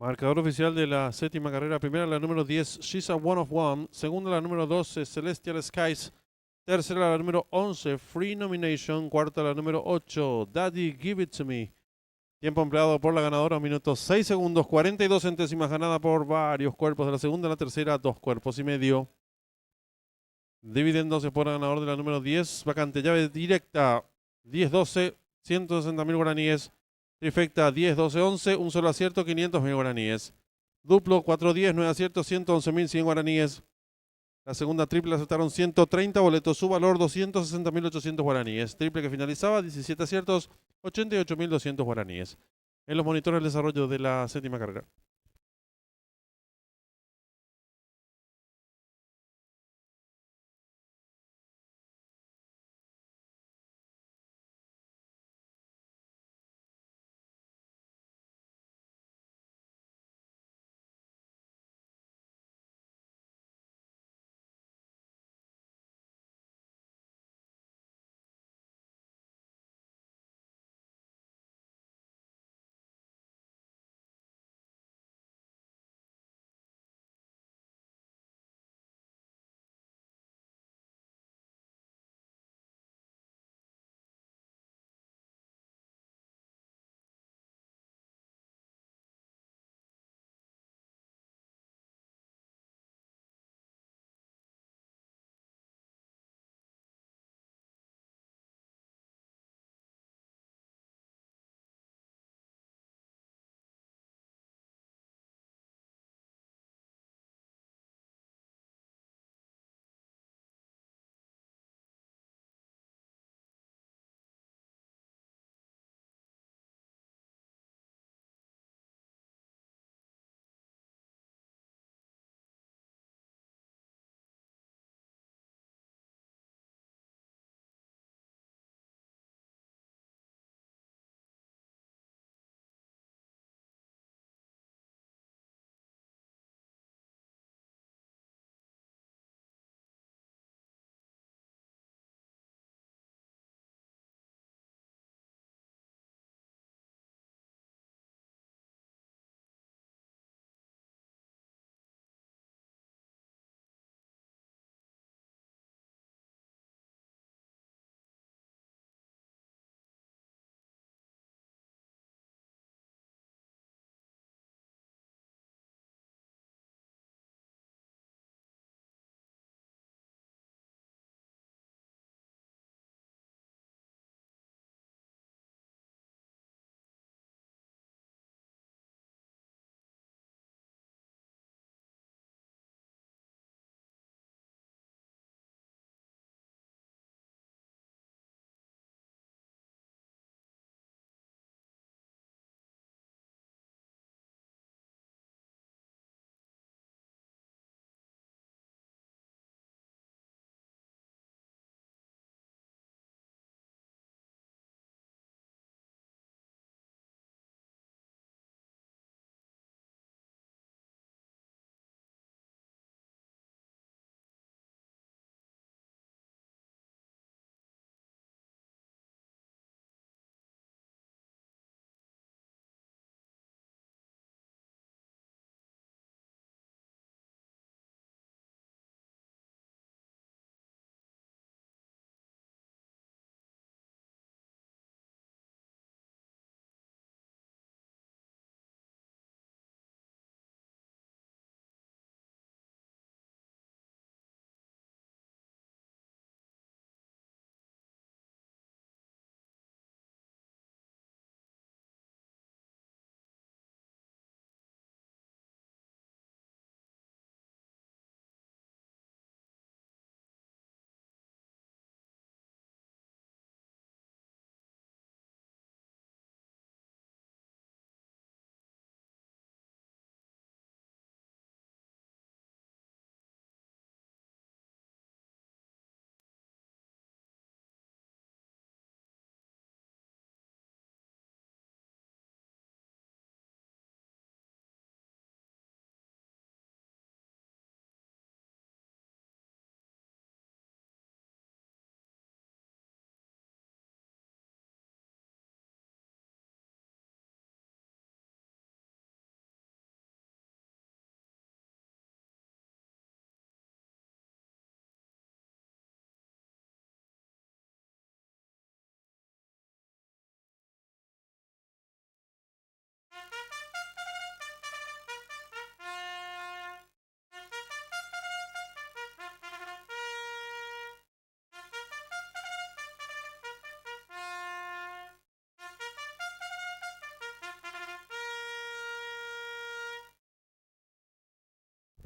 Marcador oficial de la séptima carrera. Primera la número 10, She's a One of One. Segunda la número 12, Celestial Skies. Tercera la número 11, Free Nomination. Cuarta la número 8, Daddy Give It To Me. Tiempo empleado por la ganadora, minutos 6 segundos, 42 centésimas, ganada por varios cuerpos de la segunda, la tercera, 2 cuerpos y medio. Dividendos por ganador de la número 10, vacante, llave directa, 10-12, 160.000 guaraníes. Trifecta, 10-12-11, un solo acierto, 500.000 guaraníes. Duplo 410, 9 aciertos, 111.100 guaraníes. La segunda triple aceptaron 130 boletos, su valor 260.800 guaraníes. Triple que finalizaba, 17 aciertos, 88.200 guaraníes. En los monitores de desarrollo de la séptima carrera.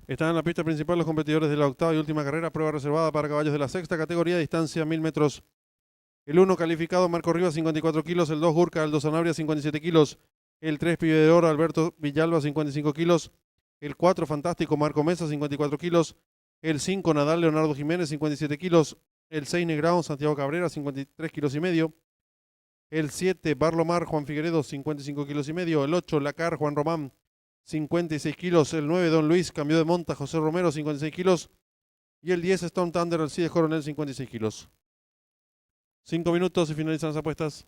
Están en la pista principal los competidores de la octava y última carrera, prueba reservada para caballos de la sexta categoría, distancia 1000 metros. El 1 calificado, Marco Rivas, 54 kilos. El 2 Gurka, Aldo Sanabria, 57 kilos. El 3 Pibe de Oro, Alberto Villalba, 55 kilos. El 4 Fantástico, Marco Mesa, 54 kilos. El 5 Nadal, Leonardo Jiménez, 57 kilos. El 6 Negrao, Santiago Cabrera, 53 kilos y medio. El 7 Barlomar, Juan Figueredo, 55 kilos y medio. El 8 Lacar, Juan Román, 56 kilos. El 9 Don Luis, cambió de monta, José Romero, 56 kilos. Y el 10 Stone Thunder, Alcides Coronel, 56 kilos. 5 minutos y finalizan las apuestas.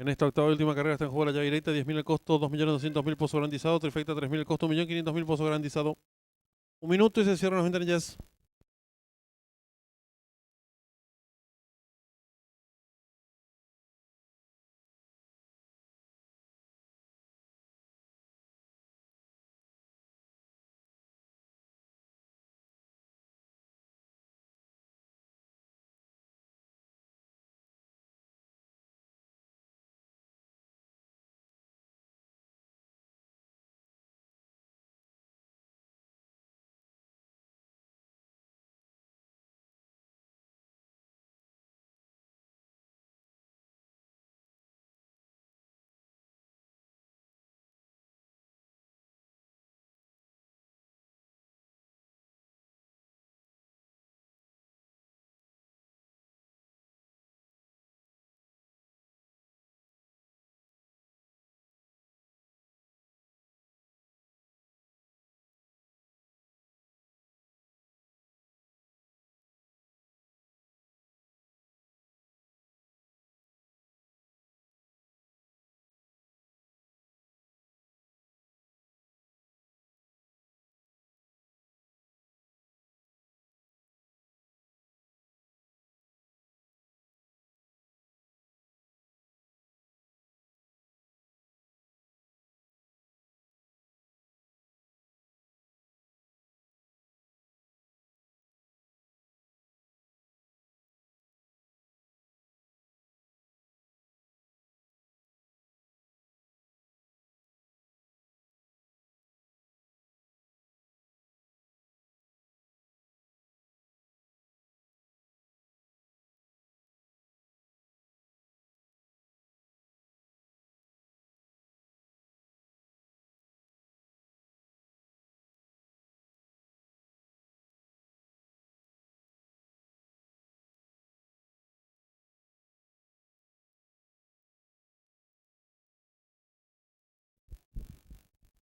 En esta octava y última carrera está en juego la llave directa, 10.000 el costo, 2.200.000 pozo garantizado, trifecta 3.000 el costo, 1.500.000 pozo garantizado. 1 minuto y se cierran las ventanillas.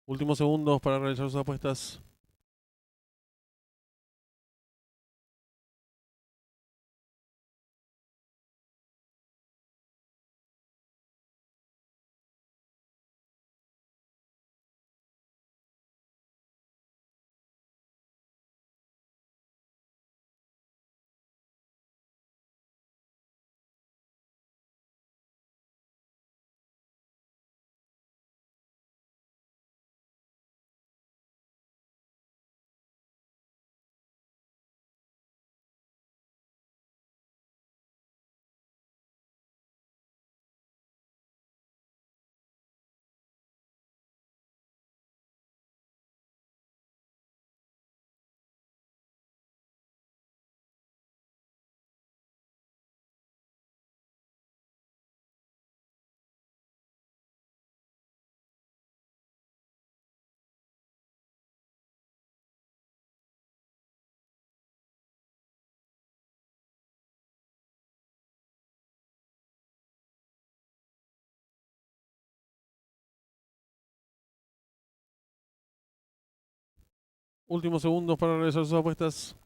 Últimos segundos para realizar sus apuestas. Últimos segundos para realizar sus apuestas.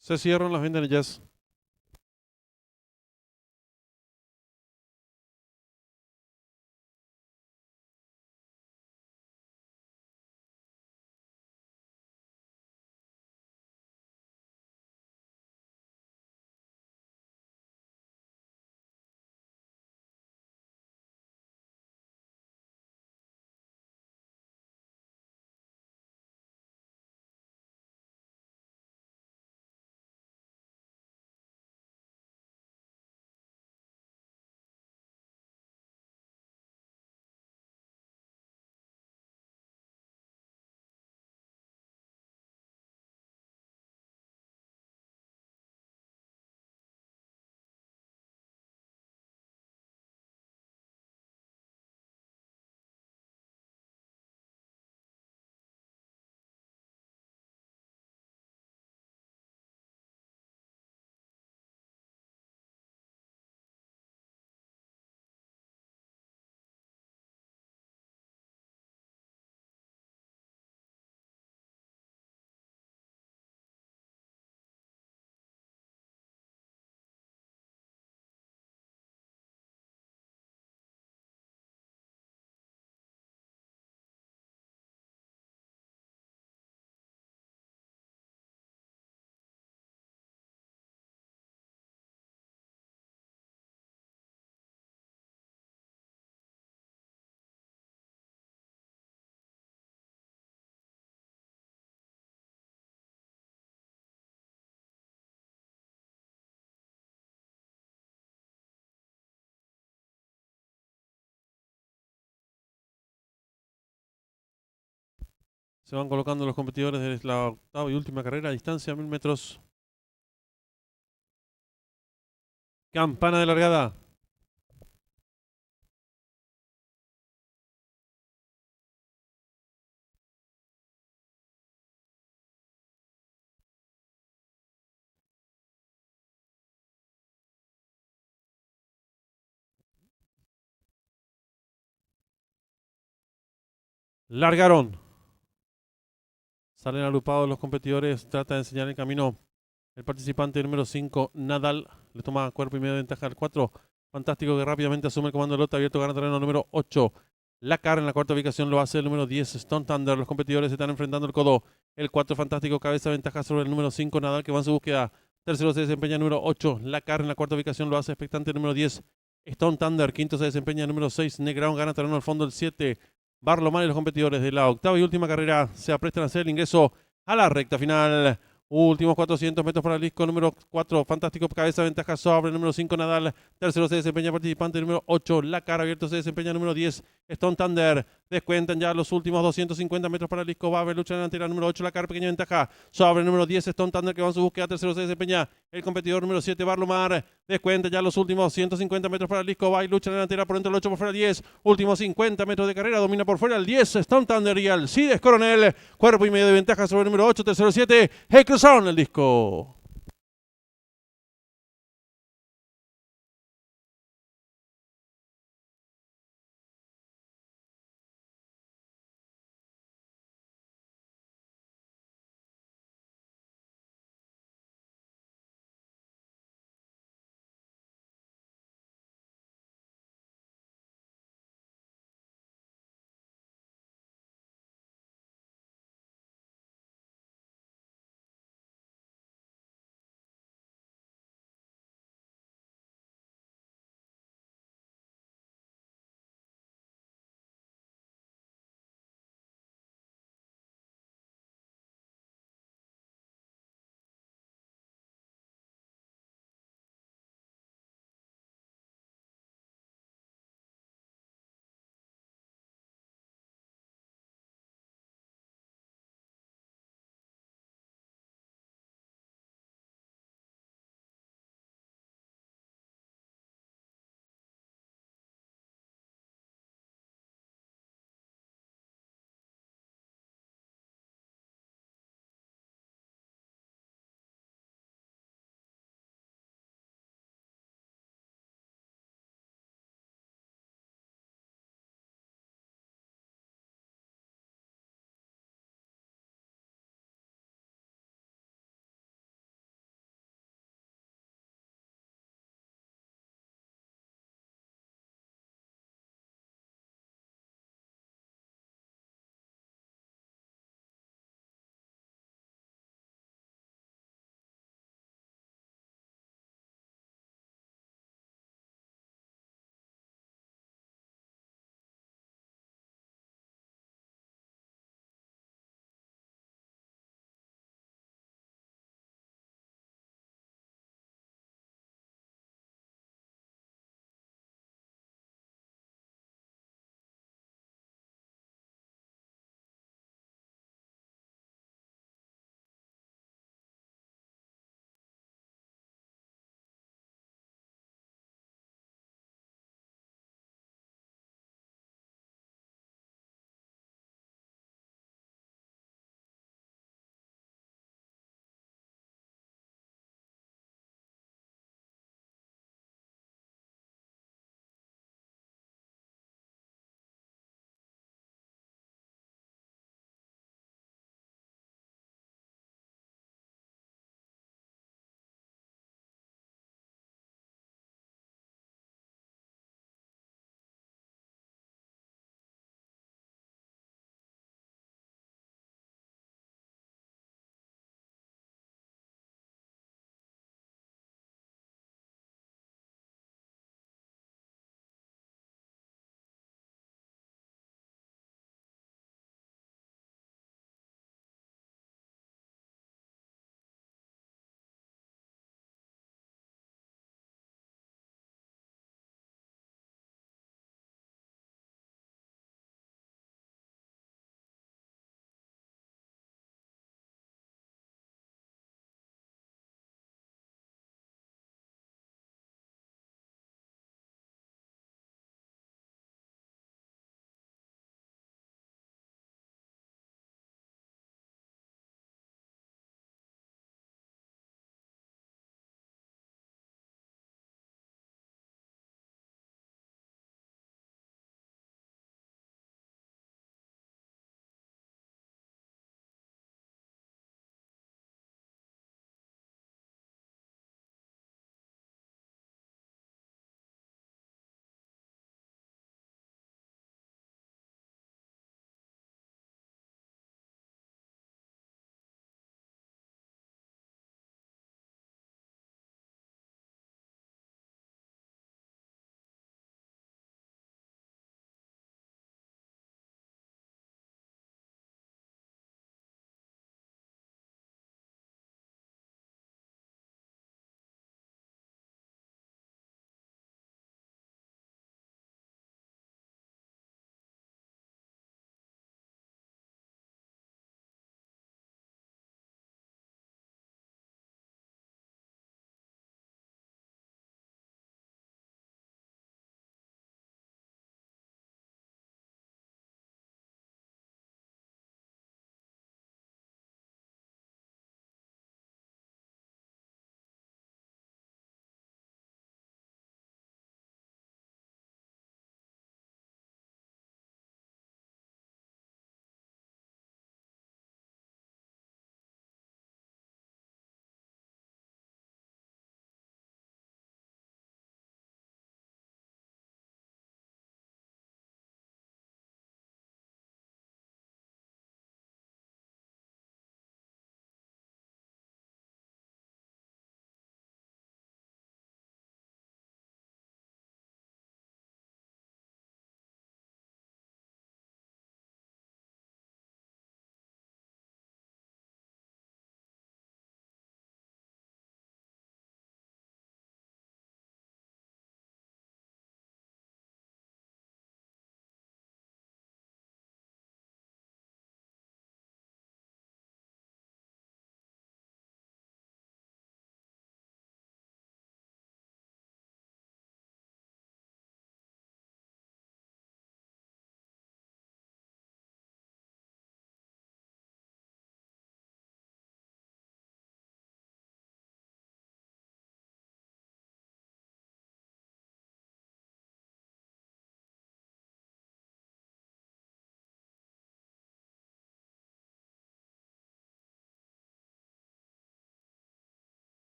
Se cierran las ventanillas. Se van colocando los competidores de la octava y última carrera a distancia 1000 metros. Campana de largada. Largaron. Salen agrupados los competidores. Trata de enseñar el camino. El participante número 5, Nadal, le toma cuerpo y medio de ventaja al 4. Fantástico que rápidamente asume el comando de lote abierto, gana terreno número 8. Lakar en la cuarta ubicación lo hace el número 10, Stone Thunder. Los competidores están enfrentando el codo. El 4, Fantástico, cabeza de ventaja sobre el número 5, Nadal, que va en su búsqueda. Tercero se desempeña el número 8. Lakar en la cuarta ubicación lo hace expectante el número 10. Stone Thunder, quinto se desempeña el número 6. Neground gana terreno al fondo el 7. Barlomar y los competidores de la octava y última carrera se aprestan a hacer el ingreso a la recta final. Últimos 400 metros para el disco número 4. Fantástico, cabeza de ventaja sobre el número 5, Nadal. Tercero se desempeña participante número 8. Lakar abierto se desempeña número 10. Stone Thunder. Descuentan ya los últimos 250 metros para el disco. Va a haber lucha delantera número 8. Lakar, pequeña ventaja sobre el número 10. Stone Thunder, que va en su búsqueda. Tercero se desempeña el competidor número 7, Barlomar. Descuenta ya los últimos 150 metros para el disco. Va y lucha delantera por dentro del 8, por fuera el 10. Últimos 50 metros de carrera. Domina por fuera el 10. Stone Thunder y Alcides Coronel. Cuerpo y medio de ventaja sobre el número 8. Tercero 7. Cruzaron el disco.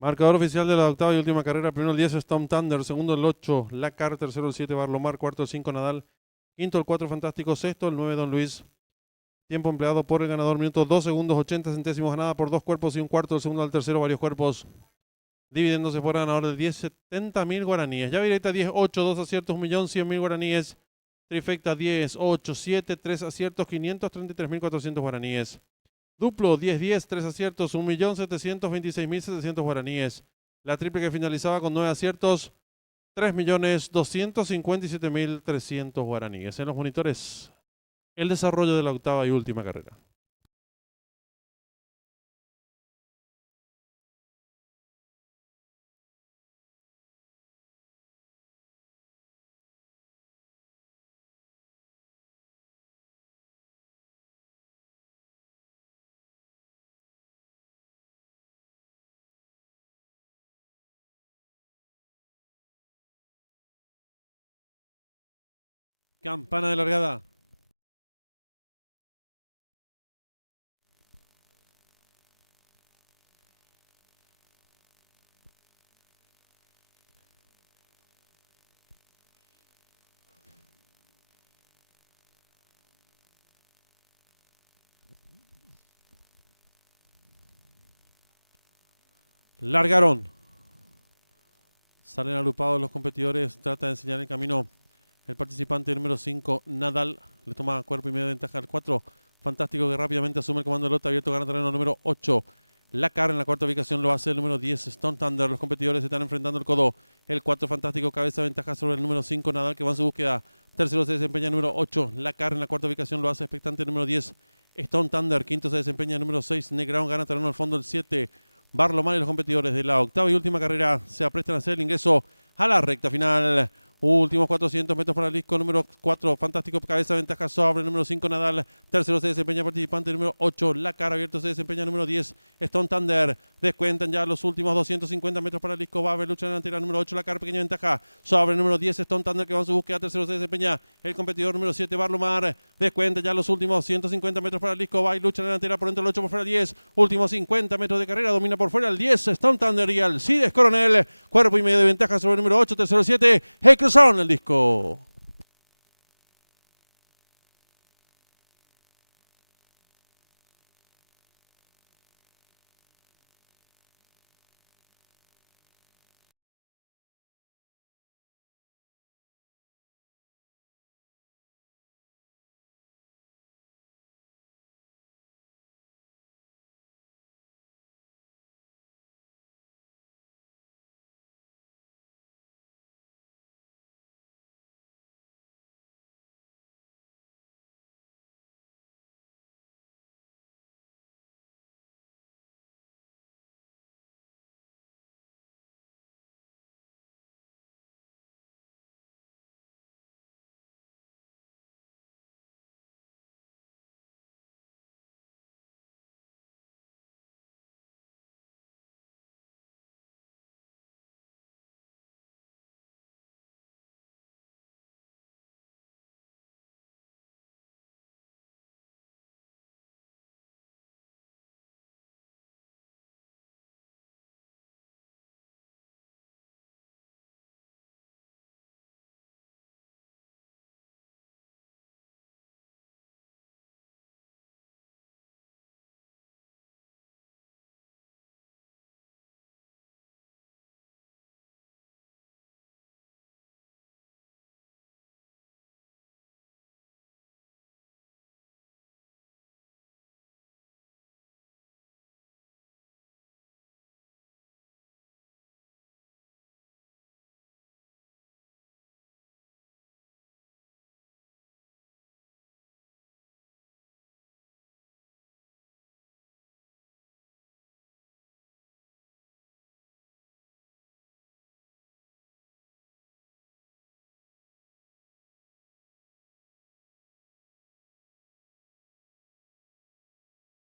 Marcador oficial de la octava y última carrera. Primero el 10, Storm Thunder. Segundo el 8, Lacar. Tercero el 7, Barlomar. Cuarto el 5, Nadal. Quinto el 4, Fantástico. Sexto el 9, Don Luis. Tiempo empleado por el ganador, minutos 2 segundos 80 centésimos, ganada por 2 cuerpos y un cuarto. El segundo al tercero, varios cuerpos. Dividiéndose por ganador de 10.70.000 guaraníes. Ya Violeta 10, 8, 2 aciertos, 1.100.000 guaraníes. Trifecta 10, 8, 7, 3 aciertos, 533.400 guaraníes. Duplo 10, 10, 3 aciertos, 1.726.700 guaraníes. La triple que finalizaba con 9 aciertos, 3.257.300 guaraníes. En los monitores, el desarrollo de la octava y última carrera. Campana de largada. Largaron. Salen agrupados los competidores. Trata de enseñar el camino el participante número 5, Nadal. Le toma cuerpo y medio de ventaja al 4. Fantástico, que rápidamente asume el comando de lote abierto. Gana terreno número 8. Lacar en la cuarta ubicación lo hace el número 10, Stone Thunder. Los competidores se están enfrentando el codo. El 4, Fantástico, cabeza de ventaja sobre el número 5, Nadal, que va en su búsqueda. Tercero se desempeña el número 8. Lacar en la cuarta ubicación lo hace expectante el número 10, Stone Thunder. Quinto se desempeña el número 6, Neground. Gana terreno al fondo el 7. Barlomar y los competidores de la octava y última carrera se aprestan a hacer el ingreso a la recta final. Últimos 400 metros para el disco número 4, Fantástico, cabeza de ventaja sobre el número 5, Nadal. Tercero se desempeña participante número 8, Lacar. Abierto se desempeña número 10, Stone Thunder. Descuentan ya los últimos 250 metros para el disco. Va a haber lucha delantera número 8, Lacar, pequeña ventaja sobre el número 10, Stone Thunder, que va en su búsqueda. Tercero se desempeña el competidor número 7, Barlomar. Descuentan ya los últimos 150 metros para el disco. Va y lucha delantera por dentro el 8, por fuera el 10. Últimos 50 metros de carrera, domina por fuera el 10, Stone Thunder, y Alcides Coronel. Cuerpo y medio de ventaja sobre el número 8, tercero 7, cruzaron el disco.